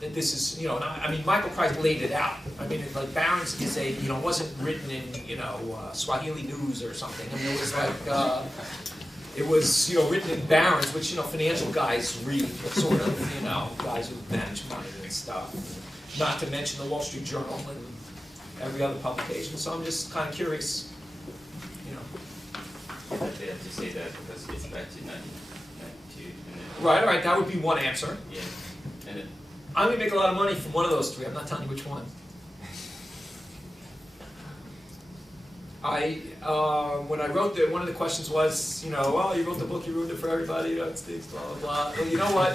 That this is, you know, and I mean, Michael Price laid it out. I mean, like Barron's can say, you know, it wasn't written in, you know, Swahili News or something. I mean, it was like, it was, you know, written in Barron's, which, you know, financial guys read, sort of, you know, guys who manage money and stuff. Not to mention the Wall Street Journal and every other publication. So I'm just kind of curious, you know. They have to say that because it's back to 1992. Right, all right, that would be one answer. Yeah. And then I'm going to make a lot of money from one of those three. I'm not telling you which one. When I wrote one of the questions was, you know, well, you wrote the book, you ruined it for everybody, United States, blah, blah, blah. Well, you know what?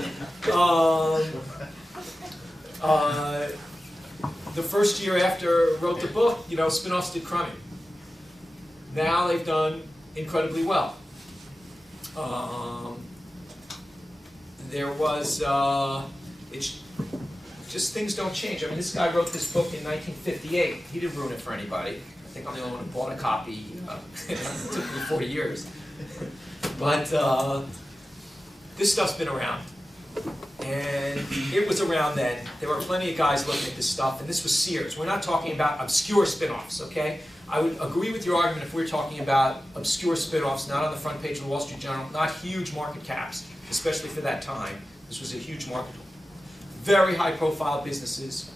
The first year after I wrote the book, you know, spin-offs did crummy. Now they've done incredibly well. There was, it's just things don't change. I mean, this guy wrote this book in 1958. He didn't ruin it for anybody. I think I'm the only one who bought a copy. It took me 40 years. But this stuff's been around. And it was around then. There were plenty of guys looking at this stuff, and this was Sears. We're not talking about obscure spin-offs, okay? I would agree with your argument if we're talking about obscure spin-offs, not on the front page of the Wall Street Journal, not huge market caps, especially for that time. This was a huge market. Very high-profile businesses.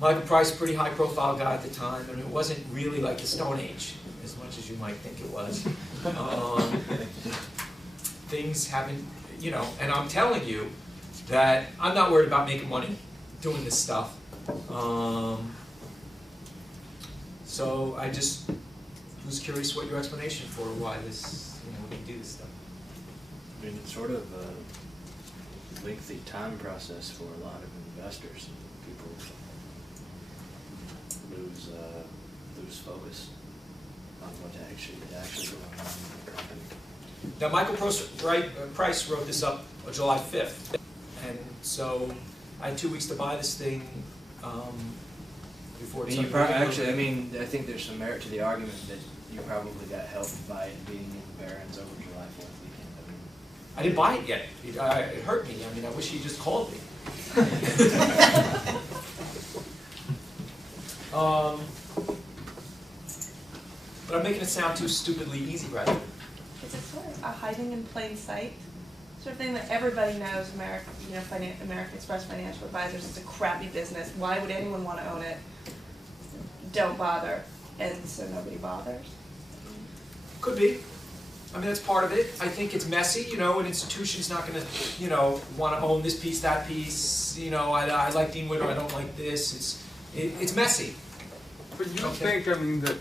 Michael Price, pretty high-profile guy at the time, and it wasn't really like the Stone Age, as much as you might think it was. Things haven't, you know, and I'm telling you that I'm not worried about making money doing this stuff. So I just was curious what your explanation for why this, you know, we do this stuff. I mean, it's sort of a lengthy time process for a lot of investors. People lose focus on what actually going on in the company. Now, Michael Price wrote this up on July 5th, and So I had 2 weeks to buy this thing before it's Actually, I mean, I think there's some merit to the argument that you probably got helped by it being in Barron's over July 4th weekend. I didn't buy it yet. It hurt me. I mean, I wish he just called me. But I'm making it sound too stupidly easy, right? It's a sort of a hiding in plain sight sort of thing that everybody knows. American, American Express Financial Advisors is a crappy business. Why would anyone want to own it? Don't bother, and so nobody bothers. Could be. I mean, that's part of it. I think it's messy. An institution's not going to, want to own this piece, that piece. I like Dean Witter. I don't like this. It's messy. But you think, I mean, that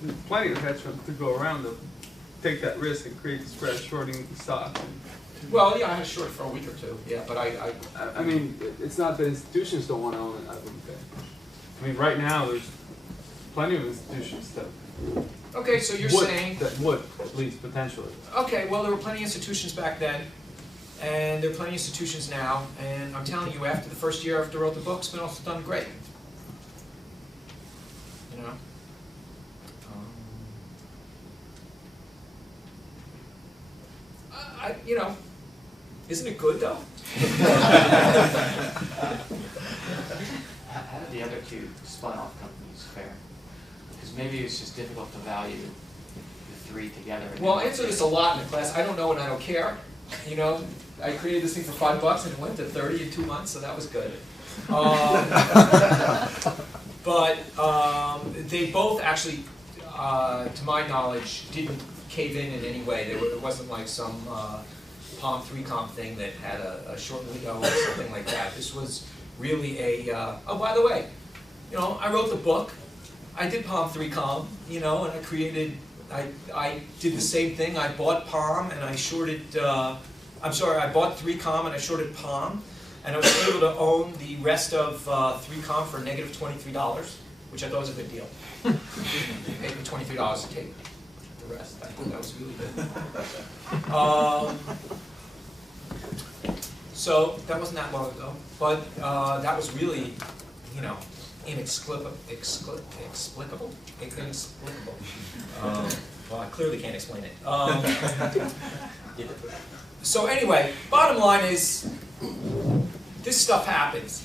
there's plenty of hedge funds to go around to take that risk and create spread shorting stock. Well, yeah, I had short for a week or two. Yeah, but I mean, it's not that institutions don't want to own it. I wouldn't think. I mean, right now there's plenty of institutions that. Okay, so you're saying that would at least potentially. Okay, well, there were plenty of institutions back then, and there are plenty of institutions now. And I'm telling you, after the first year after I wrote the book, Spinoff's done great. Isn't it good though? How did the other two spun-off companies fare? Because maybe it's just difficult to value the three together. Well, I answer this a lot in the class. I don't know and I don't care. I created this thing for $5 and it went to 30 in 2 months, so that was good. But they both actually, to my knowledge, didn't cave in any way. It wasn't like some Palm 3 comp thing that had a short window or something like that. This was really oh, by the way, I wrote the book. I did Palm 3 comp, and I created, I did the same thing. I bought Palm and I shorted, I bought 3 com and I shorted Palm. And I was able to own the rest of 3 com for negative $23, which I thought was a good deal. They paid me $23 to take the rest. I thought that was really good. So that wasn't that long ago, but that was really, inexplicable. Well, I clearly can't explain it. So anyway, bottom line is, this stuff happens,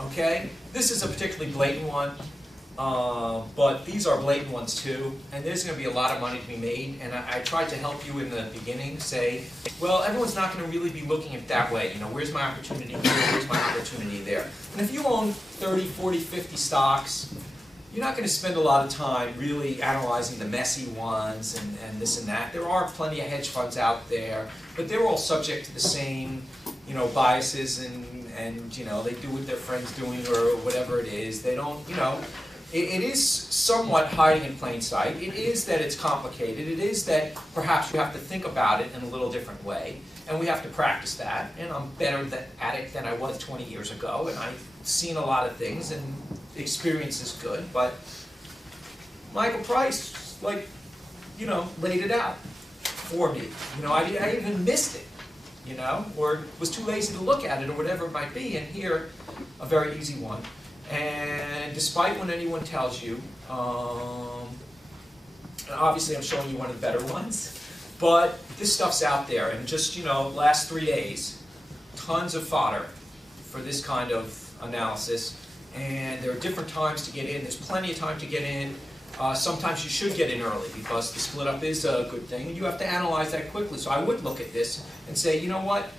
okay? This is a particularly blatant one, but these are blatant ones too, and there's going to be a lot of money to be made, and I tried to help you in the beginning say, well, everyone's not going to really be looking at it that way. Where's my opportunity here, where's my opportunity there? And if you own 30, 40, 50 stocks, you're not going to spend a lot of time really analyzing the messy ones and this and that. There are plenty of hedge funds out there, but they're all subject to the same, biases and they do what their friend's doing or whatever it is. They don't, it is somewhat hiding in plain sight. It is that it's complicated. It is that perhaps you have to think about it in a little different way, and we have to practice that. And I'm better at it than I was 20 years ago, and I've seen a lot of things, and experience is good. But Michael Price, laid it out for me. I even missed it, or was too lazy to look at it, or whatever it might be. And here, a very easy one. And despite what anyone tells you, obviously I'm showing you one of the better ones, but this stuff's out there. And just, last 3 days, tons of fodder for this kind of analysis. And there are different times to get in. There's plenty of time to get in. Sometimes you should get in early because the split up is a good thing, and you have to analyze that quickly. So I would look at this and say, you know what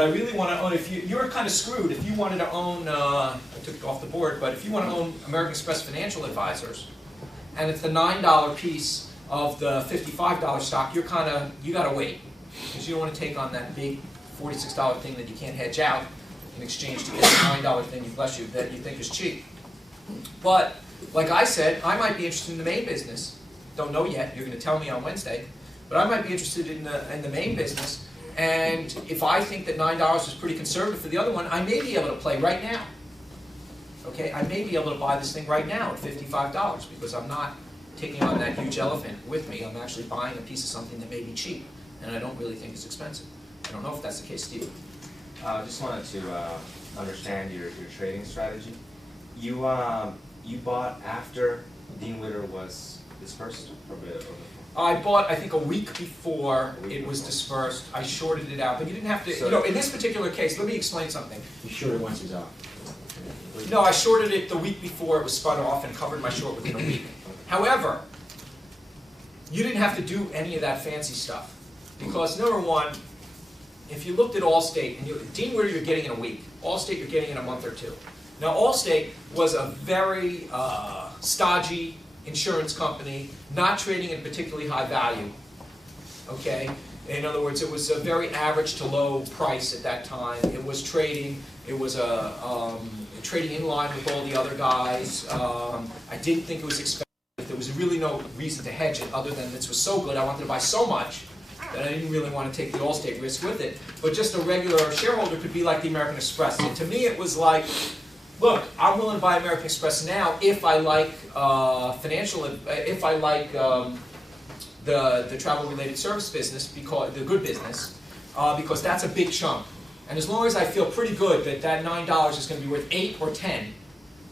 I really want to own, if you're kind of screwed, if you wanted to own, I took it off the board, but if you want to own American Express Financial Advisors, and it's the $9 piece of the $55 stock, you got to wait, because you don't want to take on that big $46 thing that you can't hedge out in exchange to get the $9 thing, bless you, that you think is cheap. But, like I said, I might be interested in the main business. Don't know yet, you're going to tell me on Wednesday, but I might be interested in the main business. And if I think that $9 is pretty conservative for the other one, I may be able to play right now. Okay, I may be able to buy this thing right now at $55 because I'm not taking on that huge elephant with me. I'm actually buying a piece of something that may be cheap, and I don't really think it's expensive. I don't know if that's the case, Steve. I just wanted to understand your trading strategy. You bought after Dean Witter was dispersed, or I bought, I think, a week before it was dispersed. I shorted it out, but you didn't have to. So, you know, in this particular case, let me explain something. You short it once it's out. No, I shorted it the week before it was spun off and covered my short within a week. However, you didn't have to do any of that fancy stuff. Because number one, if you looked at Allstate, and Dean Witter you're getting in a week, Allstate you're getting in a month or two. Now Allstate was a very stodgy insurance company, not trading at particularly high value. Okay? In other words, it was a very average to low price at that time. It was trading. It was trading in line with all the other guys. I didn't think it was expensive. There was really no reason to hedge it other than this was so good. I wanted to buy so much that I didn't really want to take the Allstate risk with it. But just a regular shareholder could be like the American Express. And to me, it was like, look, I'm willing to buy American Express now if I like if I like the travel-related service business, because the good business, because that's a big chunk. And as long as I feel pretty good that that $9 is going to be worth 8 or 10,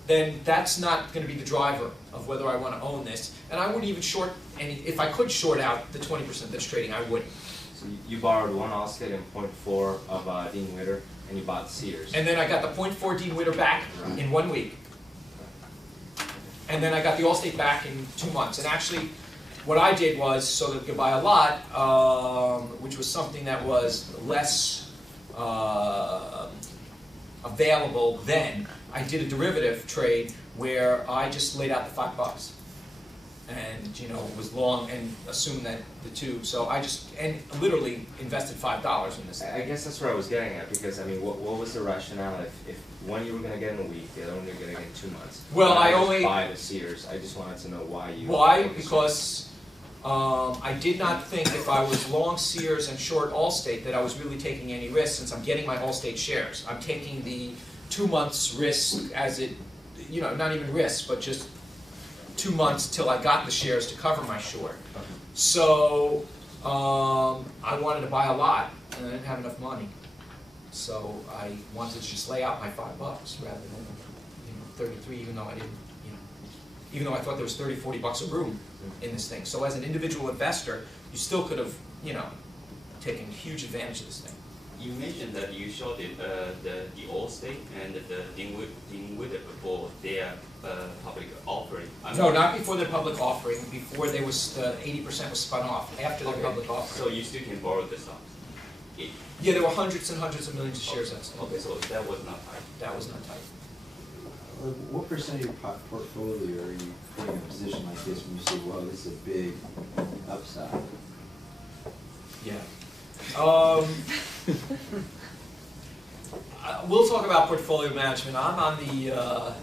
then that's not going to be the driver of whether I want to own this. And I wouldn't even short any. If I could short out the 20% that's trading, I wouldn't. So you borrowed one Allstate and 0.4 of Dean Witter, and you bought Sears. And then I got the 0.4 Dean Witter back in 1 week. And then I got the Allstate back in 2 months. And actually, what I did was, so that we could buy a lot, which was something that was less available then, I did a derivative trade where I just laid out the $5 and, you know, was long and assumed that the two. So I just literally invested $5 in this thing. I guess that's where I was getting at, because I mean, what was the rationale if one you were going to get in a week, the other one you were going to get in 2 months? Well, I just only buy the Sears. I just wanted to know why you. Why? Because I did not think if I was long Sears and short Allstate that I was really taking any risk, since I'm getting my Allstate shares. I'm taking the 2 months risk as it, you know, not even risk, but just 2 months till I got the shares to cover my short. So I wanted to buy a lot, and I didn't have enough money. So I wanted to just lay out my $5 rather than, you know, 33, even though I didn't, you know, even though I thought there was 30, 40 bucks a room in this thing. So as an individual investor, you still could have, you know, taken huge advantage of this thing. You mentioned that you shorted the Allstate and the Dean Witter before their public offering. No, not before their public offering. Before they was 80% was spun off. After their public offering. So you still can borrow the stocks. Yeah, there were hundreds and hundreds of millions of shares outstanding. Okay, so that was not tight. That was not tight. What percent of your portfolio are you putting in a position like this when you say, well, this is a big upside? Yeah. We'll talk about portfolio management. I'm on the.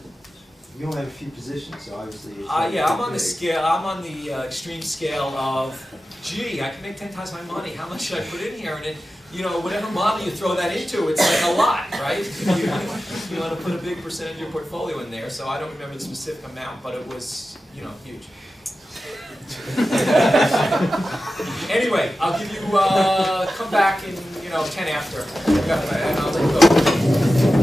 You only have a few positions, so obviously. It's yeah, I'm on the scale. I'm on the extreme scale of, gee, I can make 10 times my money. How much should I put in here? And it, you know, whatever model you throw that into, it's like a lot, right? You want to put a big percentage of your portfolio in there. So I don't remember the specific amount, but it was, you know, huge. Anyway, I'll give you, come back in, you know, 10 after, and I'll let you go.